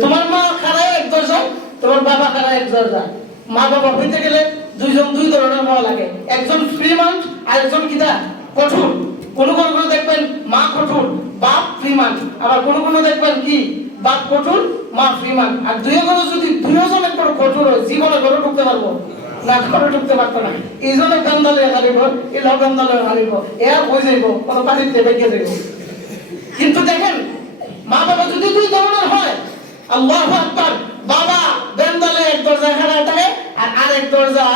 তোমার মা খারায় এক দরজা, তোমার বাবা খারায় এক দরজা। মা বাবা হইতে গেলে দুইজন দুই ধরনের হওয়া লাগে, একজন ফ্রি মাইন্ড আর একজন কিটা কঠোর। কোন দেখবেন মা কঠোর বাপ ফ্রি মাইন্ড, আবার কোন দেখবেন কি বাপ কঠোর মা ফ্রি মাইন্ড। আর যদি দুইজন একবার কঠোর হয়, জীবনে ঘরে ঢুকতে পারবো না, ঘরে ঢুকতে পারতো না। এই জন্য গান্দালে হারিব, এই গান্দালে হারিব, এর হয়ে যাইব, কত পানিতে বেঁকে যাইব। কিন্তু দেখেন মা বাবা যদি দুই ধরনের হয়, আল্লাহু আকবার, বাবা বেন্দালে এক দরজা খাড়ায় থাকে আর আরেক দরজা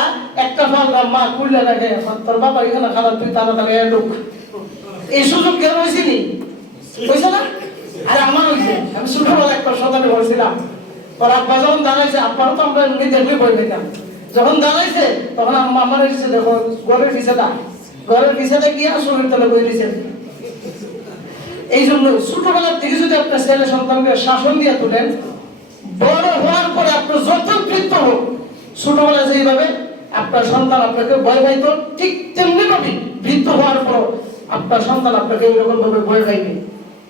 একটা পাল্লা মা খুলে রাখে, তোর বাবা এখানে খাড়া, তুই তাড়াতাড়ি ঢুক। এই সুযোগ কেন হয়েছিনি? হয়েছে না? আরে আমার হয়েছে। আমি ছোটবেলা একটা সন্তানে বলছিলাম, ওর আব্বা যখন দাঁড়াইছে, আব্বারও তো আমরা এমনি দেখলে বই পেতাম, যখন দাঁড়াইছে তখন আম্মা আমার এসেছে, দেখো ঘরের পিছাতে গিয়ে শরীর তলে বই দিয়েছে। এই জন্য ছোটবেলার থেকে যদি আপনার ছেলে সন্তানকে শাসন দিয়ে তোলেন, বড় হওয়ার পরে আপনার যত বৃদ্ধ হোক, ছোটবেলায় যেভাবে আপনার সন্তান আপনাকে ভয় পাইতো, ঠিক তেমনি ভাবে বৃদ্ধ হওয়ার পর আপনার সন্তান আপনাকে এইরকম ভাবে ভয় পাইবে।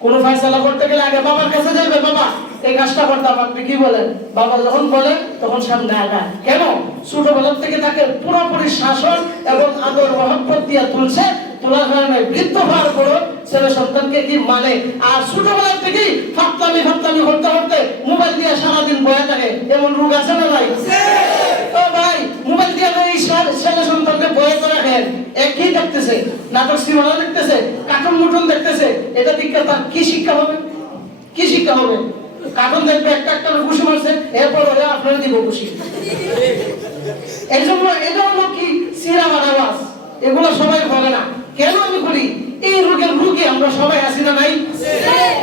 কোন ফয়সালা করতে গেলে আগে বাবার কাছে যাবে, বাবা এই কাজটা করতাম, আপনি কি বলেন? বাবা যখন বলে তখন সামনে আগা। কেন? ছোটবেলার থেকে তাকে পুরোপুরি শাসন এবং আদর মহব্বত দিয়ে তুলছে, তোলার কারণে বৃদ্ধ হওয়ার পরও ছেলে সন্তানকে কি মানে। আর ছোটবেলার থেকেই ফাত্তামি করতে করতে মোবাইল দিয়ে সারাদিন বয়ে থাকে, এমন রোগ আছে না ভাই? ও ভাই, মোবাইল দিয়ে এই ছেলে সন্তানকে বয়ে করে রাখেন, একই দেখতেছে, নাটক সিনেমা দেখতেছে, কার্টুন মুটুন দেখতেছে, এটা দিকে তার কি শিক্ষা হবে? কি শিক্ষা হবে? কার্টুন দেখবে, একটা ঘুষি মারছে, এরপর আপনারা দিব ঘুষি। এই জন্য এটা হলো কি সিনেমার আওয়াজ, এগুলো সবাই বলে না। কেন আমি বলি, এই রোগের রোগী আমরা সবাই আছি না নাই?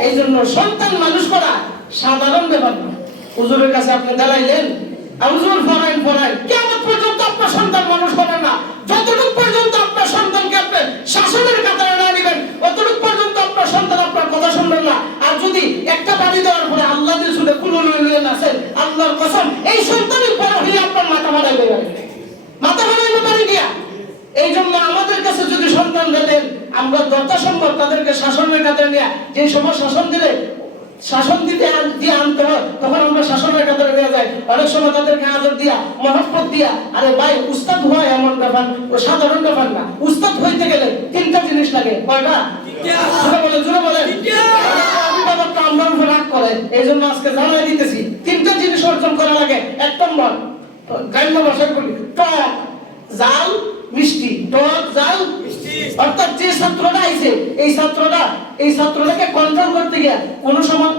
এই জন্য সন্তান মানুষ করা সাধারণ ব্যাপার না। হুজুরের কাছে আপনি দাঁড়াইলেন, হুজুর ফরাইন কেমন পর্যন্ত আপনার সন্তান মানুষ হবে না। যতটুকু পর্যন্ত আপনার সন্তানকে আপনি শাসনের কাতারে না নেবেন, ততটুকু পর্যন্ত আপনার সন্তান আপনার কথা শুনবেন না। আর যদি একটা বাড়ি দেওয়ার পরে আল্লাহ দিয়ে শুনে কুলুন আছেন, আল্লাহর কসম এই সন্তানের বড় হয়ে আপনার মাথা মারাইবে পারি দিয়া। এই জন্য আমাদের কাছে যদি সন্তান দেন, আমরা যথাসম্ভব তাদেরকে শাসনের কাতারে নিয়ে, যে সময় শাসন দিতে দিয়ে আনতে হয়, তখন আমরা শাসনের কাতারে নিয়ে যাই। অনেক সময় তাদেরকে আদর দিয়া, মহব্বত দিয়া। আরে ভাই, উস্তাদ হওয়া এমন ব্যাপার, ও সাধারণ ব্যাপার না। উস্তাদ হইতে গেলে তিনটা জিনিস লাগে। কয়টা? জোরে বলেন। অভিভাবকটা আমরা উপর রাগ করে, এই জন্য আজকে জানাই দিতেছি, তিনটা জিনিস অর্জন করা লাগে। এক নম্বর, গ্রাম্য ভাষায় বলি, টক জাল মিষ্টি। টক জাল মিষ্টি, অর্থাৎ যে ছাত্রটা আইছে, এই ছাত্রটাকে কন্ট্রোল করতে গিয়ে কোন সময়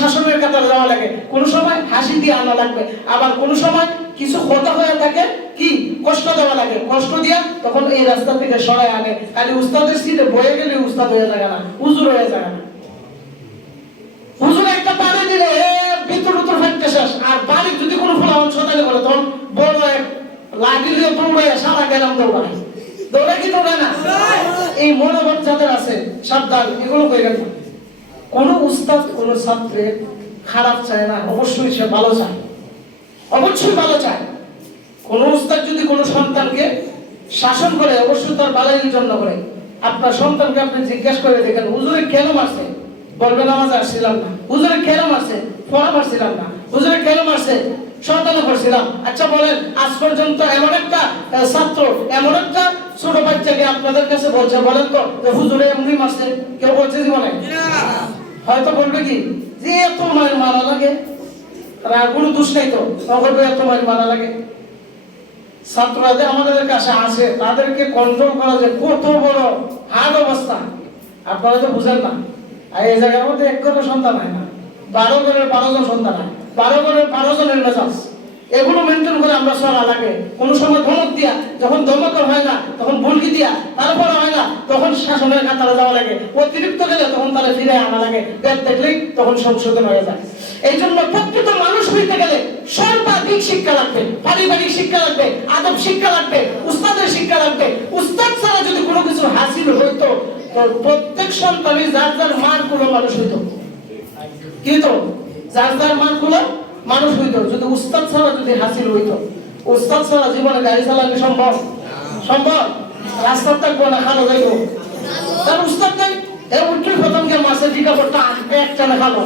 শাসনের কাতারে যাওয়া লাগে, কোন সময় হাসি দিয়ে আনা লাগবে, আবার কোন সময় কিছু কথা হয়ে থাকে কি কষ্ট দেওয়া লাগে, কষ্ট দিয়া তখন এই রাস্তা থেকে সরায় আনে। খালি উস্তাদের সিটে বয়ে গেলে উস্তাদ হয়ে যায় না, হুজুর হয়ে যায় না। হুজুর একটা পানি দিলে ভিতর ফাটতে শেষ। আর বাড়ি যদি কোনো ফলাফল সদালি করে, তখন বড় এক লাগিলে দৌড়ায় সারা গেলাম দৌড়ায় কি দৌড়ায় না? এই মনোভাব যাদের আছে সাবধান, এগুলো হয়ে গেল। কোন উস্তাদ কোন ছাত্রের খারাপ চায় না, অবশ্যই সে ভালো চায়, অবশ্যই ভালো চায়। কোন উস্তাদ যদি কোন সন্তানকে শাসন করে, অবশ্যই তার ভালোর জন্য করে। আপনার সন্তানকে আপনি জিজ্ঞাসা করে দেখেন, হুজুরে কেন মারছে? বলবে নামাজে আসছিলাম না। হুজুরে কেন মারছে? পড়া পারছিলাম না। হুজুরে কেন মারছে? শয়তানি করছিলাম। আচ্ছা বলেন, আজ পর্যন্ত এমন একটা ছাত্র, এমন একটা ছোট বাচ্চাকে আপনাদের কাছে বলছে, বলেন তো হুজুরে এমনি মারছে? কেউ বলছে জীবনে? হয়তো বলবে কি যে এত মায়ের মারা লাগে, তার কোনো দোষ নেই তো, বলবে এত মায়ের মারা লাগে। ছাত্ররা যে আমাদের কাছে আসে তাদেরকে কন্ট্রোল করা যে কত বড় হার্ড অবস্থা, আপনারা তো বুঝেন না। আর এই জায়গার মধ্যে এক কোনো সন্তান হয় না, 12 জনের 12 জন সন্তান হয়, 12 জনের 12 জনের মেজাজ, এগুলো মেনটেন করে আমরা চলা লাগে। কোনো সময় ধমক দিয়া, যখন ধমক হয় না তখন ভুলকি দিয়া, তারপরে হয় না তখন শাসনের কাতারে যাওয়া লাগে, অতিরিক্ত গেলে তখন তারা ফিরে আনা লাগে, ব্যাগ দেখলেই তখন সংশোধন হয়ে যায়। এই জন্য প্রকৃত মানুষ হইতে গেলে সর্বাধিক শিক্ষা লাগবে, পারিবারিক শিক্ষা লাগবে, আদব শিক্ষা লাগবে, উস্তাদের শিক্ষা লাগবে। উস্তাদ ছাড়া যদি কোনো কিছু হাসিল হইতো তো প্রত্যেক সন্তানই যার যার মার কুলো মানুষ হইতো, কিন্তু যার যার মার কুলো মানুষ হইতো। যদি উস্তাদ ছাড়া যদি হাসিল হইতো, উস্তাদ ছাড়া জীবনে গাড়ি চালানো সম্ভব? সম্ভব? রাস্তা থাকবো না, খালো যাইবো, তার উস্তাদ নাই। এই উঠলে প্রথম কে মাসে টিকা পড়তে এক টানে খালো।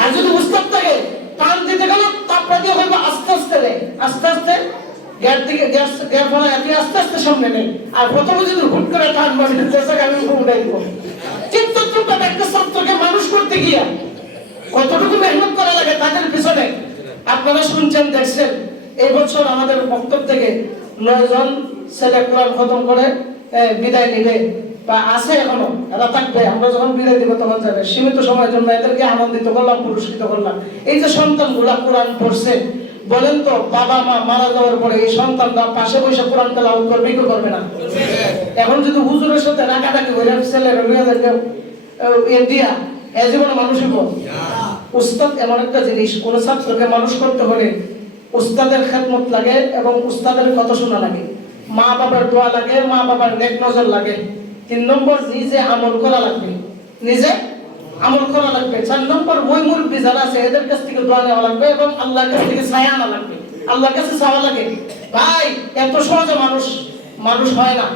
আর যদি উস্তাদ থাকে টান দিতে গেল তারপরে দিয়ে হইবো আস্তে আস্তে রে, আস্তে আস্তে গ্যাস দিকে গ্যাস ফলা আপনি আস্তে আস্তে সামনে নেই। আর প্রথমে যদি হুট করে টান মারি আমি উঠে দিব। চিন্তা একটা ছাত্রকে মানুষ করতে গিয়া কতটুকু মেহনত করা লাগে তাদের পিছনে আপনারা শুনছেন, দেখছেন। এই বছর আমাদের বক্তব্য থেকে 9 জন ছেলে কোরআন খতম করে বিদায় নিবে বা আছে এখনো, এরা থাকবে। আমরা যখন বিদায় দিব তখন যাবে। সীমিত সময়ের জন্য এদেরকে আনন্দিত করলাম, পুরস্কৃত করলাম। এই যে সন্তানগুলা কোরআন পড়ছে, বলেন তো বাবা মা মারা যাওয়ার পরে এই সন্তানরা পাশে বসে কোরআন তেলাওয়াত করবে কি করবে না? এখন যদি হুজুরের সাথে রাগাটাকি হয়ে ছেলেরা লইয়া যাবে ইন্ডিয়া, এ জীবনে মানুষ হইব। উস্তাদ এমন একটা জিনিস, কোন ছাত্রকে মানুষ করতে হলে উস্তাদের খেদমত লাগে এবং উস্তাদের কথা শোনা লাগে, মা বাবার দোয়া লাগে, মা বাবার নেক নজর লাগে। 3 নম্বর নিজে আমল করা লাগবে, নিজে আমল করা লাগবে। 4 নম্বর ওই মুরব্বি যারা আছে এদের কাছ থেকে দোয়া নেওয়া লাগবে এবং আল্লাহর কাছ থেকে ছায়া আনা লাগবে, আল্লাহর কাছে চাওয়া লাগে। ভাই এত সহজে মানুষ হয় না,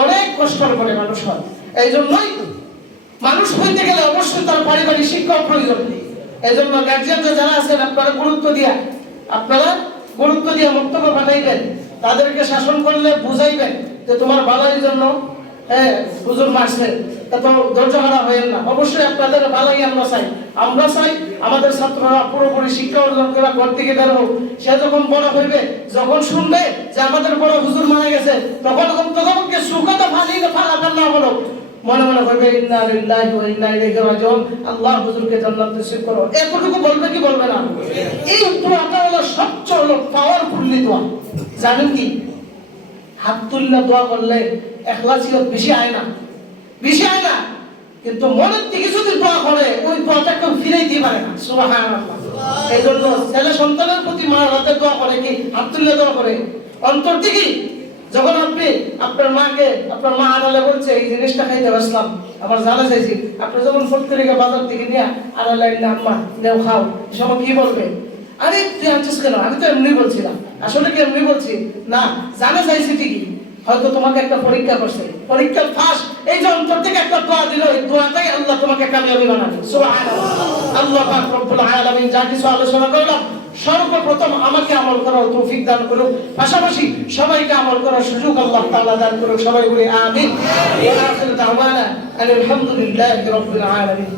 অনেক কষ্ট করে মানুষ হয়। এই জন্যই মানুষ হইতে গেলে অবশ্যই তার পারিবারিক শিক্ষা প্রয়োজন। এই জন্য গার্জিয়ানরা যারা আছেন আপনারা গুরুত্ব দিয়া বক্তব্য পাঠাইবেন, তাদেরকে শাসন করলে বুঝাইবেন যে তোমার ভালোর জন্য হুজুর মারছে, এত ধৈর্য হারা হয়েন না। অবশ্যই আপনাদের ভালোই আমরা চাই আমাদের ছাত্ররা পুরোপুরি শিক্ষা অর্জন করে ঘর থেকে বের হোক। সে যখন বড় হইবে, যখন শুনবে যে আমাদের বড় হুজুর মারা গেছে, তখন তখনকে সুখত ফালা বলো, মনে মনে করবে ইন্না লিল্লাহি ওয়া ইন্না ইলাইহি রাজিউন, আল্লাহ হুজুরকে জান্নাত নসিব করো। এতটুকু বলবে কি বলবে না? এই দোয়াটা হলো সবচেয়ে পাওয়ারফুল দোয়া। জানেন কি? হাত তুললে দোয়া করলে ইখলাসিয়ত বেশি হয় না, কিন্তু মনের থেকে যদি দোয়া করে ওই দোয়াটা কেউ ফিরেই দিতে পারে না। সুবহানাল্লাহ। এই জন্য ছেলে সন্তানের প্রতি মা রাতে দোয়া করে কি? হাত তুললে দোয়া করে অন্তর থেকে। যখন আপনি আপনার মা আড়ালে বলছে এই জিনিসটা খাইতে বসলাম, আমার জানা চাইছি, আপনি যখন ফটকে বাজার থেকে নিয়ে আড়ালে আম্মা নেও খাও, এই সময় কি বলবে? আরে তুই আনছিস কেন? আমি তো এমনি বলছিলাম। আসলে কি এমনি বলছি না, জানা চাইছি ঠিকই, হয়তো তোমাকে একটা পরীক্ষা করছে, পরীক্ষার ফাঁস এই যে অন্তর থেকে একটা দোয়া দিল, এই দোয়াটাই আল্লাহ তোমাকে কামিয়াবি বানাবে। সুবহানাল্লাহ। আল্লাহ পাক রব্বুল আলামিন যা কিছু আলোচনা করলাম, সর্বপ্রথম আমাকে আমল করার তৌফিক দান করুন, পাশাপাশি সবাইকে আমল করার সুযোগ আল্লাহ তাআলা দান করুন। সবাই বলি আমিন। ওয়া আখিরু দাওয়ানা আলহামদুলিল্লাহি রাব্বিল আলামিন।